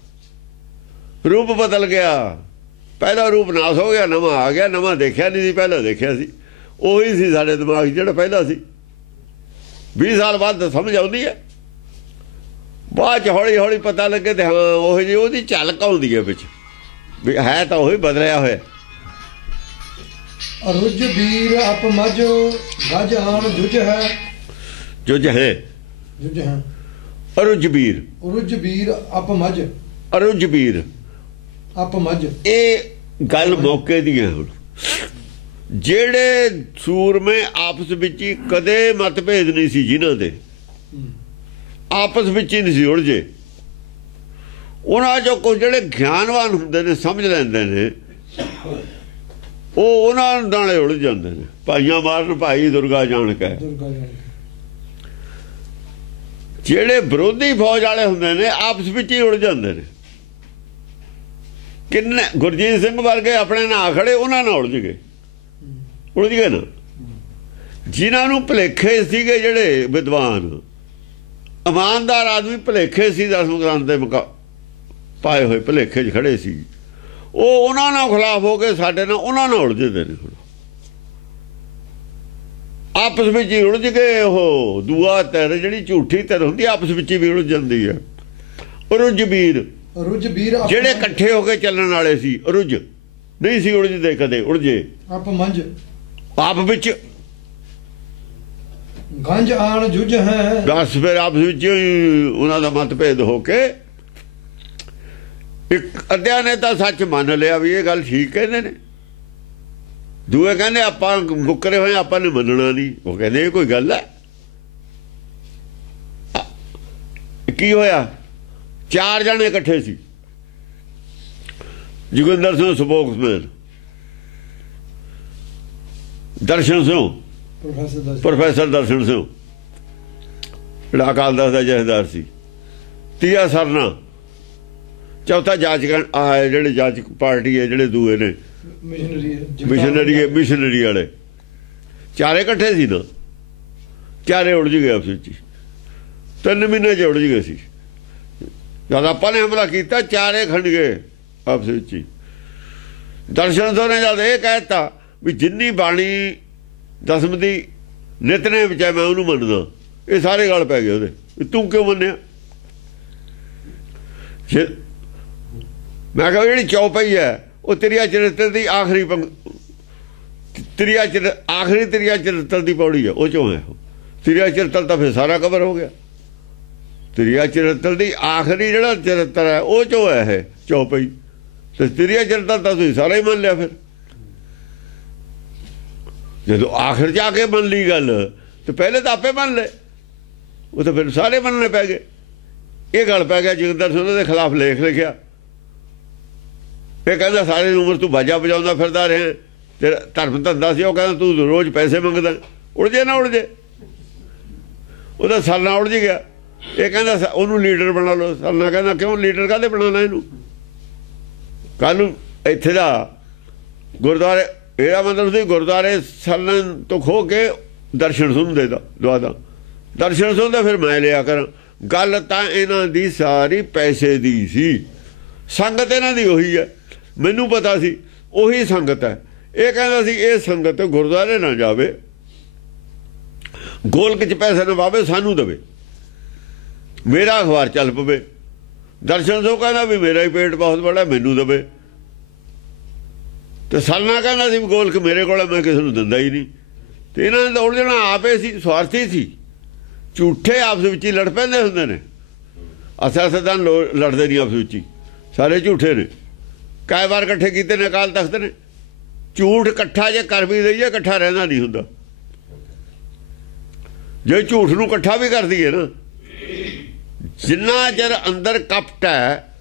ਰੂਪ ਬਦਲ ਗਿਆ। ਪਹਿਲਾ ਰੂਪ ਨਾਸ ਹੋ ਗਿਆ, ਨਵਾਂ ਆ ਗਿਆ। ਨਵਾਂ ਦੇਖਿਆ ਨਹੀਂ ਸੀ, ਪਹਿਲਾਂ ਦੇਖਿਆ ਸੀ। ਉਹੀ ਸੀ ਸਾਡੇ ਦਿਮਾਗ ਜਿਹੜਾ ਪਹਿਲਾਂ ਸੀ। 20 ਸਾਲ ਬਾਅਦ ਤਾਂ ਸਮਝ ਆਉਂਦੀ ਹੈ, ਬਾਅਦ 'ਚ ਹੌਲੀ ਹੌਲੀ ਪਤਾ ਲੱਗੇ ਤੇ ਹਾਂ ਉਹ ਜਿਹੀ ਉਹਦੀ ਝਲਕ ਆਉਂਦੀ ਹੈ ਵਿੱਚ, ਵੀ ਹੈ ਤਾਂ ਉਹੀ ਬਦਲਿਆ ਹੋਇਆ। ਅਰੁਜ ਵੀਰ ਅਪ ਮਝ ਗਜ ਆਣ ਜੁਜ ਹੈ। ਜੁਜ ਹੈ ਅਰੁਜ ਵੀਰ, ਅਰੁਜ ਵੀਰ ਅਪ ਮਝ, ਅਰੁਜ ਵੀਰ ਅਪ ਮਝ। ਇਹ ਗੱਲ ਮੌਕੇ ਦੀ ਹੈ। ਹੁਣ ਜਿਹੜੇ ਸੂਰਮੇ ਆਪਸ ਵਿੱਚ ਹੀ ਕਦੇ ਮਤਭੇਦ ਨਹੀਂ ਸੀ, ਜਿਨ੍ਹਾਂ ਦੇ ਆਪਸ ਵਿੱਚ ਹੀ ਨਹੀਂ ਸੀ ਉਲਝੇ, ਉਹਨਾਂ ਚੋਂ ਕੁਝ ਜਿਹੜੇ ਗਿਆਨਵਾਨ ਹੁੰਦੇ ਨੇ, ਸਮਝ ਲੈਂਦੇ ਨੇ, ਉਹ ਉਹਨਾਂ ਨਾਲੇ ਉਲਝ ਜਾਂਦੇ ਨੇ। ਭਾਈਆਂ ਮਾਰਨ ਭਾਈ ਦੁਰਗਾ ਜਾਣ ਕੇ। ਜਿਹੜੇ ਵਿਰੋਧੀ ਫੌਜ ਵਾਲੇ ਹੁੰਦੇ ਨੇ ਆਪਸ ਵਿੱਚ ਹੀ ਉਲਝ ਜਾਂਦੇ ਨੇ। ਕਿੰਨੇ ਗੁਰਜੀਤ ਸਿੰਘ ਵਰਗੇ ਆਪਣੇ ਨਾਲ ਖੜੇ, ਉਹਨਾਂ ਨਾਲ ਉਲਝ ਗਏ ਨਾ। ਜਿਨ੍ਹਾਂ ਨੂੰ ਭੁਲੇਖੇ ਸੀਗੇ, ਜਿਹੜੇ ਵਿਦਵਾਨ ਇਮਾਨਦਾਰ ਆਦਮੀ ਭੁਲੇਖੇ ਸੀ, 10 ਗ੍ਰੰਥ ਦੇ ਪਾਏ ਹੋਏ ਭੁਲੇਖੇ 'ਚ ਖੜੇ ਸੀ, ਉਹ ਉਹਨਾਂ ਨਾਲ ਖਿਲਾਫ ਹੋ ਕੇ ਸਾਡੇ ਨਾਲ ਉਹਨਾਂ ਨਾਲ ਉਲਝਦੇ ਨੇ। ਹੁਣ ਆਪਸ ਵਿੱਚ ਹੀ ਉਲਝ ਗਏ। ਉਹ ਦੂਆ ਧਿਰ ਜਿਹੜੀ ਝੂਠੀ ਧਿਰ ਹੁੰਦੀ, ਆਪਸ ਵਿੱਚ ਹੀ ਵੀ ਉਲਝ ਜਾਂਦੀ ਹੈ। ਅਰੁਜ ਵੀਰ, ਜਿਹੜੇ ਇਕੱਠੇ ਹੋ ਕੇ ਚੱਲਣ ਵਾਲੇ ਸੀ, ਅਰੁਜ ਨਹੀਂ ਸੀ ਉਲਝਦੇ, ਕਦੇ ਉਲਝੇ। ਆਪ ਵਿੱਚ ਗੰਜ ਆਣ ਜੁਜ ਹੈ। ਬਸ ਫਿਰ ਆਪਸ ਵਿੱਚ ਹੀ ਉਹਨਾਂ ਦਾ ਮਤਭੇਦ ਹੋ ਕੇ ਇੱਕ ਅੱਧਿਆਂ ਨੇ ਤਾਂ ਸੱਚ ਮੰਨ ਲਿਆ ਵੀ ਇਹ ਗੱਲ ਠੀਕ ਕਹਿੰਦੇ ਨੇ, ਦੂਏ ਕਹਿੰਦੇ ਆਪਾਂ ਮੁੱਕਰੇ ਹੋਏ, ਆਪਾਂ ਨੇ ਮੰਨਣਾ ਨਹੀਂ। ਉਹ ਕਹਿੰਦੇ ਇਹ ਕੋਈ ਗੱਲ ਹੈ? ਕੀ ਹੋਇਆ? 4 ਜਣੇ ਇਕੱਠੇ ਸੀ। ਜੋਗਿੰਦਰ ਸਿੰਘ ਸਪੋਕਸਮੈਨ, ਦਰਸ਼ਨ ਸਿੰਘ, ਪ੍ਰੋਫੈਸਰ ਦਰਸ਼ਨ ਸਿੰਘ ਜਿਹੜਾ ਅਕਾਲ ਤਖ਼ਤ ਦਾ ਜਥੇਦਾਰ ਸੀ, ਤੀਆ ਸਰਨਾ, ਚੌਥਾ ਜਾਚਕ ਆ ਜਿਹੜੇ ਜਾਚਕ ਪਾਰਟੀ ਹੈ, ਜਿਹੜੇ ਦੂਏ ਨੇ ਮਿਸ਼ਨਰੀ ਵਾਲੇ, ਚਾਰੇ ਇਕੱਠੇ ਸੀ ਨਾ। ਚਾਰੇ ਉਲਝ ਗਏ ਆਪਸ ਵਿੱਚ, 3 ਮਹੀਨੇ 'ਚ ਉਲਝ ਗਏ ਸੀ। ਜਦ ਆਪਾਂ ਨੇ ਹਮਲਾ ਕੀਤਾ, ਚਾਰੇ ਖੰਡ ਗਏ ਆਪਸ ਵਿੱਚ ਹੀ। ਦਰਸ਼ਨ ਸਿੰਘ ਨੇ ਜਦ ਇਹ ਕਹਿਤਾ ਵੀ ਜਿੰਨੀ ਬਾਣੀ ਦਸਮ ਦੀ ਨਿਤਨੇ ਵਿੱਚ ਮੈਂ ਉਹਨੂੰ ਮੰਨਦਾ, ਇਹ ਸਾਰੇ ਗੱਲ ਪੈ ਗਏ ਉਹਦੇ। ਤੂੰ ਕਿਉਂ ਮੰਨਿਆ? ਮੈਂ ਕਿਹਾ ਜਿਹੜੀ ਚੌਪਈ ਹੈ ਉਹ ਤ੍ਰਿਆ ਚਰਿੱਤਰ ਦੀ ਆਖਰੀ ਤ੍ਰਿਆ ਚਰਿੱਤਰ ਦੀ ਪੌੜੀ ਹੈ, ਉਹ ਚੋਂ ਹੈ। ਤ੍ਰਿਆ ਚਰਿੱਤਰ ਤਾਂ ਫਿਰ ਸਾਰਾ ਕਵਰ ਹੋ ਗਿਆ। ਤ੍ਰਿਆ ਚਰਿੱਤਰ ਦੀ ਆਖਰੀ ਜਿਹੜਾ ਚਰਿੱਤਰ ਹੈ ਉਹ ਚੋਂ ਹੈ ਇਹ ਚੌਪਈ, ਤੇ ਤ੍ਰਿਆ ਚਰਿੱਤਰ ਤਾਂ ਤੁਸੀਂ ਸਾਰਾ ਹੀ ਮੰਨ ਲਿਆ। ਫਿਰ ਜਦੋਂ ਆਖਿਰ ਜਾ ਕੇ ਮੰਨ ਲਈ ਗੱਲ, ਤੇ ਪਹਿਲੇ ਤਾਂ ਆਪੇ ਮੰਨ ਲਏ, ਉਹ ਤਾਂ ਫਿਰ ਸਾਰੇ ਮੰਨਣੇ ਪੈ ਗਏ। ਇਹ ਗੱਲ ਪੈ ਗਿਆ। ਜੋਗਿੰਦਰ ਸਿੰਘ ਦੇ ਖਿਲਾਫ ਲੇਖ ਲਿਖਿਆ। ਇਹ ਕਹਿੰਦਾ ਸਾਰੀ ਉਮਰ ਤੂੰ ਬਾਜਾ ਵਜਾਉਂਦਾ ਫਿਰਦਾ ਰਿਹਾ, ਤੇਰਾ ਧਰਮ ਧੰਦਾ ਸੀ। ਉਹ ਕਹਿੰਦਾ ਤੂੰ ਰੋਜ਼ ਪੈਸੇ ਮੰਗਦਾ, ਉਲਝੇ ਨਾ ਉਲਝੇ। ਉਹਦਾ ਸਾਲਨਾ ਉਲਝ ਗਿਆ, ਇਹ ਕਹਿੰਦਾ ਉਹਨੂੰ ਲੀਡਰ ਬਣਾ ਲਓ। ਸਾਲਨਾ ਕਹਿੰਦਾ ਕਿਉਂ ਲੀਡਰ ਕਾਹਦੇ ਬਣਾਉਣਾ ਇਹਨੂੰ? ਕੱਲ੍ਹ ਨੂੰ ਇੱਥੇ ਦਾ ਗੁਰਦੁਆਰੇ, ਇਹਦਾ ਮਤਲਬ ਸੀ ਗੁਰਦੁਆਰੇ ਸਾਲਨਾ ਤੋਂ ਖੋਹ ਕੇ ਦਰਸ਼ਨ ਸੁਣਦੇ ਦਾ ਦਵਾਦਾ, ਦਰਸ਼ਨ ਸੁਣਦਾ ਫਿਰ ਮੈਂ ਲਿਆ ਕਰਾਂ। ਗੱਲ ਤਾਂ ਇਹਨਾਂ ਦੀ ਸਾਰੀ ਪੈਸੇ ਦੀ ਸੀ। ਸੰਗਤ ਇਹਨਾਂ ਦੀ ਉਹੀ ਹੈ, ਮੈਨੂੰ ਪਤਾ ਸੀ ਉਹੀ ਸੰਗਤ ਹੈ। ਇਹ ਕਹਿੰਦਾ ਸੀ ਇਹ ਸੰਗਤ ਗੁਰਦੁਆਰੇ ਨਾ ਜਾਵੇ, ਗੋਲਕ 'ਚ ਪੈਸੇ ਨਾ ਪਾਵੇ, ਸਾਨੂੰ ਦੇਵੇ, ਮੇਰਾ ਅਖਬਾਰ ਚੱਲ ਪਵੇ। ਦਰਸ਼ਨ ਤੋਂ ਕਹਿੰਦਾ ਵੀ ਮੇਰਾ ਹੀ ਪੇਟ ਬਹੁਤ ਬੜਾ, ਮੈਨੂੰ ਦੇਵੇ। ਤੇ ਸਾਲਨਾ ਕਹਿੰਦਾ ਸੀ ਗੋਲਕ ਮੇਰੇ ਕੋਲ, ਮੈਂ ਕਿਸੇ ਨੂੰ ਦਿੰਦਾ ਹੀ ਨਹੀਂ। ਤੇ ਇਹਨਾਂ ਨੇ ਦੌੜ ਜਾਣਾ, ਆਪੇ ਸੀ ਸਵਾਰਥੀ ਸੀ, ਝੂਠੇ ਆਪਸ ਵਿੱਚ ਹੀ ਲੜ ਪੈਂਦੇ ਹੁੰਦੇ ਨੇ। ਸਿਆਸਤਦਾਨ ਲੜਦੇ ਨਹੀਂ ਆਪਸ ਵਿੱਚ ਹੀ, ਸਾਰੇ ਝੂਠੇ ਨੇ। ਕਈ ਵਾਰ ਇਕੱਠੇ ਕੀਤੇ ਨੇ ਅਕਾਲ ਤਖਤ ਨੇ। ਝੂਠ ਇਕੱਠਾ ਜੇ ਕਰ ਵੀ ਦਈਏ, ਇਕੱਠਾ ਰਹਿੰਦਾ ਨਹੀਂ ਹੁੰਦਾ। ਜੇ ਝੂਠ ਨੂੰ ਇਕੱਠਾ ਵੀ ਕਰ ਦਈਏ ਨਾ, ਜਿੰਨਾ ਚਿਰ ਅੰਦਰ ਕਪਟ ਹੈ,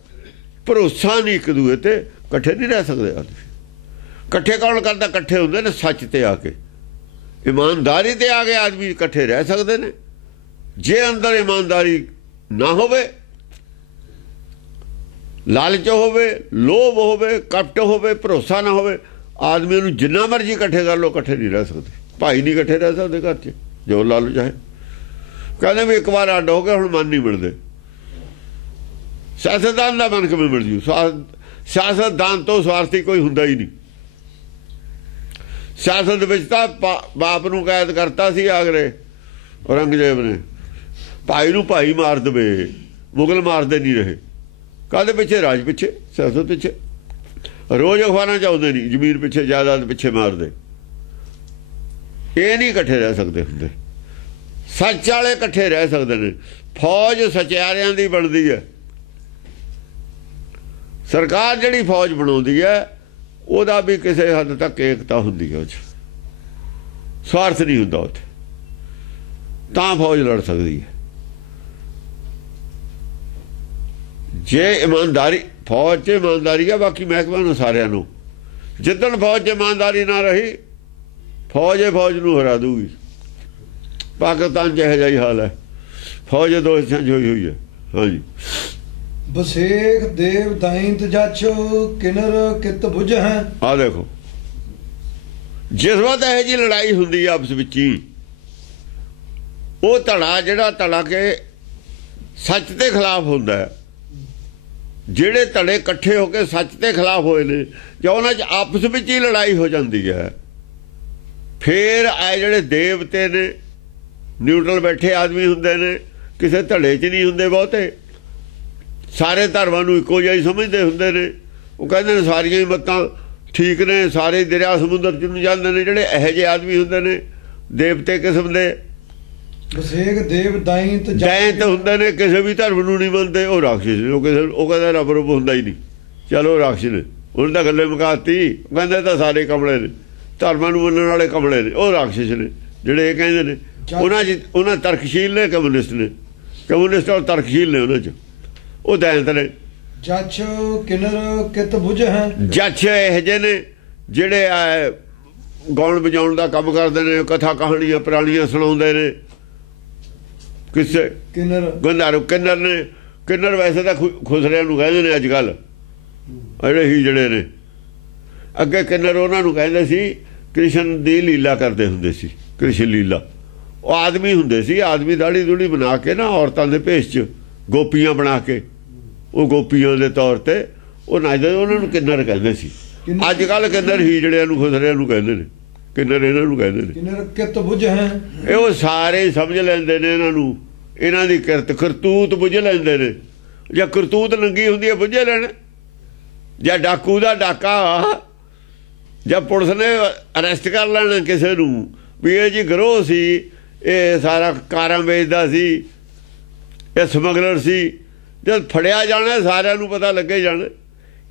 ਭਰੋਸਾ ਨਹੀਂ ਇੱਕ ਦੂਏ ਤੇ, ਇਕੱਠੇ ਨਹੀਂ ਰਹਿ ਸਕਦੇ ਆਦਮੀ। ਇਕੱਠੇ ਕੌਣ ਕਰਦਾ? ਇਕੱਠੇ ਹੁੰਦੇ ਨੇ ਸੱਚ ਤੇ ਆ ਕੇ, ਇਮਾਨਦਾਰੀ ਤੇ ਆ ਕੇ ਆਦਮੀ ਇਕੱਠੇ ਰਹਿ ਸਕਦੇ ਨੇ। ਜੇ ਅੰਦਰ ਇਮਾਨਦਾਰੀ ਨਾ ਹੋਵੇ, ਲਾਲਚ ਹੋਵੇ, ਲੋਭ ਹੋਵੇ, ਕਪਟ ਹੋਵੇ, ਭਰੋਸਾ ਨਾ ਹੋਵੇ, ਆਦਮੀ ਨੂੰ ਜਿੰਨਾ ਮਰਜ਼ੀ ਇਕੱਠੇ ਕਰ ਲਓ, ਇਕੱਠੇ ਨਹੀਂ ਰਹਿ ਸਕਦੇ। ਭਾਈ ਨਹੀਂ ਇਕੱਠੇ ਰਹਿ ਸਕਦੇ ਘਰ 'ਚ, ਜੋ ਲਾ ਲਓ ਚਾਹੇ। ਕਹਿੰਦੇ ਵੀ ਇੱਕ ਵਾਰ ਅੱਡ ਹੋ ਗਏ, ਹੁਣ ਮਨ ਨਹੀਂ ਮਿਲਦੇ। ਸਿਆਸਤਦਾਨ ਦਾ ਮਨ ਕਿਵੇਂ ਮਿਲ ਜੂ? ਸਿਆਸਤਦਾਨ ਤੋਂ ਸਵਾਰਥੀ ਕੋਈ ਹੁੰਦਾ ਹੀ ਨਹੀਂ। ਸਿਆਸਤ ਵਿੱਚ ਤਾਂ ਬਾਪ ਨੂੰ ਕੈਦ ਕਰਤਾ ਸੀ ਆਗਰੇ ਔਰੰਗਜ਼ੇਬ ਨੇ, ਭਾਈ ਨੂੰ ਭਾਈ ਮਾਰ ਦੇਵੇ। ਮੁਗਲ ਮਾਰਦੇ ਨਹੀਂ ਰਹੇ, ਕਾਹਦੇ ਪਿੱਛੇ? ਰਾਜ ਪਿੱਛੇ, ਸਿਆਸਤ ਪਿੱਛੇ। ਰੋਜ਼ ਅਖਬਾਰਾਂ 'ਚ ਆਉਂਦੇ ਨਹੀਂ, ਜ਼ਮੀਨ ਪਿੱਛੇ, ਜਾਇਦਾਦ ਪਿੱਛੇ ਮਾਰਦੇ। ਇਹ ਨਹੀਂ ਇਕੱਠੇ ਰਹਿ ਸਕਦੇ ਹੁੰਦੇ। ਸੱਚ ਵਾਲੇ ਇਕੱਠੇ ਰਹਿ ਸਕਦੇ ਨੇ। ਫੌਜ ਸਚਿਆਰਿਆਂ ਦੀ ਬਣਦੀ ਹੈ। ਸਰਕਾਰ ਜਿਹੜੀ ਫੌਜ ਬਣਾਉਂਦੀ ਹੈ, ਉਹਦਾ ਵੀ ਕਿਸੇ ਹੱਦ ਤੱਕ ਏਕਤਾ ਹੁੰਦੀ ਹੈ, ਉਹ 'ਚ ਸਵਾਰਥ ਨਹੀਂ ਹੁੰਦਾ ਉੱਥੇ, ਤਾਂ ਫੌਜ ਲੜ ਸਕਦੀ ਹੈ। ਜੇ ਇਮਾਨਦਾਰੀ, ਫੌਜ 'ਚ ਇਮਾਨਦਾਰੀ ਹੈ, ਬਾਕੀ ਮਹਿਕਮਿਆਂ ਨੂੰ ਸਾਰਿਆਂ ਨੂੰ। ਜਿੱਦਣ ਫੌਜ 'ਚ ਇਮਾਨਦਾਰੀ ਨਾ ਰਹੀ, ਫੌਜ ਫੌਜ ਨੂੰ ਹਰਾ ਦੂਗੀ। ਪਾਕਿਸਤਾਨ 'ਚ ਇਹੋ ਜਿਹਾ ਹੀ ਹਾਲ ਹੈ, ਫੌਜ ਦੋ ਹਿੱਸਿਆਂ 'ਚ ਹੋਈ ਹੋਈ ਹੈ। ਹਾਂਜੀ। ਬਸੇਖ ਦੇਵ ਦਾਇੰਤ ਜਛ ਕਿਨਰ ਕਿਤ ਬੁਝਹਿ। ਆ ਦੇਖੋ, ਜਿਸ ਵਕਤ ਇਹੋ ਜਿਹੀ ਲੜਾਈ ਹੁੰਦੀ ਹੈ ਆਪਸ ਵਿੱਚ ਹੀ, ਉਹ ਧੜਾ ਜਿਹੜਾ ਧੜਾ ਕੇ ਸੱਚ ਦੇ ਖਿਲਾਫ ਹੁੰਦਾ ਹੈ, ਜਿਹੜੇ ਧੜੇ ਇਕੱਠੇ ਹੋ ਕੇ ਸੱਚ ਦੇ ਖਿਲਾਫ ਹੋਏ ਨੇ, ਜਾਂ ਉਹਨਾਂ 'ਚ ਆਪਸ ਵਿੱਚ ਹੀ ਲੜਾਈ ਹੋ ਜਾਂਦੀ ਹੈ, ਫਿਰ ਆਏ ਜਿਹੜੇ ਦੇਵਤੇ ਨੇ, ਨਿਊਟਰਲ ਬੈਠੇ ਆਦਮੀ ਹੁੰਦੇ ਨੇ, ਕਿਸੇ ਧੜੇ 'ਚ ਨਹੀਂ ਹੁੰਦੇ ਬਹੁਤੇ, ਸਾਰੇ ਧਰਮਾਂ ਨੂੰ ਇੱਕੋ ਜਿਹਾ ਹੀ ਸਮਝਦੇ ਹੁੰਦੇ ਨੇ। ਉਹ ਕਹਿੰਦੇ ਨੇ ਸਾਰੀਆਂ ਹੀ ਮੱਤਾਂ ਠੀਕ ਨੇ, ਸਾਰੇ ਦਰਿਆ ਸਮੁੰਦਰ 'ਚ ਨੂੰ ਜਾਂਦੇ ਨੇ। ਜਿਹੜੇ ਇਹੋ ਜਿਹੇ ਆਦਮੀ ਹੁੰਦੇ ਨੇ, ਦੇਵਤੇ ਕਿਸਮ ਦੇ, ਬਸੇਖ ਦੇਵ ਦਾਇੰਤ ਹੁੰਦੇ ਨੇ, ਕਿਸੇ ਵੀ ਧਰਮ ਨੂੰ ਨਹੀਂ ਮੰਨਦੇ, ਉਹ ਰਾਖਸ਼ ਨੇ। ਉਹ ਕਹਿੰਦਾ ਰੱਬ ਰੂਪ ਹੁੰਦਾ ਹੀ ਨਹੀਂ, ਚਲੋ ਰਾਖਸ਼ ਨੇ, ਉਹਨਾਂ ਦਾ ਗੱਲੇ ਮੁਕਾਤੀ। ਕਹਿੰਦੇ ਤਾਂ ਸਾਰੇ ਕਮਲੇ ਨੇ, ਧਰਮਾਂ ਨੂੰ ਮੰਨਣ ਵਾਲੇ ਕਮਲੇ ਨੇ, ਉਹ ਰਾਖਸ਼ ਨੇ ਜਿਹੜੇ ਇਹ ਕਹਿੰਦੇ ਨੇ। ਉਹਨਾਂ ਤਰਕਸ਼ੀਲ ਨੇ, ਕਮਿਊਨਿਸਟ ਨੇ, ਕਮਿਊਨਿਸਟ ਔਰ ਤਰਕਸ਼ੀਲ ਨੇ ਉਹਨਾਂ 'ਚ, ਉਹ ਦੈਂਤ ਨੇ। ਜਛ ਕਿਨਰ ਕਿਤ ਬੁਝਹਿ। ਜੱਛ ਇਹੋ ਜਿਹੇ ਨੇ ਜਿਹੜੇ ਗਾਉਣ ਵਜਾਉਣ ਦਾ ਕੰਮ ਕਰਦੇ ਨੇ, ਕਥਾ ਕਹਾਣੀਆਂ ਪੁਰਾਣੀਆਂ ਸੁਣਾਉਂਦੇ ਨੇ। ਕਿਸੇ ਕਿਨਰ ਗੰਧਾਰੂ ਕਿੰਨਰ ਨੇ। ਕਿੰਨਰ ਵੈਸੇ ਤਾਂ ਖੁਸਰਿਆਂ ਨੂੰ ਕਹਿੰਦੇ ਨੇ ਅੱਜ ਕੱਲ੍ਹ, ਜਿਹੜੇ ਹੀ ਜਿਹੜੇ ਨੇ। ਅੱਗੇ ਕਿੰਨਰ ਉਹਨਾਂ ਨੂੰ ਕਹਿੰਦੇ ਸੀ, ਕ੍ਰਿਸ਼ਨ ਦੀ ਲੀਲਾ ਕਰਦੇ ਹੁੰਦੇ ਸੀ, ਕ੍ਰਿਸ਼ਨ ਲੀਲਾ। ਉਹ ਆਦਮੀ ਹੁੰਦੇ ਸੀ, ਆਦਮੀ ਦਾੜੀ ਦੂੜੀ ਬਣਾ ਕੇ ਨਾ, ਔਰਤਾਂ ਦੇ ਭੇਸ 'ਚ ਗੋਪੀਆਂ ਬਣਾ ਕੇ, ਉਹ ਗੋਪੀਆਂ ਦੇ ਤੌਰ ਤੇ ਉਹ ਨੱਚਦੇ, ਉਹਨਾਂ ਨੂੰ ਕਿੰਨਰ ਕਹਿੰਦੇ ਸੀ। ਅੱਜ ਕੱਲ੍ਹ ਕਿੰਨਰ ਹੀ ਜਿਹੜਿਆਂ ਨੂੰ ਖੁਸਰਿਆਂ ਨੂੰ ਕਹਿੰਦੇ ਨੇ, ਕਿੰਨਰ ਇਹਨਾਂ ਨੂੰ ਕਹਿੰਦੇ ਨੇ। ਕਿਨਰ ਕਿਤ ਬੁਝਹਿ। ਇਹ ਉਹ ਸਾਰੇ ਸਮਝ ਲੈਂਦੇ ਨੇ ਇਹਨਾਂ ਨੂੰ, ਇਹਨਾਂ ਦੀ ਕਰਤੂਤ ਬੁੱਝ ਲੈਂਦੇ ਨੇ। ਜਾਂ ਕਰਤੂਤ ਨੰਗੀ ਹੁੰਦੀ ਹੈ, ਬੁੱਝੇ ਲੈਣ। ਜਾਂ ਡਾਕੂ ਦਾ ਡਾਕਾ, ਜਾਂ ਪੁਲਿਸ ਨੇ ਅਰੈਸਟ ਕਰ ਲੈਣਾ ਕਿਸੇ ਨੂੰ ਵੀ ਇਹ ਜੀ ਗਰੋਹ ਸੀ, ਇਹ ਸਾਰਾ ਕਾਰਾਂ ਵੇਚਦਾ ਸੀ, ਇਹ ਸਮਗਲਰ ਸੀ। ਜਦ ਫੜਿਆ ਜਾਣਾ, ਸਾਰਿਆਂ ਨੂੰ ਪਤਾ ਲੱਗੇ ਜਾਣਾ।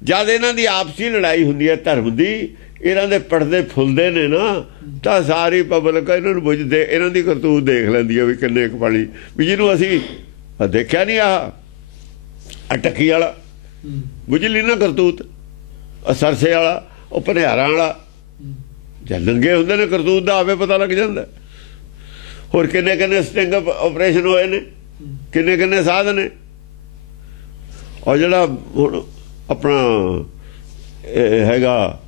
ਜਦ ਇਹਨਾਂ ਦੀ ਆਪਸੀ ਲੜਾਈ ਹੁੰਦੀ ਹੈ ਧਰਮ ਦੀ, ਇਹਨਾਂ ਦੇ ਪਰਦੇ ਫੁੱਲਦੇ ਨੇ ਨਾ, ਤਾਂ ਸਾਰੀ ਪਬਲਿਕ ਇਹਨਾਂ ਨੂੰ ਬੁੱਝਦੇ, ਇਹਨਾਂ ਦੀ ਕਰਤੂਤ ਦੇਖ ਲੈਂਦੀ ਹੈ ਵੀ ਕਿੰਨੇ ਕੁ ਪਾਣੀ, ਵੀ ਜਿਹਨੂੰ ਅਸੀਂ ਦੇਖਿਆ ਨਹੀਂ, ਆਹ ਟੱਕੀ ਵਾਲਾ ਬੁੱਝ ਲਈ ਨਾ ਕਰਤੂਤ, ਸਰਸੇ ਵਾਲਾ, ਉਹ ਭਨਿਆਰਾਂ ਵਾਲਾ। ਜਾਂ ਨੰਗੇ ਹੁੰਦੇ ਨੇ, ਕਰਤੂਤ ਦਾ ਆਵੇ ਪਤਾ ਲੱਗ ਜਾਂਦਾ। ਹੋਰ ਕਿੰਨੇ ਕਿੰਨੇ ਸਟਿੰਗ ਆਪਰੇਸ਼ਨ ਹੋਏ ਨੇ, ਕਿੰਨੇ ਕਿੰਨੇ ਸਾਧ ਨੇ। ਔਰ ਜਿਹੜਾ ਹੁਣ ਆਪਣਾ ਹੈਗਾ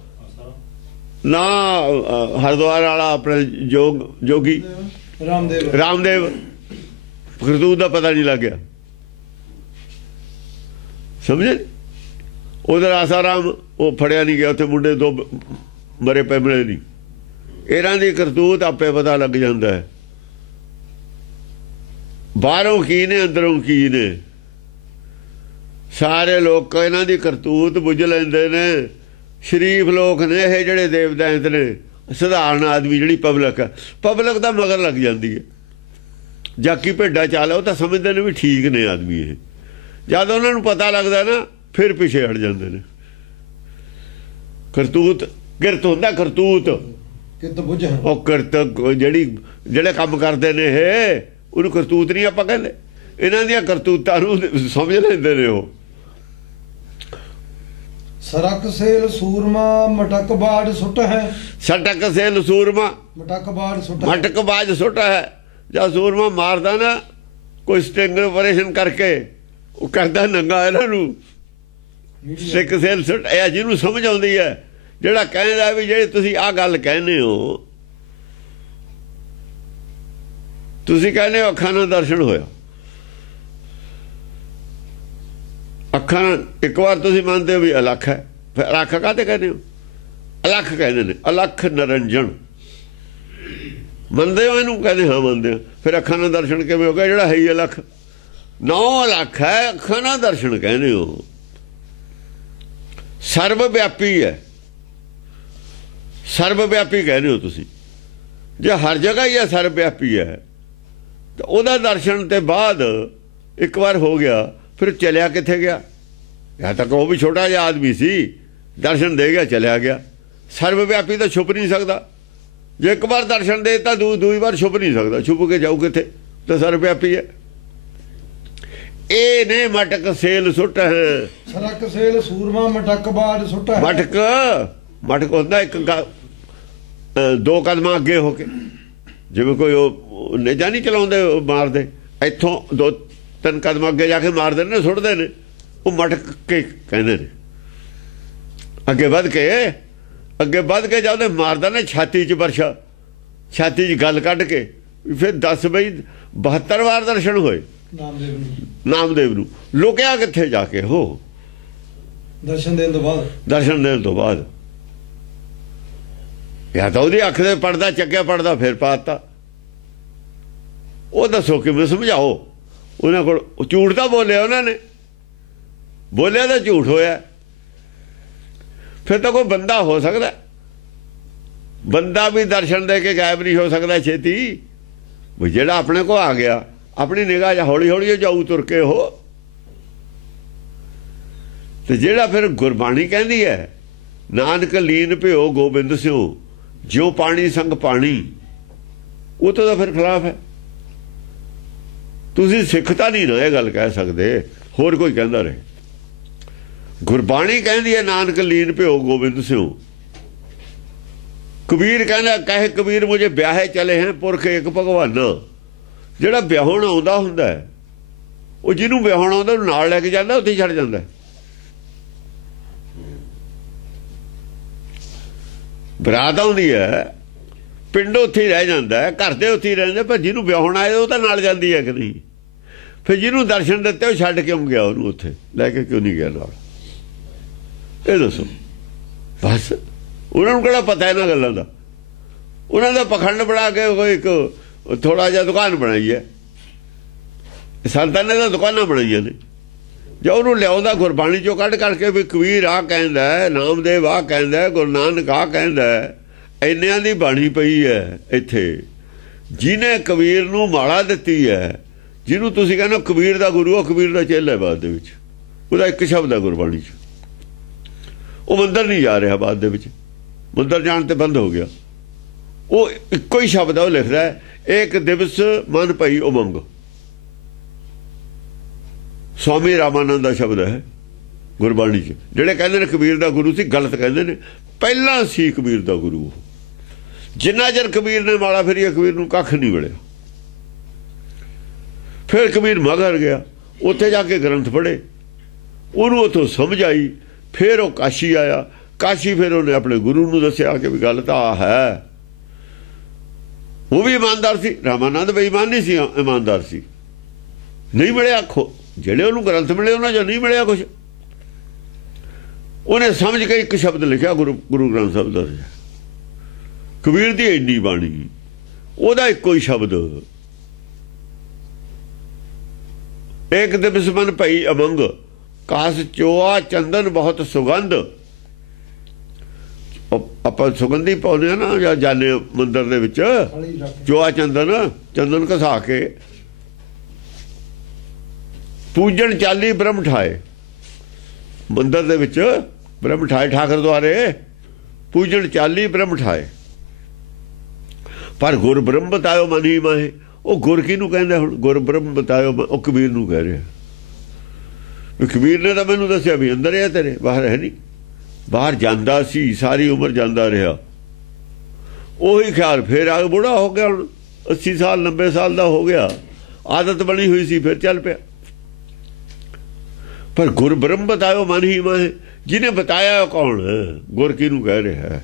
ਨਾ ਹਰਿਦੁਆਰ ਵਾਲਾ ਆਪਣੇ ਜੋਗੀ ਰਾਮਦੇਵ ਕਰਤੂਤ ਦਾ ਪਤਾ ਨਹੀਂ ਲੱਗ ਗਿਆ, ਸਮਝੇ। ਉਧਰ ਆਸਾਰਾਮ ਉਹ ਫੜਿਆ ਨਹੀਂ ਗਿਆ, ਉੱਥੇ ਮੁੰਡੇ 2 ਮਰੇ ਪਏ ਮਿਲੇ ਨਹੀਂ। ਇਹਨਾਂ ਦੀ ਕਰਤੂਤ ਆਪੇ ਪਤਾ ਲੱਗ ਜਾਂਦਾ ਹੈ, ਬਾਹਰੋਂ ਕੀ ਨੇ ਅੰਦਰੋਂ ਕੀ ਨੇ। ਸਾਰੇ ਲੋਕ ਇਹਨਾਂ ਦੀ ਕਰਤੂਤ ਬੁੱਝ ਲੈਂਦੇ ਨੇ। ਸ਼ਰੀਫ ਲੋਕ ਨੇ ਇਹ ਜਿਹੜੇ ਦੇਵਦਾਂਤ ਨੇ, ਸਧਾਰਨ ਆਦਮੀ ਜਿਹੜੀ ਪਬਲਿਕ ਦਾ ਮਗਰ ਲੱਗ ਜਾਂਦੀ ਹੈ। ਜਾਕੀ ਭੇਡਾਂ ਚਾਲ ਉਹ ਤਾਂ ਸਮਝਦੇ ਨੇ ਵੀ ਠੀਕ ਨੇ ਆਦਮੀ ਇਹ, ਜਦ ਉਹਨਾਂ ਨੂੰ ਪਤਾ ਲੱਗਦਾ ਨਾ ਫਿਰ ਪਿੱਛੇ ਹਟ ਜਾਂਦੇ ਨੇ। ਕਰਤੂਤ ਕਿਰਤ ਹੁੰਦਾ, ਕਰਤੂਤ ਉਹ ਕਿਰਤ ਜਿਹੜੇ ਕੰਮ ਕਰਦੇ ਨੇ ਇਹ, ਉਹਨੂੰ ਕਰਤੂਤ ਨਹੀਂ ਆਪਾਂ ਕਹਿੰਦੇ। ਇਹਨਾਂ ਦੀਆਂ ਕਰਤੂਤਾਂ ਨੂੰ ਸਮਝ ਲੈਂਦੇ ਨੇ ਉਹ। ਸਰਕ ਸੇਲ ਸੂਰਮਾ ਮਟਕ ਬਾੜ ਸੁੱਟ ਹੈ, ਸਟਕ ਸੇਲ ਸੂਰਮਾ ਮਟਕ ਬਾੜ ਸੁੱਟ, ਮਟਕ ਬਾਜ ਸੁੱਟ ਹੈ। ਜਾਂ ਸੂਰਮਾ ਮਾਰਦਾ ਨਾ ਕੋਈ ਸਟਿੰਗ ਆਪਰੇਸ਼ਨ ਕਰਕੇ, ਉਹ ਕਰਦਾ ਨੰਗਾ ਇਹਨਾਂ ਨੂੰ। ਸਿੱਖ ਸੇਲ ਸੁੱਟ ਇਹ ਜਿਹਨੂੰ ਸਮਝ ਆਉਂਦੀ ਹੈ, ਜਿਹੜਾ ਕਹਿੰਦਾ ਵੀ ਜਿਹੜੇ ਤੁਸੀਂ ਆਹ ਗੱਲ ਕਹਿੰਦੇ ਹੋ, ਤੁਸੀਂ ਕਹਿੰਦੇ ਹੋ ਅੱਖਾਂ ਨਾਲ ਦਰਸ਼ਨ ਹੋਇਆ। ਅੱਖਾਂ ਇੱਕ ਵਾਰ ਤੁਸੀਂ ਮੰਨਦੇ ਹੋ ਵੀ ਅਲੱਖ ਹੈ, ਫਿਰ ਅਲੱਖ ਕਾਹਤੇ ਕਹਿੰਦੇ ਹੋ? ਅਲੱਖ ਕਹਿੰਦੇ ਨੇ, ਅਲੱਖ ਨਿਰੰਜਨ ਮੰਨਦੇ ਹੋ ਇਹਨੂੰ? ਕਹਿੰਦੇ ਹਾਂ ਮੰਨਦੇ ਹੋ। ਫਿਰ ਅੱਖਾਂ ਨਾਲ ਦਰਸ਼ਨ ਕਿਵੇਂ ਹੋ ਗਿਆ ਜਿਹੜਾ ਹੈ ਹੀ ਅਲੱਖ? 9 ਅਲੱਖ ਹੈ, ਅੱਖਾਂ ਨਾਲ ਦਰਸ਼ਨ ਕਹਿੰਦੇ ਹੋ। ਸਰਬ ਵਿਆਪੀ ਹੈ, ਸਰਬ ਵਿਆਪੀ ਕਹਿੰਦੇ ਹੋ ਤੁਸੀਂ। ਜੇ ਹਰ ਜਗ੍ਹਾ ਹੀ ਹੈ ਸਰਬ ਵਿਆਪੀ ਹੈ, ਤਾਂ ਉਹਦਾ ਦਰਸ਼ਨ ਤੇ ਬਾਅਦ ਇੱਕ ਵਾਰ ਹੋ ਗਿਆ, ਫਿਰ ਚਲਿਆ ਕਿੱਥੇ ਗਿਆ? ਜਾਂ ਤੱਕ ਉਹ ਵੀ ਛੋਟਾ ਜਿਹਾ ਆਦਮੀ ਸੀ, ਦਰਸ਼ਨ ਦੇ ਗਿਆ ਚਲਿਆ ਗਿਆ। ਸਰਬ ਵਿਆਪੀ ਤਾਂ ਛੁਪ ਨਹੀਂ ਸਕਦਾ। ਜੇ ਇੱਕ ਵਾਰ ਦਰਸ਼ਨ ਦੇ ਤਾਂ ਦੂਜੀ ਵਾਰ ਛੁਪ ਨਹੀਂ ਸਕਦਾ। ਛੁਪ ਕੇ ਜਾਊ ਕਿੱਥੇ? ਤਾਂ ਸਰਬ ਵਿਆਪੀ ਹੈ। ਇਹ ਨੇ ਮਟਕ ਸੇਲ ਸੁੱਟ ਹੈ, ਸਰਕ ਸੇਲ ਸੂਰਮਾ ਮਟਕ ਬਾੜ ਸੁੱਟ ਹੈ। ਮਟਕ ਹੁੰਦਾ ਇੱਕ 2 ਕਦਮਾਂ ਅੱਗੇ ਹੋ ਕੇ, ਜਿਵੇਂ ਕੋਈ ਉਹ ਨੇਜਾ ਨਹੀਂ ਚਲਾਉਂਦੇ ਮਾਰਦੇ, ਇੱਥੋਂ 2-3 ਕਦਮ ਅੱਗੇ ਜਾ ਕੇ ਮਾਰਦੇ ਨੇ, ਸੁੱਟਦੇ ਨੇ, ਉਹ ਮਟਕ ਕੇ ਕਹਿੰਦੇ ਨੇ। ਅੱਗੇ ਵੱਧ ਕੇ ਜਾਂਦੇ ਮਾਰਦਾ ਨੇ ਛਾਤੀ 'ਚ ਵਰਸ਼ਾ, ਛਾਤੀ 'ਚ ਗੱਲ ਕੱਢ ਕੇ। ਫਿਰ 10 ਬਈ 72 ਵਾਰ ਦਰਸ਼ਨ ਹੋਏ ਨਾਮਦੇਵ ਨੂੰ। ਲੁਕਿਆ ਕਿੱਥੇ ਜਾ ਕੇ ਹੋ? ਦਰਸ਼ਨ ਦੇਣ ਤੋਂ ਬਾਅਦ ਜਾਂ ਤਾਂ ਉਹਦੀ ਅੱਖ ਦੇ ਪੜਦਾ ਚੱਕਿਆ, ਪੜਦਾ ਫਿਰ ਪਾਤਾ। ਉਹ ਦੱਸੋ ਕਿਵੇਂ ਸਮਝਾਓ? ਉਹਨਾਂ ਕੋਲ ਝੂਠ ਤਾਂ ਬੋਲਿਆ, ਉਹਨਾਂ ਨੇ ਬੋਲਿਆ ਤਾਂ ਝੂਠ ਹੋਇਆ। ਫਿਰ ਤਾਂ ਕੋਈ ਬੰਦਾ ਹੋ ਸਕਦਾ, ਬੰਦਾ ਵੀ ਦਰਸ਼ਨ ਦੇ ਕੇ ਗਾਇਬ ਨਹੀਂ ਹੋ ਸਕਦਾ ਛੇਤੀ। ਵੀ ਜਿਹੜਾ ਆਪਣੇ ਕੋਲ ਆ ਗਿਆ, ਆਪਣੀ ਨਿਗਾਹ ਜਾਂ ਹੌਲੀ ਹੌਲੀ ਜਾਊ ਤੁਰ ਕੇ ਉਹ। ਤੇ ਜਿਹੜਾ ਫਿਰ ਗੁਰਬਾਣੀ ਕਹਿੰਦੀ ਹੈ ਨਾਨਕ ਲੀਨ ਭਿਓ ਗੋਬਿੰਦ ਸਿਓ, ਜਿਉ ਪਾਣੀ ਸੰਗ ਪਾਣੀ, ਉਹ ਤਾਂ ਫਿਰ ਖਿਲਾਫ ਹੈ। ਤੁਸੀਂ ਸਿੱਖ ਤਾਂ ਨਹੀਂ ਨਾ ਇਹ ਗੱਲ ਕਹਿ ਸਕਦੇ, ਹੋਰ ਕੋਈ ਕਹਿੰਦਾ ਰਹੇ। ਗੁਰਬਾਣੀ ਕਹਿੰਦੀ ਹੈ ਨਾਨਕ ਲੀਨ ਭਿਓ ਗੋਬਿੰਦ ਸਿਓ। ਕਬੀਰ ਕਹਿੰਦਾ ਕਹੇ ਕਬੀਰ ਮੁਝੇ ਵਿਆਹੇ ਚਲੇ ਹੈ ਪੁਰਖ ਇੱਕ ਭਗਵਾਨਾ। ਜਿਹੜਾ ਵਿਆਹਣ ਆਉਂਦਾ ਹੁੰਦਾ ਹੈ, ਉਹ ਜਿਹਨੂੰ ਵਿਆਹਣ ਆਉਂਦਾ ਉਹਨੂੰ ਨਾਲ ਲੈ ਕੇ ਜਾਂਦਾ, ਉੱਥੇ ਛੱਡ ਜਾਂਦਾ। ਬਰਾਤ ਆਉਂਦੀ ਹੈ, ਪਿੰਡ ਉੱਥੇ ਹੀ ਰਹਿ ਜਾਂਦਾ ਹੈ, ਘਰ ਦੇ ਉੱਥੇ ਹੀ ਰਹਿੰਦੇ, ਪਰ ਜਿਹਨੂੰ ਵਿਆਹਣ ਆਏ ਉਹ ਤਾਂ ਨਾਲ ਜਾਂਦੀ ਹੈ ਕਿ ਨਹੀਂ? ਫਿਰ ਜਿਹਨੂੰ ਦਰਸ਼ਨ ਦਿੱਤੇ ਉਹ ਛੱਡ ਕਿਉਂ ਗਿਆ? ਉਹਨੂੰ ਉੱਥੇ ਲੈ ਕੇ ਕਿਉਂ ਨਹੀਂ ਗਿਆ ਨਾਲ? ਇਹ ਦੱਸੋ। ਬਸ ਉਹਨਾਂ ਨੂੰ ਕਿਹੜਾ ਪਤਾ ਇਹਨਾਂ ਗੱਲਾਂ ਦਾ? ਉਹਨਾਂ ਦਾ ਪਖੰਡ ਬਣਾ ਕੇ ਕੋਈ ਇੱਕ ਥੋੜਾ ਜਿਹਾ ਦੁਕਾਨ ਬਣਾਈ ਹੈ। ਸੰਤਾਂ ਨੇ ਤਾਂ ਦੁਕਾਨਾਂ ਬਣਾਈਆਂ ਨੇ। ਜੇ ਉਹਨੂੰ ਲਿਆਉਂਦਾ ਗੁਰਬਾਣੀ ਚੋਂ ਕੱਢ ਕੇ ਵੀ ਕਬੀਰ ਆਹ ਕਹਿੰਦਾ, ਨਾਮਦੇਵ ਆਹ ਕਹਿੰਦਾ, ਗੁਰੂ ਨਾਨਕ ਆਹ ਕਹਿੰਦਾ, ਇੰਨਿਆਂ ਦੀ ਬਾਣੀ ਪਈ ਹੈ ਇੱਥੇ। ਜਿਹਨੇ ਕਬੀਰ ਨੂੰ ਮਾਲਾ ਦਿੱਤੀ ਹੈ, ਜਿਹਨੂੰ ਤੁਸੀਂ ਕਹਿੰਦੇ ਕਬੀਰ ਦਾ ਗੁਰੂ, ਉਹ ਕਬੀਰ ਦਾ ਚੇਲਾ ਹੈ ਬਾਅਦ ਦੇ ਵਿੱਚ। ਉਹਦਾ ਇੱਕ ਸ਼ਬਦ ਹੈ ਗੁਰਬਾਣੀ 'ਚ। ਉਹ ਮੰਦਰ ਨਹੀਂ ਜਾ ਰਿਹਾ, ਬਾਅਦ ਦੇ ਵਿੱਚ ਮੰਦਰ ਜਾਣ ਤੇ ਬੰਦ ਹੋ ਗਿਆ। ਉਹ ਇੱਕੋ ਹੀ ਸ਼ਬਦ ਹੈ, ਉਹ ਲਿਖ ਰਿਹਾ ਇੱਕ ਦਿਵਸ ਮਨ ਪਈ ਉਮੰਗ। ਸਵਾਮੀ ਰਾਮਾਨੰਦ ਦਾ ਸ਼ਬਦ ਹੈ ਗੁਰਬਾਣੀ 'ਚ। ਜਿਹੜੇ ਕਹਿੰਦੇ ਨੇ ਕਬੀਰ ਦਾ ਗੁਰੂ ਸੀ, ਗਲਤ ਕਹਿੰਦੇ ਨੇ। ਪਹਿਲਾਂ ਸੀ ਕਬੀਰ ਦਾ ਗੁਰੂ। ਜਿੰਨਾ ਚਿਰ ਕਬੀਰ ਨੇ ਮਾਲਾ ਫੇਰੀ, ਕਬੀਰ ਨੂੰ ਕੱਖ ਨਹੀਂ ਮਿਲਿਆ। ਫਿਰ ਕਬੀਰ ਮਗਰ ਗਿਆ, ਉੱਥੇ ਜਾ ਕੇ ਗ੍ਰੰਥ ਪੜ੍ਹੇ, ਉਹਨੂੰ ਉੱਥੋਂ ਸਮਝ ਆਈ। ਫਿਰ ਉਹ ਕਾਸ਼ੀ ਆਇਆ, ਕਾਸ਼ੀ ਫਿਰ ਉਹਨੇ ਆਪਣੇ ਗੁਰੂ ਨੂੰ ਦੱਸਿਆ ਕਿ ਵੀ ਗੱਲ ਤਾਂ ਆਹ ਹੈ। ਉਹ ਵੀ ਇਮਾਨਦਾਰ ਸੀ, ਰਾਮਾਨੰਦ ਬੇਈਮਾਨ ਨਹੀਂ ਸੀ, ਇਮਾਨਦਾਰ ਸੀ। ਨਹੀਂ ਮਿਲਿਆ ਜਿਹੜੇ ਉਹਨੂੰ ਗ੍ਰੰਥ ਮਿਲੇ ਉਹਨਾਂ 'ਚੋਂ ਨਹੀਂ ਮਿਲਿਆ ਕੁਛ। ਉਹਨੇ ਸਮਝ ਕੇ ਇੱਕ ਸ਼ਬਦ ਲਿਖਿਆ, ਗੁਰੂ ਗ੍ਰੰਥ ਸਾਹਿਬ ਦਾ। ਕਬੀਰ ਦੀ ਇੰਨੀ ਬਾਣੀ, ਉਹਦਾ ਇੱਕੋ ਹੀ ਸ਼ਬਦ, ਇੱਕ ਦਿਵਸ ਮਨ ਭਈ ਅਮੰਗ, ਕਾਸ ਚੋਆ ਚੰਦਨ ਬਹੁਤ ਸੁਗੰਧ। ਆਪਾਂ ਸੁਗੰਧੀ ਪਾਉਂਦੇ ਆ ਨਾ, ਜਾਂ ਜਾਣੇ ਮੰਦਰ ਦੇ ਵਿੱਚ ਚੋਆ ਚੰਦਨ ਘਸਾ ਕੇ ਪੂਜਣ ਚਾਲੀ ਬ੍ਰਹਮ ਠਾਏ। ਮੰਦਰ ਦੇ ਵਿੱਚ ਬ੍ਰਹਮ ਠਾਏ, ਠਾਕਰ ਦੁਆਰੇ ਪੂਜਣ ਚਾਲੀ ਬ੍ਰਹਮ ਠਾਏ। ਪਰ ਗੁਰ ਬ੍ਰਹਮ ਬਤਾਇਓ ਮਨ ਹੀ ਮਾਹੇ। ਉਹ ਗੁਰ ਕਿਹਨੂੰ ਕਹਿੰਦੇ? ਹੁਣ ਗੁਰ ਬ੍ਰਹਮ ਬਤਾਇਓ, ਉਹ ਕਬੀਰ ਨੂੰ ਕਹਿ ਰਿਹਾ। ਕਬੀਰ ਨੇ ਤਾਂ ਮੈਨੂੰ ਦੱਸਿਆ ਵੀ ਅੰਦਰ ਹੈ ਤੇਰੇ, ਬਾਹਰ ਹੈ ਨਹੀਂ। ਬਾਹਰ ਜਾਂਦਾ ਸੀ, ਸਾਰੀ ਉਮਰ ਜਾਂਦਾ ਰਿਹਾ। ਉਹੀ ਖਿਆਲ ਫਿਰ ਆ, ਬੁੜਾ ਹੋ ਗਿਆ, ਹੁਣ 80 ਸਾਲ 90 ਸਾਲ ਦਾ ਹੋ ਗਿਆ, ਆਦਤ ਬਣੀ ਹੋਈ ਸੀ, ਫਿਰ ਚੱਲ ਪਿਆ। ਪਰ ਗੁਰ ਬ੍ਰਹਮ ਬਤਾਇਓ ਮਨ ਹੀ ਮਾਹੇ, ਜਿਹਨੇ ਬਤਾਇਆ ਕੌਣ? ਗੁਰ ਕਿਹਨੂੰ ਕਹਿ ਰਿਹਾ ਹੈ?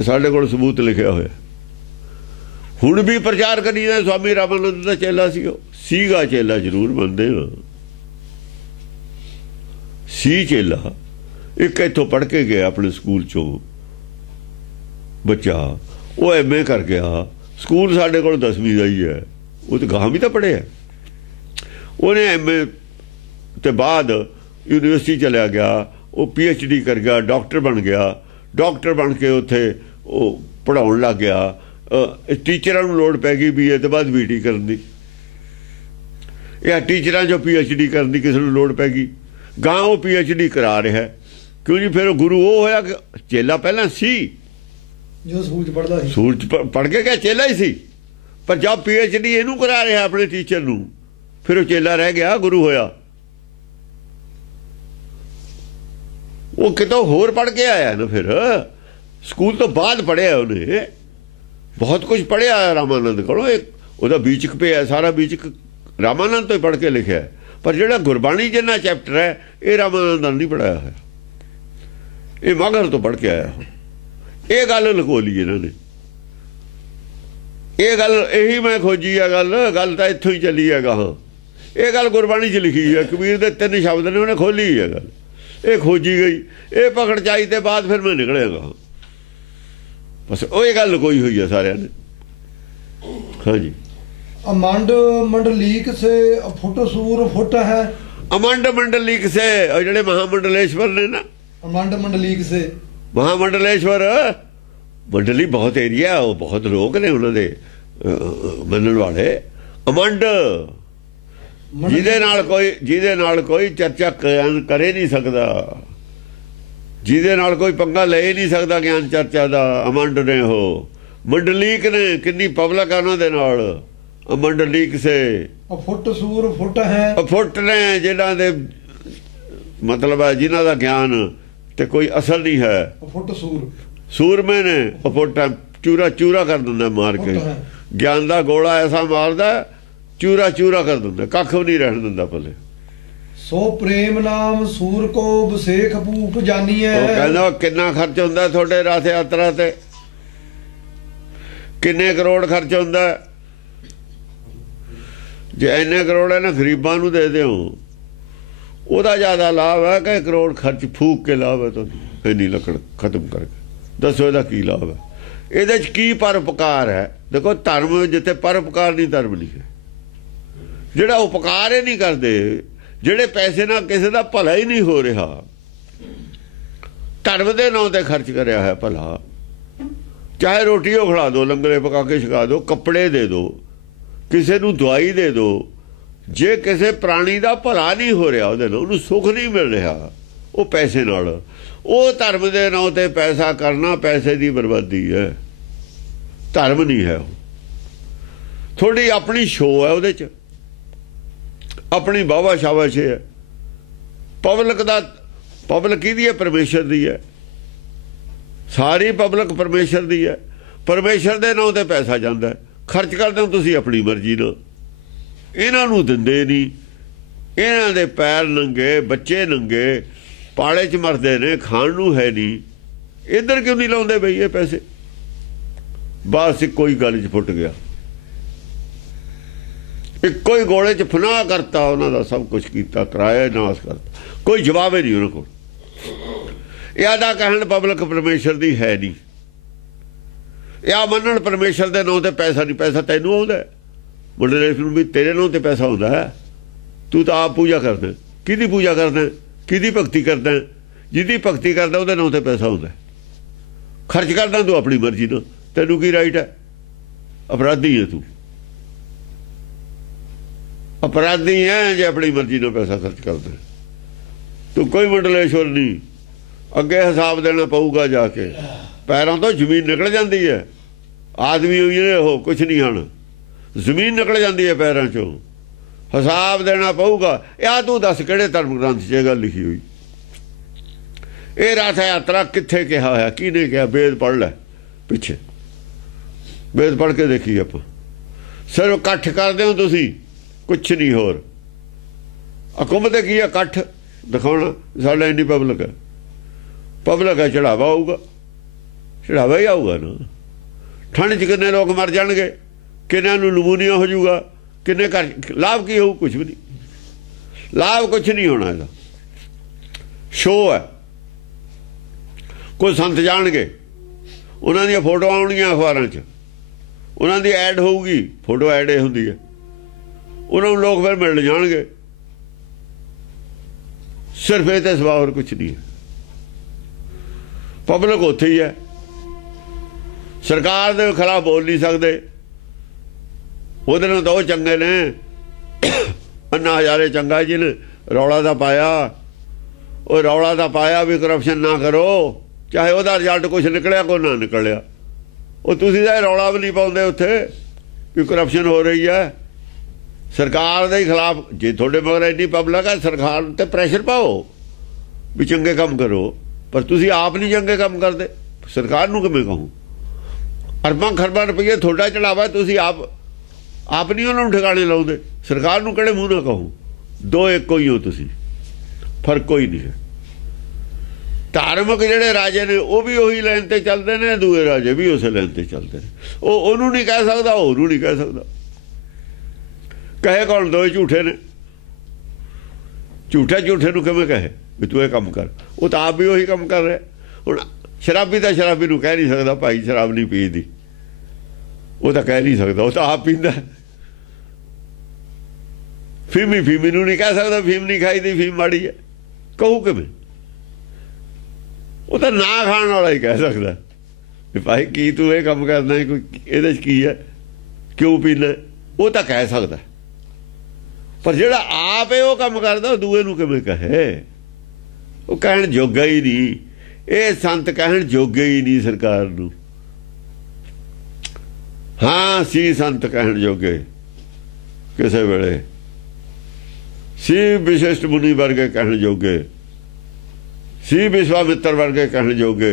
ਸਾਡੇ ਕੋਲ ਸਬੂਤ ਲਿਖਿਆ ਹੋਇਆ। ਹੁਣ ਵੀ ਪ੍ਰਚਾਰ ਕਰੀ ਜਾਂਦਾ। ਸਵਾਮੀ ਰਾਮਾਨੰਦ ਦਾ ਚੇਲਾ ਸੀ, ਉਹ ਸੀਗਾ ਚੇਲਾ, ਜ਼ਰੂਰ ਮੰਨਦੇ ਹਾਂ, ਸੀ ਚੇਲਾ। ਇੱਕ ਇੱਥੋਂ ਪੜ੍ਹ ਕੇ ਗਿਆ ਆਪਣੇ ਸਕੂਲ ਚੋਂ ਬੱਚਾ, ਉਹ MA ਕਰ ਗਿਆ। ਸਕੂਲ ਸਾਡੇ ਕੋਲ 10ਵੀਂ ਦਾ ਹੀ ਹੈ, ਉਹ ਤਾਂ ਗਾਹਾਂ ਵੀ ਤਾਂ ਪੜ੍ਹਿਆ। ਉਹਨੇ MA ਤੇ ਬਾਅਦ ਯੂਨੀਵਰਸਿਟੀ ਚਲਿਆ ਗਿਆ, ਉਹ PhD ਕਰ ਗਿਆ, ਡਾਕਟਰ ਬਣ ਗਿਆ। ਡਾਕਟਰ ਬਣ ਕੇ ਉੱਥੇ ਉਹ ਪੜ੍ਹਾਉਣ ਲੱਗ ਗਿਆ। ਟੀਚਰਾਂ ਨੂੰ ਲੋੜ ਪੈ ਗਈ BA ਤੋਂ ਬਾਅਦ BD ਕਰਨ ਦੀ। ਇਹ ਟੀਚਰਾਂ ਜੋ PhD ਕਰਨ ਦੀ ਕਿਸੇ ਨੂੰ ਲੋੜ ਪੈ ਗਈ, ਗਾਂ ਉਹ PhD ਕਰਾ ਰਿਹਾ। ਕਿਉਂ ਜੀ? ਫਿਰ ਉਹ ਗੁਰੂ ਉਹ ਹੋਇਆ ਕਿ ਚੇਲਾ ਪਹਿਲਾਂ ਸੀ, ਜੋ ਸਕੂਲ 'ਚ ਪੜ੍ਹਦਾ ਸੀ, ਸਕੂਲ 'ਚ ਪੜ੍ਹ ਕੇ ਕਿਆ ਚੇਲਾ ਹੀ ਸੀ। ਪਰ ਜਦ PhD ਇਹਨੂੰ ਕਰਾ ਰਿਹਾ ਆਪਣੇ ਟੀਚਰ ਨੂੰ, ਫਿਰ ਉਹ ਚੇਲਾ ਰਹਿ ਗਿਆ, ਗੁਰੂ ਹੋਇਆ। ਉਹ ਕਿਤੋਂ ਹੋਰ ਪੜ੍ਹ ਕੇ ਆਇਆ ਨਾ, ਫਿਰ ਸਕੂਲ ਤੋਂ ਬਾਅਦ ਪੜ੍ਹਿਆ ਉਹਨੇ, ਬਹੁਤ ਕੁਝ ਪੜ੍ਹਿਆ ਰਾਮਾਨੰਦ ਕੋਲੋਂ। ਉਹਦਾ ਬੀਚਕ ਪਿਆ, ਸਾਰਾ ਬੀਚਕ ਰਾਮਾਨੰਦ ਤੋਂ ਹੀ ਪੜ੍ਹ ਕੇ ਲਿਖਿਆ। ਪਰ ਜਿਹੜਾ ਗੁਰਬਾਣੀ ਜਿੰਨਾ ਚੈਪਟਰ ਹੈ, ਇਹ ਰਾਮਾਨੰਦ ਨਾਲ ਨਹੀਂ ਪੜ੍ਹਾਇਆ ਹੋਇਆ, ਇਹ ਮਾਘਰ ਤੋਂ ਪੜ੍ਹ ਕੇ ਆਇਆ। ਇਹ ਗੱਲ ਲੁਕੋ ਲਈ ਇਹਨਾਂ ਨੇ। ਇਹ ਗੱਲ ਇਹੀ ਮੈਂ ਖੋਜੀ ਆ, ਗੱਲ ਤਾਂ ਇੱਥੋਂ ਹੀ ਚੱਲੀ ਹੈ ਗਾਹਾਂ। ਇਹ ਗੱਲ ਗੁਰਬਾਣੀ 'ਚ ਲਿਖੀ ਹੈ, ਕਬੀਰ ਦੇ 3 ਸ਼ਬਦ ਨੇ, ਉਹਨੇ ਖੋਲੀ ਹੈ ਗੱਲ। ਇਹ ਖੋਜੀ ਗਈ, ਇਹ ਪਕੜ ਚਾਈ ਤੇ ਬਾਅਦ ਫਿਰ ਮੈਂ ਨਿਕਲਿਆ ਗਾਹਾਂ। ਬਸ ਉਹ ਇਹ ਗੱਲ ਕੋਈ ਹੋਈ ਹੈ ਸਾਰਿਆਂ ਨੇ। ਹਾਂਜੀ। ਅਮੰਡ ਮੰਡਲੀਕ ਸੇ ਫੁੱਟ ਸੂਰ ਫੁੱਟ ਹੈ। ਅਮੰਡ ਮੰਡਲੀਕ ਸੇ, ਉਹ ਜਿਹੜੇ ਮਹਾਮੰਡਲੇਸ਼ਵਰ ਨੇ ਨਾ, ਅਮੰਡ ਮੰਡਲੀਕ ਸੇ, ਮਹਾਮੰਡਲੇਸ਼ਵਰ ਮੰਡਲੀ ਬਹੁਤ ਏਰੀਆ, ਉਹ ਬਹੁਤ ਲੋਕ ਨੇ ਉਹਨਾਂ ਦੇ ਮੰਨਣ ਵਾਲੇ। ਅਮੰਡ ਜਿਹਦੇ ਨਾਲ ਕੋਈ ਚਰਚਾ ਕਰੇ ਨਹੀਂ ਸਕਦਾ, ਜਿਹਦੇ ਨਾਲ ਕੋਈ ਪੰਗਾ ਲੈ ਨਹੀਂ ਸਕਦਾ ਗਿਆਨ ਚਰਚਾ ਦਾ, ਅਮੰਡ ਨੇ। ਉਹ ਮੰਡਲੀਕ ਨੇ, ਕਿੰਨੀ ਪਬਲਿਕ ਆ ਉਹਨਾਂ ਦੇ ਨਾਲ। ਮੰਡਲੀਕ ਸੇ ਫੁੱਟ ਸੂਰ ਫੁੱਟ ਹੈ, ਫੁੱਟ ਨੇ ਜਿਹਨਾਂ ਦੇ ਮਤਲਬ ਹੈ, ਜਿਨ੍ਹਾਂ ਦਾ ਗਿਆਨ ਤੇ ਕੋਈ ਅਸਰ ਨਹੀਂ ਹੈ। ਫੁੱਟ ਸੂਰਮੇ ਨੇ। ਫੁੱਟ ਚੂਰਾ ਕਰ ਦਿੰਦਾ ਮਾਰ ਕੇ, ਗਿਆਨ ਦਾ ਗੋਲਾ ਐਸਾ ਮਾਰਦਾ, ਚੂਰਾ ਕਰ ਦਿੰਦਾ, ਕੱਖ ਵੀ ਨਹੀਂ ਰਹਿਣ ਦਿੰਦਾ ਪੱਲੇ। ਸੋ ਪ੍ਰੇਮ ਨਾਮ ਸੂਰ ਕੋ ਬਸੇਖ ਭੂਪ ਜਾਨੀਐ। ਉਹ ਕਹਿੰਦਾ ਕਿੰਨਾ ਖਰਚ ਹੁੰਦਾ ਤੁਹਾਡੇ ਰਥ ਯਾਤਰਾ ਤੇ? ਕਿੰਨੇ ਕਰੋੜ ਖਰਚ ਹੁੰਦਾ? ਜੇ ਇੰਨੇ ਕਰੋੜ ਹੈ ਨਾ ਗਰੀਬਾਂ ਨੂੰ ਦੇ ਦਿਓ, ਉਹਦਾ ਜ਼ਿਆਦਾ ਲਾਭ ਹੈ ਕਿ ਕਰੋੜ ਖਰਚ ਫੂਕ ਕੇ ਲਾਭ ਹੈ ਤੁਹਾਨੂੰ? ਇੰਨੀ ਲੱਕੜ ਖਤਮ ਕਰਕੇ ਦੱਸੋ ਇਹਦਾ ਕੀ ਲਾਭ ਹੈ? ਇਹਦੇ 'ਚ ਕੀ ਪਰਉਪਕਾਰ ਹੈ? ਦੇਖੋ, ਧਰਮ ਜਿੱਥੇ ਪਰਉਪਕਾਰ ਨਹੀਂ, ਧਰਮ ਨਹੀਂ ਹੈ। ਜਿਹੜਾ ਉਪਕਾਰ ਹੀ ਨਹੀਂ ਕਰਦੇ, ਜਿਹੜੇ ਪੈਸੇ ਨਾਲ ਕਿਸੇ ਦਾ ਭਲਾ ਹੀ ਨਹੀਂ ਹੋ ਰਿਹਾ, ਧਰਮ ਦੇ ਨਾਂ ਤੇ ਖਰਚ ਕਰਿਆ ਹੈ ਭਲਾ। ਚਾਹੇ ਰੋਟੀ ਉਹ ਖਿਲਾ ਦਿਓ, ਲੰਗਰੇ ਪਕਾ ਕੇ ਛਕਾ ਦਿਓ, ਕੱਪੜੇ ਦੇ ਦਿਓ, ਕਿਸੇ ਨੂੰ ਦਵਾਈ ਦੇ ਦਿਓ। ਜੇ ਕਿਸੇ ਪ੍ਰਾਣੀ ਦਾ ਭਲਾ ਨਹੀਂ ਹੋ ਰਿਹਾ, ਉਹਦੇ ਨਾਲ ਉਹਨੂੰ ਸੁੱਖ ਨਹੀਂ ਮਿਲ ਰਿਹਾ, ਉਹ ਪੈਸੇ ਨਾਲ, ਉਹ ਧਰਮ ਦੇ ਨਾਂ ਤੇ ਪੈਸਾ ਕਰਨਾ ਪੈਸੇ ਦੀ ਬਰਬਾਦੀ ਹੈ, ਧਰਮ ਨਹੀਂ ਹੈ। ਉਹ ਥੋੜੀ ਆਪਣੀ ਸ਼ੋਅ ਹੈ, ਉਹਦੇ 'ਚ ਆਪਣੀ ਵਾਹਵਾ ਸ਼ਾਬਾਸ਼ ਹੈ। ਪਬਲਿਕ ਕਿਹਦੀ ਹੈ? ਪਰਮੇਸ਼ਰ ਦੀ ਹੈ। ਸਾਰੀ ਪਬਲਿਕ ਪਰਮੇਸ਼ਰ ਦੀ ਹੈ। ਪਰਮੇਸ਼ਰ ਦੇ ਨਾਂ ਤੇ ਪੈਸਾ ਜਾਂਦਾ, ਖਰਚ ਕਰਦੇ ਹੋ ਤੁਸੀਂ ਆਪਣੀ ਮਰਜ਼ੀ ਨਾਲ। ਇਹਨਾਂ ਨੂੰ ਦਿੰਦੇ ਨਹੀਂ। ਇਹਨਾਂ ਦੇ ਪੈਰ ਨੰਗੇ, ਬੱਚੇ ਨੰਗੇ, ਪਾਲੇ 'ਚ ਮਰਦੇ ਨੇ, ਖਾਣ ਨੂੰ ਹੈ ਨਹੀਂ। ਇੱਧਰ ਕਿਉਂ ਨਹੀਂ ਲਾਉਂਦੇ ਬਈ ਇਹ ਪੈਸੇ? ਬਸ ਇੱਕੋ ਹੀ ਗੱਲ 'ਚ ਫੁੱਟ ਗਿਆ, ਇੱਕੋ ਹੀ ਗੋਲੇ 'ਚ ਫਨਾਹ ਕਰਤਾ ਉਹਨਾਂ ਦਾ, ਸਭ ਕੁਝ ਕੀਤਾ, ਕਰਾਇਆ, ਨਾਸ ਕਰਤਾ। ਕੋਈ ਜਵਾਬ ਹੀ ਨਹੀਂ ਉਹਨਾਂ ਕੋਲ। ਇਹਦਾ ਕਹਿਣ ਪਬਲਿਕ ਪਰਮੇਸ਼ਰ ਦੀ ਹੈ ਨਹੀਂ, ਇਹ ਮੰਨਣ ਪਰਮੇਸ਼ਰ ਦੇ ਨਾਂ ਤੇ ਪੈਸਾ ਨਹੀਂ। ਪੈਸਾ ਤੈਨੂੰ ਆਉਂਦਾ, ਮੁੰਡੇ ਨੂੰ ਵੀ ਤੇਰੇ ਨਾਂ ਤੇ ਪੈਸਾ ਆਉਂਦਾ ਹੈ। ਤੂੰ ਤਾਂ ਆਪ ਪੂਜਾ ਕਰਦਾ। ਕਿਹਦੀ ਪੂਜਾ ਕਰਦਾ? ਕਿਹਦੀ ਭਗਤੀ ਕਰਦਾ? ਜਿਹਦੀ ਭਗਤੀ ਕਰਦਾ ਉਹਦੇ ਨਾਂ ਤੇ ਪੈਸਾ ਆਉਂਦਾ। ਖਰਚ ਕਰਦਾ ਤੂੰ ਆਪਣੀ ਮਰਜ਼ੀ ਨਾਲ, ਤੈਨੂੰ ਕੀ ਰਾਈਟ ਹੈ? ਅਪਰਾਧੀ ਹੈ ਤੂੰ, ਅਪਰਾਧੀ ਹੈ ਜੇ ਆਪਣੀ ਮਰਜ਼ੀ ਨਾਲ ਪੈਸਾ ਖਰਚ ਕਰਦਾ। ਤੂੰ ਕੋਈ ਮੰਡਲੇਸ਼ਵਰ ਨਹੀਂ। ਅੱਗੇ ਹਿਸਾਬ ਦੇਣਾ ਪਊਗਾ ਜਾ ਕੇ। ਪੈਰਾਂ ਤੋਂ ਜ਼ਮੀਨ ਨਿਕਲ ਜਾਂਦੀ ਹੈ। ਆਦਮੀ ਹੋਈ ਨੇ ਉਹ, ਕੁਛ ਨਹੀਂ ਹਨ, ਜ਼ਮੀਨ ਨਿਕਲ ਜਾਂਦੀ ਹੈ ਪੈਰਾਂ 'ਚੋਂ। ਹਿਸਾਬ ਦੇਣਾ ਪਊਗਾ। ਇਹ ਤੂੰ ਦੱਸ ਕਿਹੜੇ ਧਰਮ ਗ੍ਰੰਥ 'ਚ ਇਹ ਗੱਲ ਲਿਖੀ ਹੋਈ? ਇਹ ਰਥ ਯਾਤਰਾ ਕਿੱਥੇ ਕਿਹਾ ਹੋਇਆ? ਕਿਹਨੇ ਕਿਹਾ? ਵੇਦ ਪੜ੍ਹ ਲੈ ਪਿੱਛੇ, ਵੇਦ ਪੜ੍ਹ ਕੇ ਦੇਖੀ ਆਪਾਂ। ਸਿਰਫ ਇਕੱਠ ਕਰਦੇ ਹੋ ਤੁਸੀਂ, ਕੁਛ ਨਹੀਂ ਹੋਰ। ਹਕੂਮਤ ਕੀ ਹੈ? ਇਕੱਠ ਦਿਖਾਉਣਾ। ਸਾਡਾ ਇੰਨੀ ਪਬਲਿਕ ਹੈ, ਪਬਲਿਕ ਹੈ, ਚੜਾਵਾ ਆਊਗਾ, ਚੜਾਵਾ ਹੀ ਆਊਗਾ ਨਾ। ਠੰਡ 'ਚ ਕਿੰਨੇ ਲੋਕ ਮਰ ਜਾਣਗੇ, ਕਿੰਨਿਆਂ ਨੂੰ ਨਮੂਨੀਆ ਹੋ ਜਾਊਗਾ, ਕਿੰਨੇ ਘਰ ਲਾਭ ਕੀ ਹੋਊ? ਕੁਛ ਵੀ ਨਹੀਂ, ਲਾਭ ਕੁਛ ਨਹੀਂ ਹੋਣਾ। ਇਹਦਾ ਸ਼ੋਅ ਹੈ। ਕੋਈ ਸੰਤ ਜਾਣਗੇ, ਉਹਨਾਂ ਦੀਆਂ ਫੋਟੋਆਂ ਆਉਣਗੀਆਂ ਅਖਬਾਰਾਂ 'ਚ, ਉਹਨਾਂ ਦੀ ਐਡ ਹੋਊਗੀ, ਫੋਟੋ ਐਡ ਇਹ ਹੁੰਦੀ ਹੈ, ਉਹਨਾਂ ਨੂੰ ਲੋਕ ਫਿਰ ਮਿਲ ਜਾਣਗੇ। ਸਿਰਫ ਇਹ ਤੇ ਸਵਾ ਹੋਰ ਕੁਛ ਨਹੀਂ ਹੈ। ਪਬਲਿਕ ਉੱਥੇ ਹੀ ਹੈ। ਸਰਕਾਰ ਦੇ ਖਿਲਾਫ ਬੋਲ ਨਹੀਂ ਸਕਦੇ। ਉਹਦੇ ਨਾਲ ਤਾਂ ਉਹ ਚੰਗੇ ਨੇ। ਅੰਨਾ ਹਜ਼ਾਰੇ ਚੰਗਾ ਜਿਹਨੇ ਰੌਲਾ ਦਾ ਪਾਇਆ, ਉਹ ਰੌਲਾ ਦਾ ਪਾਇਆ ਵੀ ਕਰਪਸ਼ਨ ਨਾ ਕਰੋ, ਚਾਹੇ ਉਹਦਾ ਰਿਜ਼ਲਟ ਕੁਛ ਨਿਕਲਿਆ ਕੋਈ ਨਾ ਨਿਕਲਿਆ। ਉਹ ਤੁਸੀਂ ਤਾਂ ਰੌਲਾ ਵੀ ਨਹੀਂ ਪਾਉਂਦੇ ਉੱਥੇ ਵੀ ਕਰਪਸ਼ਨ ਹੋ ਰਹੀ ਹੈ। ਸਰਕਾਰ ਦੇ ਖਿਲਾਫ ਜੇ ਤੁਹਾਡੇ ਮਗਰ ਇੰਨੀ ਪਬਲਿਕ ਹੈ, ਸਰਕਾਰ ਤੇ ਪ੍ਰੈਸ਼ਰ ਪਾਓ ਵੀ ਚੰਗੇ ਕੰਮ ਕਰੋ। ਪਰ ਤੁਸੀਂ ਆਪ ਨਹੀਂ ਚੰਗੇ ਕੰਮ ਕਰਦੇ, ਸਰਕਾਰ ਨੂੰ ਕਿਵੇਂ ਕਹੂੰ? ਅਰਬਾਂ ਖਰਬਾਂ ਰੁਪਈਏ ਤੁਹਾਡਾ ਚੜਾਵਾ, ਤੁਸੀਂ ਆਪ ਨਹੀਂ ਉਹਨਾਂ ਨੂੰ ਠਿਕਾਣੇ ਲਾਉਂਦੇ। ਸਰਕਾਰ ਨੂੰ ਕਿਹੜੇ ਮੂੰਹ ਨਾਲ ਕਹੂੰ? ਦੋ ਇੱਕੋ ਹੀ ਹੋ ਤੁਸੀਂ, ਫਰਕ ਕੋਈ ਨਹੀਂ ਹੈ। ਧਾਰਮਿਕ ਜਿਹੜੇ ਰਾਜੇ ਨੇ ਉਹ ਵੀ ਉਹੀ ਲਾਈਨ ਤੇ ਚੱਲਦੇ ਨੇ, ਦੂਏ ਰਾਜੇ ਵੀ ਉਸੇ ਲਾਈਨ ਤੇ ਚੱਲਦੇ ਨੇ। ਉਹ ਉਹਨੂੰ ਨਹੀਂ ਕਹਿ ਸਕਦਾ, ਉਹਨੂੰ ਨਹੀਂ ਕਹਿ ਸਕਦਾ। ਕਹੇ ਕੌਣ? ਦੋਏ ਝੂਠੇ ਨੇ। ਝੂਠੇ ਨੂੰ ਕਿਵੇਂ ਕਹੇ ਵੀ ਤੂੰ ਇਹ ਕੰਮ ਕਰ? ਉਹ ਤਾਂ ਆਪ ਵੀ ਉਹੀ ਕੰਮ ਕਰ ਰਿਹਾ। ਹੁਣ ਸ਼ਰਾਬੀ ਤਾਂ ਸ਼ਰਾਬੀ ਨੂੰ ਕਹਿ ਨਹੀਂ ਸਕਦਾ ਭਾਈ ਸ਼ਰਾਬ ਨਹੀਂ ਪੀਦੀ, ਉਹ ਤਾਂ ਕਹਿ ਨਹੀਂ ਸਕਦਾ, ਉਹ ਤਾਂ ਆਪ ਪੀਂਦਾ। ਫੀਮੀ ਨੂੰ ਨਹੀਂ ਕਹਿ ਸਕਦਾ ਫੀਮ ਨਹੀਂ ਖਾਈਦੀ, ਫੀਮ ਮਾੜੀ ਹੈ, ਕਹੂ ਕਿਵੇਂ? ਉਹ ਤਾਂ ਨਾ ਖਾਣ ਵਾਲਾ ਹੀ ਕਹਿ ਸਕਦਾ ਵੀ ਭਾਈ ਕੀ ਤੂੰ ਇਹ ਕੰਮ ਕਰਦਾ, ਕੋਈ ਇਹਦੇ 'ਚ ਕੀ ਹੈ, ਕਿਉਂ ਪੀਣਾ? ਉਹ ਤਾਂ ਕਹਿ ਸਕਦਾ। ਪਰ ਜਿਹੜਾ ਆਪ ਉਹ ਕੰਮ ਕਰਦਾ ਉਹ ਦੂਏ ਨੂੰ ਕਿਵੇਂ ਕਹੇ? ਉਹ ਕਹਿਣ ਜੋਗਾ ਹੀ ਨਹੀਂ। ਇਹ ਸੰਤ ਕਹਿਣ ਜੋਗੇ ਹੀ ਨਹੀਂ ਸਰਕਾਰ ਨੂੰ। ਹਾਂ ਸੀ ਸੰਤ ਕਹਿਣ ਜੋਗੇ ਕਿਸੇ ਵੇਲੇ, ਸੀ ਵਿਸ਼ਿਸ਼ਟ ਮੁਨੀ ਵਰਗੇ ਕਹਿਣ ਜੋਗੇ, ਸੀ ਵਿਸ਼ਵਾਮਿੱਤਰ ਵਰਗੇ ਕਹਿਣ ਜੋਗੇ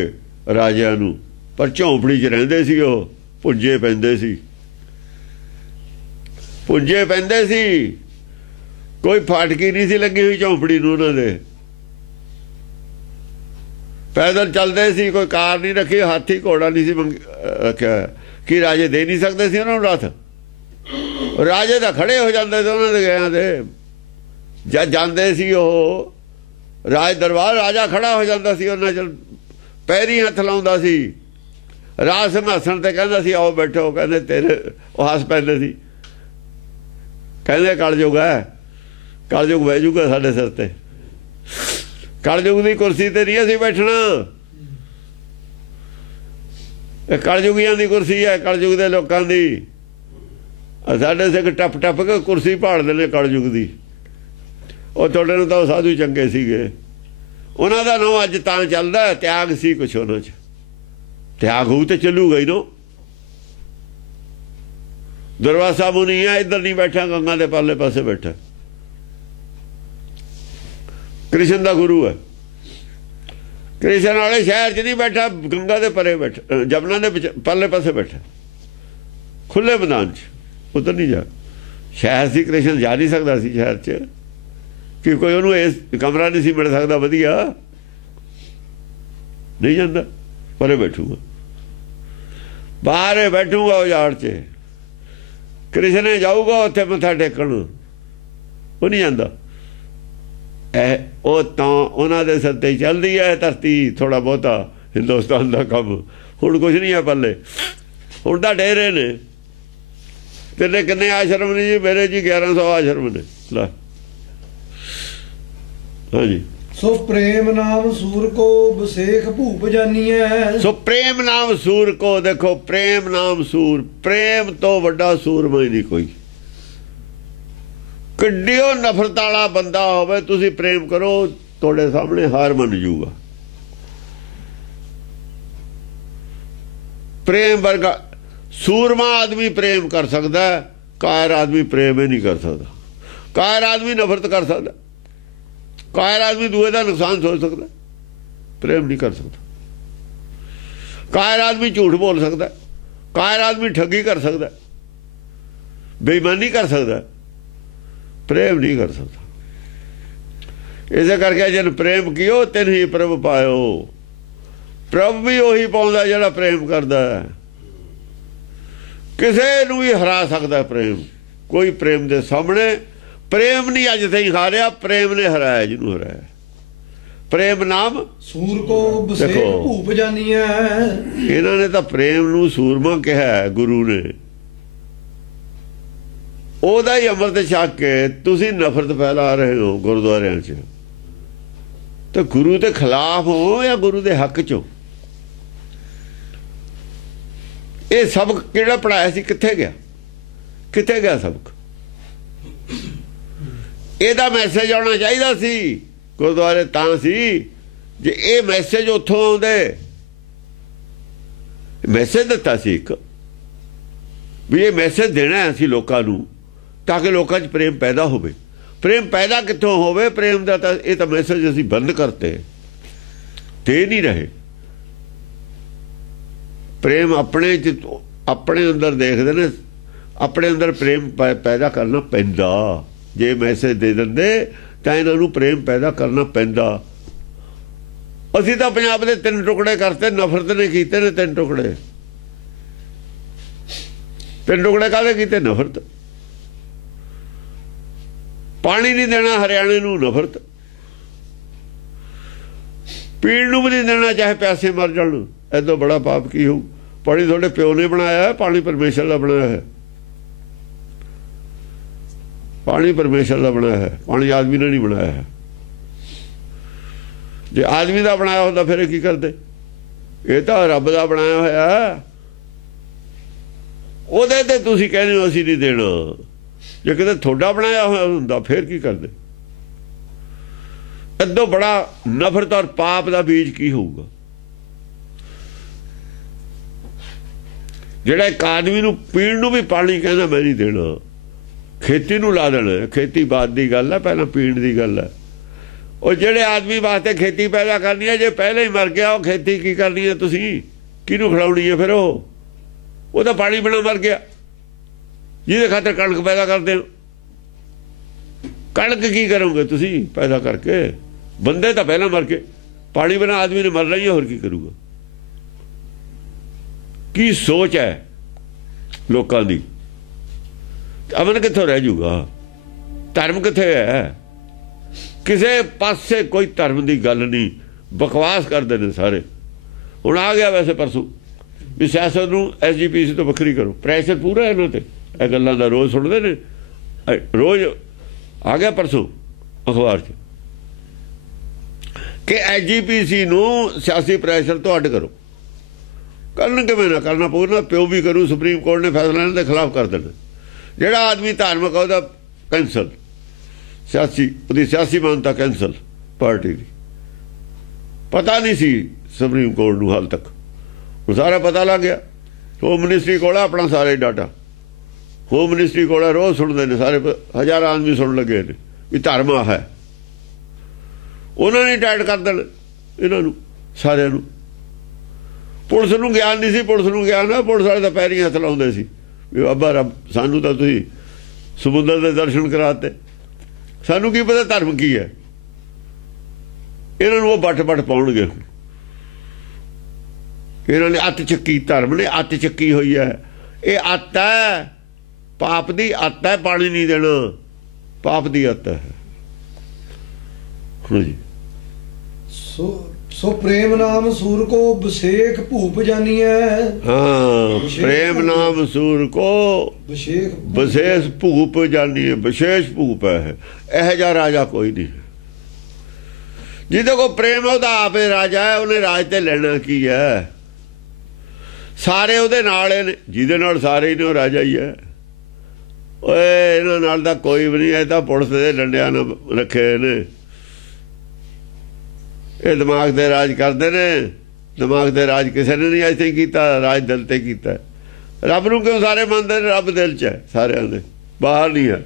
ਰਾਜਿਆਂ ਨੂੰ। ਪਰ ਝੌਂਪੜੀ 'ਚ ਰਹਿੰਦੇ ਸੀ, ਉਹ ਪੁੰਜੇ ਪੈਂਦੇ ਸੀ, ਪੁੰਜੇ ਪੈਂਦੇ ਸੀ। ਕੋਈ ਫਾਟਕੀ ਨਹੀਂ ਸੀ ਲੱਗੀ ਹੋਈ ਝੌਂਪੜੀ ਨੂੰ ਉਹਨਾਂ ਦੇ। ਪੈਦਲ ਚੱਲਦੇ ਸੀ, ਕੋਈ ਕਾਰ ਨਹੀਂ ਰੱਖੀ, ਹਾਥੀ ਘੋੜਾ ਨਹੀਂ ਸੀ ਰੱਖਿਆ। ਕੀ ਰਾਜੇ ਦੇ ਨਹੀਂ ਸਕਦੇ ਸੀ ਉਹਨਾਂ ਨੂੰ ਰਥ? ਰਾਜੇ ਤਾਂ ਖੜੇ ਹੋ ਜਾਂਦੇ ਸੀ ਉਹਨਾਂ ਦੇ ਗਿਆਂ ਤੇ। ਜਦ ਜਾਂਦੇ ਸੀ ਉਹ ਰਾਜ ਦਰਬਾਰ, ਰਾਜਾ ਖੜਾ ਹੋ ਜਾਂਦਾ ਸੀ ਉਹਨਾਂ 'ਚ, ਪੈਰੀ ਹੱਥ ਲਾਉਂਦਾ ਸੀ। ਰਾਜ ਸਿੰਘਾਸਣ ਤੇ ਕਹਿੰਦਾ ਸੀ ਆਓ ਬੈਠੋ, ਕਹਿੰਦੇ ਤੇਰੇ ਉਹ ਹੱਸ ਪੈਂਦੇ ਸੀ, ਕਹਿੰਦੇ ਕਲਯੁਗ ਹੈ, ਕਲਯੁਗ ਬਹਿ ਜੂਗਾ ਸਾਡੇ ਸਿਰ ਤੇ। ਕਲਯੁਗ ਦੀ ਕੁਰਸੀ ਤੇ ਨਹੀਂ ਅਸੀਂ ਬੈਠਣਾ, ਇਹ ਕਲਯੁਗੀਆਂ ਦੀ ਕੁਰਸੀ ਹੈ, ਕਲਯੁਗ ਦੇ ਲੋਕਾਂ ਦੀ। ਸਾਡੇ ਸਿੱਖ ਟੱਪ ਟੱਪ ਕੇ ਕੁਰਸੀ ਭਾਲਦੇ ਨੇ ਕਲਯੁਗ ਦੀ। ਉਹ ਤੁਹਾਡੇ ਨੂੰ ਤਾਂ ਉਹ ਸਾਧੂ ਚੰਗੇ ਸੀਗੇ, ਉਹਨਾਂ ਦਾ ਨਾਂ ਅੱਜ ਤਾਂ ਚੱਲਦਾ। ਤਿਆਗ ਸੀ ਕੁਛ ਉਹਨਾਂ 'ਚ, ਤਿਆਗ ਹੋਊ ਤੇ ਚੱਲੂਗਾ ਹੀ ਨਾ। ਦੁਰਵਾਸਾ ਮੁਨੀ ਹੈ, ਇੱਧਰ ਨਹੀਂ ਬੈਠਾ, ਗੰਗਾ ਦੇ ਪਰਲੇ ਪਾਸੇ ਬੈਠਾ। ਕ੍ਰਿਸ਼ਨ ਦਾ ਗੁਰੂ ਹੈ, ਕ੍ਰਿਸ਼ਨ ਵਾਲੇ ਸ਼ਹਿਰ 'ਚ ਨਹੀਂ ਬੈਠਾ, ਗੰਗਾ ਦੇ ਪਰੇ ਬੈਠਾ, ਜਮਨਾ ਦੇ ਪਰਲੇ ਪਾਸੇ ਬੈਠਾ, ਖੁੱਲੇ ਮੈਦਾਨ 'ਚ। ਉੱਧਰ ਨਹੀਂ ਜਾ, ਸ਼ਹਿਰ ਸੀ, ਕ੍ਰਿਸ਼ਨ ਜਾ ਨਹੀਂ ਸਕਦਾ ਸੀ ਸ਼ਹਿਰ 'ਚ, ਕਿ ਕੋਈ ਉਹਨੂੰ ਇਸ ਕਮਰਾ ਨਹੀਂ ਸੀ ਮਿਲ ਸਕਦਾ ਵਧੀਆ, ਨਹੀਂ ਜਾਂਦਾ, ਪਰੇ ਬੈਠੂਗਾ, ਬਾਹਰ ਬੈਠੂਗਾ ਉਜਾੜ 'ਚ। ਕ੍ਰਿਸ਼ਨ ਜਾਊਗਾ ਉੱਥੇ ਮੱਥਾ ਟੇਕਣ, ਉਹ ਨਹੀਂ ਜਾਂਦਾ। ਉਹ ਤਾਂ ਉਹਨਾਂ ਦੇ ਸਿਰ ਤੇ ਚੱਲਦੀ ਹੈ ਧਰਤੀ, ਥੋੜਾ ਬਹੁਤਾ ਹਿੰਦੁਸਤਾਨ ਦਾ ਕੰਮ। ਹੁਣ ਕੁਛ ਨਹੀਂ ਹੈ ਪੱਲੇ, ਹੁਣ ਤਾਂ ਡੇਰੇ ਨੇ। ਤੇਰੇ ਕਿੰਨੇ ਆਸ਼ਰਮ ਨੇ ਜੀ? ਮੇਰੇ ਜੀ 1100 ਆਸ਼ਰਮ ਨੇ। ਲੈ ਹਾਂਜੀ। ਸੋ ਪ੍ਰੇਮ ਨਾਮ ਸੂਰ ਕੋ ਬਸੇਖ ਭੂਪ ਜਾਨੀਐ। ਸੋ ਪ੍ਰੇਮ ਨਾਮ ਸੂਰ ਕੋ, ਦੇਖੋ ਪ੍ਰੇਮ ਨਾਮ ਸੂਰ, ਪ੍ਰੇਮ ਤੋਂ ਵੱਡਾ ਸੂਰਮਾ ਹੀ ਨਹੀਂ ਕੋਈ। ਕਿੱਡੀਓ ਨਫ਼ਰਤ ਵਾਲਾ ਬੰਦਾ ਹੋਵੇ, ਤੁਸੀਂ ਪ੍ਰੇਮ ਕਰੋ, ਤੁਹਾਡੇ ਸਾਹਮਣੇ ਹਾਰ ਮੰਨ ਜੂਗਾ। ਪ੍ਰੇਮ ਵਰਗਾ ਸੂਰਮਾ ਆਦਮੀ ਪ੍ਰੇਮ ਕਰ ਸਕਦਾ, ਕਾਇਰ ਆਦਮੀ ਪ੍ਰੇਮ ਹੀ ਨਹੀਂ ਕਰ ਸਕਦਾ। ਕਾਇਰ ਆਦਮੀ ਨਫ਼ਰਤ ਕਰ ਸਕਦਾ, ਕਾਇਰ ਆਦਮੀ ਦੂਏ ਦਾ ਨੁਕਸਾਨ ਸੋਚ ਸਕਦਾ, ਪ੍ਰੇਮ ਨਹੀਂ ਕਰ ਸਕਦਾ। ਕਾਇਰ ਆਦਮੀ ਝੂਠ ਬੋਲ ਸਕਦਾ, ਕਾਇਰ ਆਦਮੀ ਠੱਗੀ ਕਰ ਸਕਦਾ, ਬੇਈਮਾਨੀ ਕਰ ਸਕਦਾ, ਪ੍ਰੇਮ ਨਹੀਂ ਕਰ ਸਕਦਾ। ਇਸੇ ਕਰਕੇ ਜਨ ਪ੍ਰੇਮ ਕੀਓ ਤਿਨ ਹੀ ਪ੍ਰਭ ਪਾਇਓ। ਪ੍ਰਭ ਵੀ ਉਹੀ ਪਾਉਂਦਾ ਜਿਹੜਾ ਪ੍ਰੇਮ ਕਰਦਾ ਹੈ। ਕਿਸੇ ਨੂੰ ਵੀ ਹਰਾ ਸਕਦਾ ਪ੍ਰੇਮ। ਕੋਈ ਪ੍ਰੇਮ ਦੇ ਸਾਹਮਣੇ, ਪ੍ਰੇਮ ਨਹੀਂ ਅੱਜ ਤਾਈਂ ਹਾਰਿਆ, ਪ੍ਰੇਮ ਨੇ ਹਰਾਇਆ ਜਿਹਨੂੰ ਹਰਾਇਆ। ਪ੍ਰੇਮ ਨਾਮ ਸੂਰ ਕੋ ਬਸੇਖ ਭੂਪ ਜਾਨੀਐ। ਇਹਨਾਂ ਨੇ ਤਾਂ ਪ੍ਰੇਮ ਨੂੰ ਸੂਰਮਾ ਕਿਹਾ, ਗੁਰੂ ਨੇ। ਉਹਦਾ ਹੀ ਅੰਮ੍ਰਿਤ ਛਕ ਕੇ ਤੁਸੀਂ ਨਫ਼ਰਤ ਫੈਲਾ ਰਹੇ ਹੋ ਗੁਰਦੁਆਰਿਆਂ 'ਚ। ਤਾਂ ਗੁਰੂ ਦੇ ਖਿਲਾਫ ਹੋ ਜਾਂ ਗੁਰੂ ਦੇ ਹੱਕ 'ਚ ਹੋ? ਇਹ ਸਬਕ ਕਿਹੜਾ ਪੜਾਇਆ ਸੀ? ਕਿੱਥੇ ਗਿਆ? ਕਿੱਥੇ ਗਿਆ ਸਬਕ? ਇਹਦਾ ਮੈਸੇਜ ਆਉਣਾ ਚਾਹੀਦਾ ਸੀ ਗੁਰਦੁਆਰੇ, ਤਾਂ ਸੀ ਜੇ ਇਹ ਮੈਸੇਜ ਉੱਥੋਂ ਆਉਂਦੇ। ਮੈਸੇਜ ਦਿੱਤਾ ਸੀ ਇੱਕ, ਵੀ ਇਹ ਮੈਸੇਜ ਦੇਣਾ ਅਸੀਂ ਲੋਕਾਂ ਨੂੰ, ਤਾਂ ਕਿ ਲੋਕਾਂ 'ਚ ਪ੍ਰੇਮ ਪੈਦਾ ਹੋਵੇ। ਪ੍ਰੇਮ ਪੈਦਾ ਕਿੱਥੋਂ ਹੋਵੇ? ਪ੍ਰੇਮ ਦਾ ਤਾਂ ਇਹ ਤਾਂ ਮੈਸੇਜ ਅਸੀਂ ਬੰਦ ਕਰਤੇ, ਤੇ ਨਹੀਂ ਰਹੇ। ਪ੍ਰੇਮ ਆਪਣੇ 'ਚ, ਆਪਣੇ ਅੰਦਰ ਦੇਖਦੇ ਨੇ, ਆਪਣੇ ਅੰਦਰ ਪ੍ਰੇਮ ਪੈਦਾ ਕਰਨਾ ਪੈਂਦਾ। ਜੇ ਮੈਸੇਜ ਦੇ ਦਿੰਦੇ ਤਾਂ ਇਹਨਾਂ ਨੂੰ ਪ੍ਰੇਮ ਪੈਦਾ ਕਰਨਾ ਪੈਂਦਾ। ਅਸੀਂ ਤਾਂ ਪੰਜਾਬ ਦੇ 3 ਟੁਕੜੇ ਕਰਤੇ, ਨਫ਼ਰਤ ਨੇ ਕੀਤੇ ਨੇ 3 ਟੁਕੜੇ। 3 ਟੁਕੜੇ ਕਾਹਦੇ ਕੀਤੇ? ਨਫ਼ਰਤ। ਪਾਣੀ ਨਹੀਂ ਦੇਣਾ ਹਰਿਆਣੇ ਨੂੰ, ਨਫ਼ਰਤ। ਪੀਣ ਨੂੰ ਵੀ ਨਹੀਂ ਦੇਣਾ, ਚਾਹੇ ਪਿਆਸੇ ਮਰ ਜਾਣ। ਐਦੋਂ ਬੜਾ ਪਾਪ ਕੀ ਹੋਊ? ਪਾਣੀ ਤੁਹਾਡੇ ਪਿਓ ਨੇ ਬਣਾਇਆ, ਪਾਣੀ ਪਰਮੇਸ਼ਰ ਦਾ ਬਣਾਇਆ ਹੈ। ਪਾਣੀ ਪਰਮੇਸ਼ਰ ਦਾ ਬਣਾਇਆ ਹੈ, ਪਾਣੀ ਆਦਮੀ ਨੇ ਨਹੀਂ ਬਣਾਇਆ ਹੈ। ਜੇ ਆਦਮੀ ਦਾ ਬਣਾਇਆ ਹੁੰਦਾ ਫਿਰ ਕੀ ਕਰਦੇ? ਇਹ ਤਾਂ ਰੱਬ ਦਾ ਬਣਾਇਆ ਹੋਇਆ, ਉਹਦੇ ਤੇ ਤੁਸੀਂ ਕਹਿੰਦੇ ਹੋ ਅਸੀਂ ਨਹੀਂ ਦੇਣਾ। ਜੇ ਕਿਤੇ ਤੁਹਾਡਾ ਬਣਾਇਆ ਹੋਇਆ ਹੁੰਦਾ ਫਿਰ ਕੀ ਕਰਦੇ? ਐਦੋਂ ਬੜਾ ਨਫ਼ਰਤ ਔਰ ਪਾਪ ਦਾ ਬੀਜ ਕੀ ਹੋਊਗਾ? ਜਿਹੜਾ ਇੱਕ ਆਦਮੀ ਨੂੰ ਪੀਣ ਨੂੰ ਵੀ ਪਾਣੀ ਕਹਿੰਦਾ ਮੈਂ ਨਹੀਂ ਦੇਣਾ, ਖੇਤੀ ਨੂੰ ਲਾ ਦੇਣਾ। ਖੇਤੀ ਬਾਅਦ ਦੀ ਗੱਲ ਹੈ, ਪਹਿਲਾਂ ਪੀਣ ਦੀ ਗੱਲ ਹੈ। ਉਹ ਜਿਹੜੇ ਆਦਮੀ ਵਾਸਤੇ ਖੇਤੀ ਪੈਦਾ ਕਰਨੀ ਹੈ, ਜੇ ਪਹਿਲਾਂ ਹੀ ਮਰ ਗਿਆ ਉਹ ਖੇਤੀ ਕੀ ਕਰਨੀ ਹੈ? ਤੁਸੀਂ ਕਿਹਨੂੰ ਖਿਲਾਉਣੀ ਹੈ ਫਿਰ? ਉਹ ਤਾਂ ਪਾਣੀ ਬਿਨਾਂ ਮਰ ਗਿਆ, ਜਿਹਦੇ ਖਾਤਰ ਕਣਕ ਪੈਦਾ ਕਰਦੇ ਹੋ। ਕਣਕ ਕੀ ਕਰੋਗੇ ਤੁਸੀਂ ਪੈਦਾ ਕਰਕੇ? ਬੰਦੇ ਤਾਂ ਪਹਿਲਾਂ ਮਰ ਗਏ, ਪਾਣੀ ਬਿਨਾਂ ਆਦਮੀ ਨੇ ਮਰਨਾ ਹੀ, ਹੋਰ ਕੀ ਕਰੂਗਾ? ਕੀ ਸੋਚ ਹੈ ਲੋਕਾਂ ਦੀ? ਅਮਨ ਕਿੱਥੋਂ ਰਹਿ ਜੂਗਾ? ਧਰਮ ਕਿੱਥੇ ਹੈ? ਕਿਸੇ ਪਾਸੇ ਕੋਈ ਧਰਮ ਦੀ ਗੱਲ ਨਹੀਂ, ਬਕਵਾਸ ਕਰਦੇ ਨੇ ਸਾਰੇ। ਹੁਣ ਆ ਗਿਆ ਵੈਸੇ ਪਰਸੋਂ ਵੀ ਸਿਆਸਤ ਨੂੰ SGPC ਤੋਂ ਵੱਖਰੀ ਕਰੋ, ਪ੍ਰੈਸ਼ਰ ਪੂਰਾ ਇਹਨਾਂ ਤੇ। ਇਹ ਗੱਲਾਂ ਦਾ ਰੋਜ਼ ਸੁਣਦੇ ਨੇ, ਰੋਜ਼ ਆ ਗਿਆ ਪਰਸੋਂ ਅਖਬਾਰ 'ਚ ਕਿ SGPC ਨੂੰ ਸਿਆਸੀ ਪ੍ਰੈਸ਼ਰ ਤੋਂ ਅੱਡ ਕਰੋ। ਕਰਨ ਕਿਵੇਂ ਨਾ ਕਰਨਾ ਪਊ ਨਾ, ਪਿਓ ਵੀ ਕਰੂ। ਸੁਪਰੀਮ ਕੋਰਟ ਨੇ ਫੈਸਲਾ ਇਹਨਾਂ ਦੇ ਖਿਲਾਫ ਕਰ ਦੇਣਾ। ਜਿਹੜਾ ਆਦਮੀ ਧਾਰਮਿਕ ਆ ਉਹਦਾ ਕੈਂਸਲ, ਸਿਆਸੀ, ਉਹਦੀ ਸਿਆਸੀ ਮਾਨਤਾ ਕੈਂਸਲ ਪਾਰਟੀ ਦੀ। ਪਤਾ ਨਹੀਂ ਸੀ ਸੁਪਰੀਮ ਕੋਰਟ ਨੂੰ ਹਾਲ ਤੱਕ, ਉਹ ਸਾਰਾ ਪਤਾ ਲੱਗ ਗਿਆ। ਹੋਮ ਮਿਨਿਸਟਰੀ ਕੋਲ ਆਪਣਾ ਸਾਰੇ ਡਾਟਾ, ਹੋਮ ਮਿਨਿਸਟਰੀ ਕੋਲ ਰੋਜ਼ ਸੁਣਦੇ ਨੇ ਸਾਰੇ, ਹਜ਼ਾਰਾਂ ਆਦਮੀ ਸੁਣ ਲੱਗੇ ਨੇ ਵੀ ਧਰਮ ਆ ਹੈ। ਉਹਨਾਂ ਨੇ ਟਾਈਟ ਕਰ ਦੇਣਾ ਇਹਨਾਂ ਨੂੰ ਸਾਰਿਆਂ ਨੂੰ। ਪੁਲਿਸ ਨੂੰ ਗਿਆਨ ਨਹੀਂ ਸੀ, ਪੁਲਿਸ ਨੂੰ ਗਿਆਨ ਆ, ਪੁਲਿਸ ਵਾਲੇ ਤਾਂ ਪੈਰੀਂ ਹੱਥ ਲਾਉਂਦੇ ਸੀ ਵੀ ਬਾਬਾ ਰੱਬ ਸਾਨੂੰ ਤਾਂ ਤੁਸੀਂ ਸਮੁੰਦਰ ਦੇ ਦਰਸ਼ਨ ਕਰਾਤੇ। ਸਾਨੂੰ ਕੀ ਪਤਾ ਧਰਮ ਕੀ ਹੈ, ਇਹਨਾਂ ਨੂੰ ਉਹ ਬੱਟ ਪਾਉਣਗੇ। ਇਹਨਾਂ ਨੇ ਅੱਤ ਚੱਕੀ, ਧਰਮ ਨੇ ਅੱਤ ਚੱਕੀ ਹੋਈ ਹੈ। ਇਹ ਅੱਤ ਹੈ, ਪਾਪ ਦੀ ਅੱਤ ਹੈ, ਪਾਣੀ ਨਹੀਂ ਦੇਣਾ, ਪਾਪ ਦੀ ਅੱਤ ਹੈ। ਹਾਂਜੀ। ਸੋ ਪ੍ਰੇਮ ਨਾਮ ਸੂਰ ਕੋ ਵਿਸ਼ੇਖ ਭੂਪ ਜਾਨੀਐ। ਹਾਂ, ਪ੍ਰੇਮ ਨਾਮ ਸੂਰ ਕੋ ਵਿਸ਼ੇਸ਼ ਭੂਪ ਜਾਨੀਐ। ਵਿਸ਼ੇਸ਼ ਭੂਪ ਹੈ, ਇਹੋ ਜਿਹਾ ਰਾਜਾ ਕੋਈ ਨਹੀਂ। ਜਿਹਦੇ ਕੋਲ ਪ੍ਰੇਮ ਉਹਦਾ ਆਪੇ ਰਾਜਾ ਹੈ। ਉਹਨੇ ਰਾਜ ਤੇ ਲੈਣਾ ਕੀ ਹੈ? ਸਾਰੇ ਉਹਦੇ ਨਾਲ ਨੇ, ਜਿਹਦੇ ਨਾਲ ਸਾਰੇ ਹੀ ਨੇ ਉਹ ਰਾਜਾ ਹੀ ਹੈ। ਓਏ ਇਹਨਾਂ ਨਾਲ ਦਾ ਕੋਈ ਵੀ ਨਹੀਂ। ਇਹ ਤਾਂ ਪੁਲਿਸ ਦੇ ਡੰਡਿਆਂ ਨਾਲ ਰੱਖੇ ਨੇ। ਇਹ ਦਿਮਾਗ ਦੇ ਰਾਜ ਕਰਦੇ ਨੇ। ਦਿਮਾਗ ਦੇ ਰਾਜ ਕਿਸੇ ਨੇ ਨਹੀਂ ਅੱਜ ਤੱਕ ਕੀਤਾ, ਰਾਜ ਦਿਲ ਤੇ ਕੀਤਾ। ਰੱਬ ਨੂੰ ਕਿਉਂ ਸਾਰੇ ਮੰਨਦੇ ਨੇ? ਰੱਬ ਦਿਲ 'ਚ ਹੈ ਸਾਰਿਆਂ ਦੇ, ਬਾਹਰ ਨਹੀਂ ਹੈ।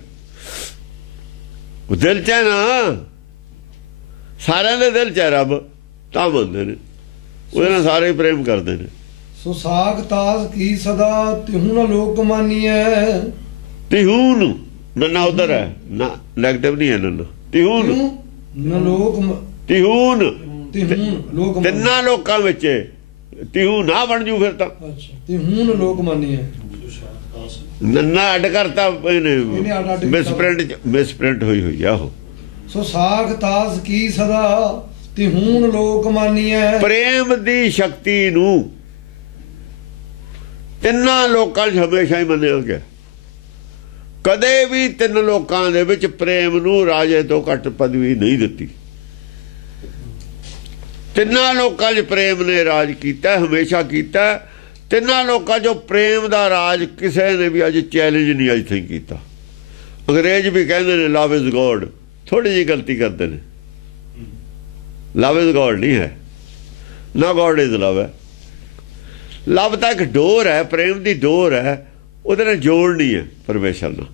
ਉਹ ਦਿਲ 'ਚ ਹੈ ਨਾ, ਸਾਰਿਆਂ ਦੇ ਦਿਲ 'ਚ ਹੈ ਰੱਬ, ਤਾਂ ਮੰਨਦੇ ਨੇ। ਉਹਦੇ ਨਾਲ ਸਾਰੇ ਪ੍ਰੇਮ ਕਰਦੇ ਨੇ। ਸੋ ਸਾਖ ਤਾਸ ਕੀ ਸਦਾ ਤਿਹੂ ਨ ਲੋਕ ਮਾਨੀਐ। ਤਿਹੂ ਨੂੰ ਨੰਨਾ ਉਧਰ ਹੈ ਨਾ, ਨੈਗੇਟਿਵ ਨਹੀਂ ਹੈ ਨੰਨਾ। ਤਿਹੂ ਨ ਲੋਕ ਤਿਹੂਨ ਲੋਕ, ਤਿੰਨਾਂ ਲੋਕਾਂ ਵਿੱਚ ਤਿਹੂ ਨਾ ਬਣ ਜੂ ਫਿਰ ਤਾਂ। ਤਿਹੂ ਨ ਲੋਕ ਮਾਨੀਐ। ਨੰਨਾ ਅੱਡ ਕਰਤਾ ਇਹਨੇ, ਮਿਸਪ੍ਰਿੰਟ ਹੋਈ ਆ ਉਹ। ਸੋ ਸਾਖ ਤਾਸ ਕੀ ਸਦਾ ਤਿਹੂ ਨ ਲੋਕ ਮਾਨੀਐ। ਪ੍ਰੇਮ ਦੀ ਸ਼ਕਤੀ ਨੂੰ ਤਿੰਨਾਂ ਲੋਕਾਂ 'ਚ ਹਮੇਸ਼ਾ ਹੀ ਮੰਨਿਆ ਗਿਆ। ਕਦੇ ਵੀ ਤਿੰਨ ਲੋਕਾਂ ਦੇ ਵਿੱਚ ਪ੍ਰੇਮ ਨੂੰ ਰਾਜੇ ਤੋਂ ਘੱਟ ਪਦਵੀ ਨਹੀਂ ਦਿੱਤੀ। ਤਿੰਨਾਂ ਲੋਕਾਂ 'ਚ ਪ੍ਰੇਮ ਨੇ ਰਾਜ ਕੀਤਾ, ਹਮੇਸ਼ਾ ਕੀਤਾ। ਤਿੰਨਾਂ ਲੋਕਾਂ 'ਚੋਂ ਪ੍ਰੇਮ ਦਾ ਰਾਜ ਕਿਸੇ ਨੇ ਵੀ ਅੱਜ ਚੈਲੰਜ ਨਹੀਂ ਅੱਜ ਤੱਕ ਕੀਤਾ। ਅੰਗਰੇਜ਼ ਵੀ ਕਹਿੰਦੇ ਨੇ ਲਵ ਇਜ਼ ਗੋਡ, ਥੋੜੀ ਜਿਹੀ ਗਲਤੀ ਕਰਦੇ ਨੇ। ਲਵ ਇਜ਼ ਗੋਡ ਨਹੀਂ ਹੈ ਨਾ, ਗੋਡ ਇਜ਼ ਲਵ ਹੈ। ਲਵ ਤਾਂ ਇੱਕ ਡੋਰ ਹੈ, ਪ੍ਰੇਮ ਦੀ ਡੋਰ ਹੈ, ਉਹਦੇ ਨਾਲ ਜੋੜ ਨਹੀਂ ਹੈ ਪਰਮੇਸ਼ਰ ਨਾਲ।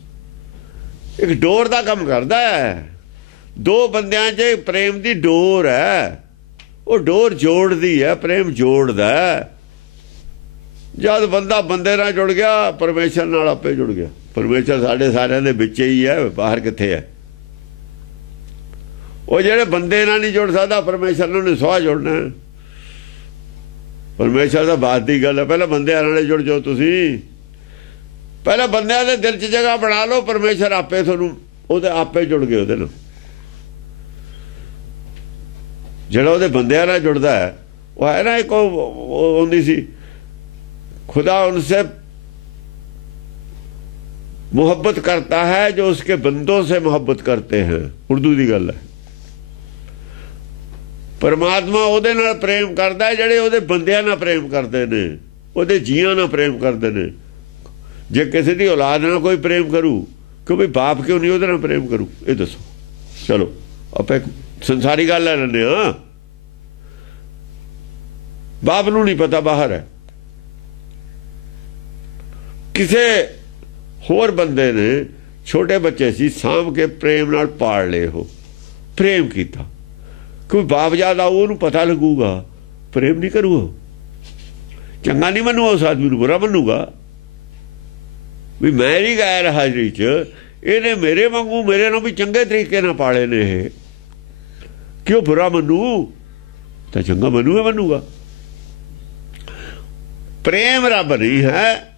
ਇੱਕ ਡੋਰ ਦਾ ਕੰਮ ਕਰਦਾ ਹੈ। ਦੋ ਬੰਦਿਆਂ 'ਚ ਪ੍ਰੇਮ ਦੀ ਡੋਰ ਹੈ, ਉਹ ਡੋਰ ਜੋੜਦੀ ਹੈ, ਪ੍ਰੇਮ ਜੋੜਦਾ ਹੈ। ਜਦ ਬੰਦਾ ਬੰਦੇ ਨਾਲ ਜੁੜ ਗਿਆ, ਪਰਮੇਸ਼ਰ ਨਾਲ ਆਪੇ ਜੁੜ ਗਿਆ। ਪਰਮੇਸ਼ਰ ਸਾਡੇ ਸਾਰਿਆਂ ਦੇ ਵਿੱਚ ਹੀ ਹੈ, ਬਾਹਰ ਕਿੱਥੇ ਹੈ? ਉਹ ਜਿਹੜੇ ਬੰਦੇ ਨਾਲ ਨਹੀਂ ਜੁੜ ਸਕਦਾ, ਪਰਮੇਸ਼ਰ ਨੂੰ ਨਹੀਂ ਸਵਾਹ ਜੁੜਨਾ। ਪਰਮੇਸ਼ਰ ਦਾ ਬਾਤ ਦੀ ਗੱਲ ਹੈ। ਪਹਿਲਾਂ ਬੰਦਿਆਂ ਨਾਲ ਜੁੜ ਜਾਓ ਤੁਸੀਂ, ਪਹਿਲਾਂ ਬੰਦਿਆਂ ਦੇ ਦਿਲ 'ਚ ਜਗ੍ਹਾ ਬਣਾ ਲਓ, ਪਰਮੇਸ਼ਰ ਆਪੇ ਤੁਹਾਨੂੰ ਉਹਦੇ ਆਪੇ ਜੁੜ ਗਏ ਉਹਦੇ ਨਾਲ। ਜਿਹੜਾ ਉਹਦੇ ਬੰਦਿਆਂ ਨਾਲ ਜੁੜਦਾ ਹੈ, ਉਹ ਹੈ ਨਾ, ਇੱਕ ਹੁੰਦੀ ਸੀ खुदा उनसे मोहब्बत करता है जो उसके बंदों से मोहब्बत करते हैं। उर्दू की गल है। परमात्मा ਉਹਦੇ ਨਾਲ ਪ੍ਰੇਮ ਕਰਦਾ ਹੈ ਜਿਹੜੇ ਉਹਦੇ ਬੰਦਿਆਂ ਨਾਲ ਪ੍ਰੇਮ ਕਰਦੇ ਨੇ, ਉਹਦੇ ਜੀਆਂ ਨਾਲ ਪ੍ਰੇਮ ਕਰਦੇ ਨੇ। ਜੇ ਕਿਸੇ ਦੀ ਔਲਾਦ ਨਾਲ ਕੋਈ ਪ੍ਰੇਮ ਕਰੂ, ਕਿ ਵੀ ਬਾਪ ਕਿਉਂ ਨਹੀਂ ਉਹਦੇ ਨਾਲ ਪ੍ਰੇਮ ਕਰੂ? ਇਹ ਦੱਸੋ। ਚਲੋ ਆਪਾਂ ਇੱਕ ਸੰਸਾਰੀ ਗੱਲ ਲੈ ਲੈਂਦੇ ਹਾਂ। ਬਾਪ ਨੂੰ ਨਹੀਂ ਪਤਾ, ਬਾਹਰ ਹੈ। ਕਿਸੇ ਹੋਰ ਬੰਦੇ ਨੇ ਛੋਟੇ ਬੱਚੇ ਸੀ, ਸਾਂਭ ਕੇ ਪ੍ਰੇਮ ਨਾਲ ਪਾਲ ਲਏ, ਉਹ ਪ੍ਰੇਮ ਕੀਤਾ। ਕੋਈ ਬਾਪ ਯਾਦ ਆਊ, ਉਹਨੂੰ ਪਤਾ ਲੱਗੂਗਾ, ਪ੍ਰੇਮ ਨਹੀਂ ਕਰੂਗਾ, ਚੰਗਾ ਨਹੀਂ ਮੰਨੂਗਾ, ਉਸ ਆਦਮੀ ਨੂੰ ਬੁਰਾ ਮੰਨੂਗਾ। ਵੀ ਮੇਰੀ ਗੈਰ ਹਾਜ਼ਰੀ 'ਚ ਇਹਨੇ ਮੇਰੇ ਵਾਂਗੂ ਮੇਰੇ ਨਾਲ ਵੀ ਚੰਗੇ ਤਰੀਕੇ ਨਾਲ ਪਾਲੇ ਨੇ, ਇਹ ਕਿਉਂ ਬੁਰਾ ਮੰਨੂ? ਤਾਂ ਚੰਗਾ ਮੰਨੂਗਾ। ਪ੍ਰੇਮ ਰੱਬ ਨਹੀਂ ਹੈ,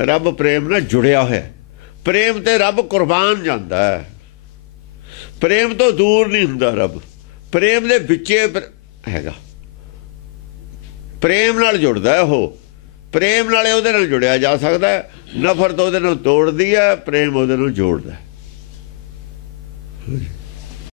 ਰੱਬ ਪ੍ਰੇਮ ਨਾਲ ਜੁੜਿਆ ਹੋਇਆ। ਪ੍ਰੇਮ ਤੇ ਰੱਬ ਕੁਰਬਾਨ ਜਾਂਦਾ ਹੈ। ਪ੍ਰੇਮ ਤੋਂ ਦੂਰ ਨਹੀਂ ਹੁੰਦਾ ਰੱਬ, ਪ੍ਰੇਮ ਦੇ ਵਿੱਚੇ ਹੈਗਾ। ਪ੍ਰੇਮ ਨਾਲ ਜੁੜਦਾ ਹੈ ਉਹ, ਪ੍ਰੇਮ ਨਾਲ ਉਹਦੇ ਨਾਲ ਜੁੜਿਆ ਜਾ ਸਕਦਾ ਹੈ। ਨਫ਼ਰਤ ਉਹਦੇ ਨਾਲ ਤੋੜਦੀ ਹੈ, ਪ੍ਰੇਮ ਉਹਦੇ ਨਾਲ ਜੋੜਦਾ ਹੈ।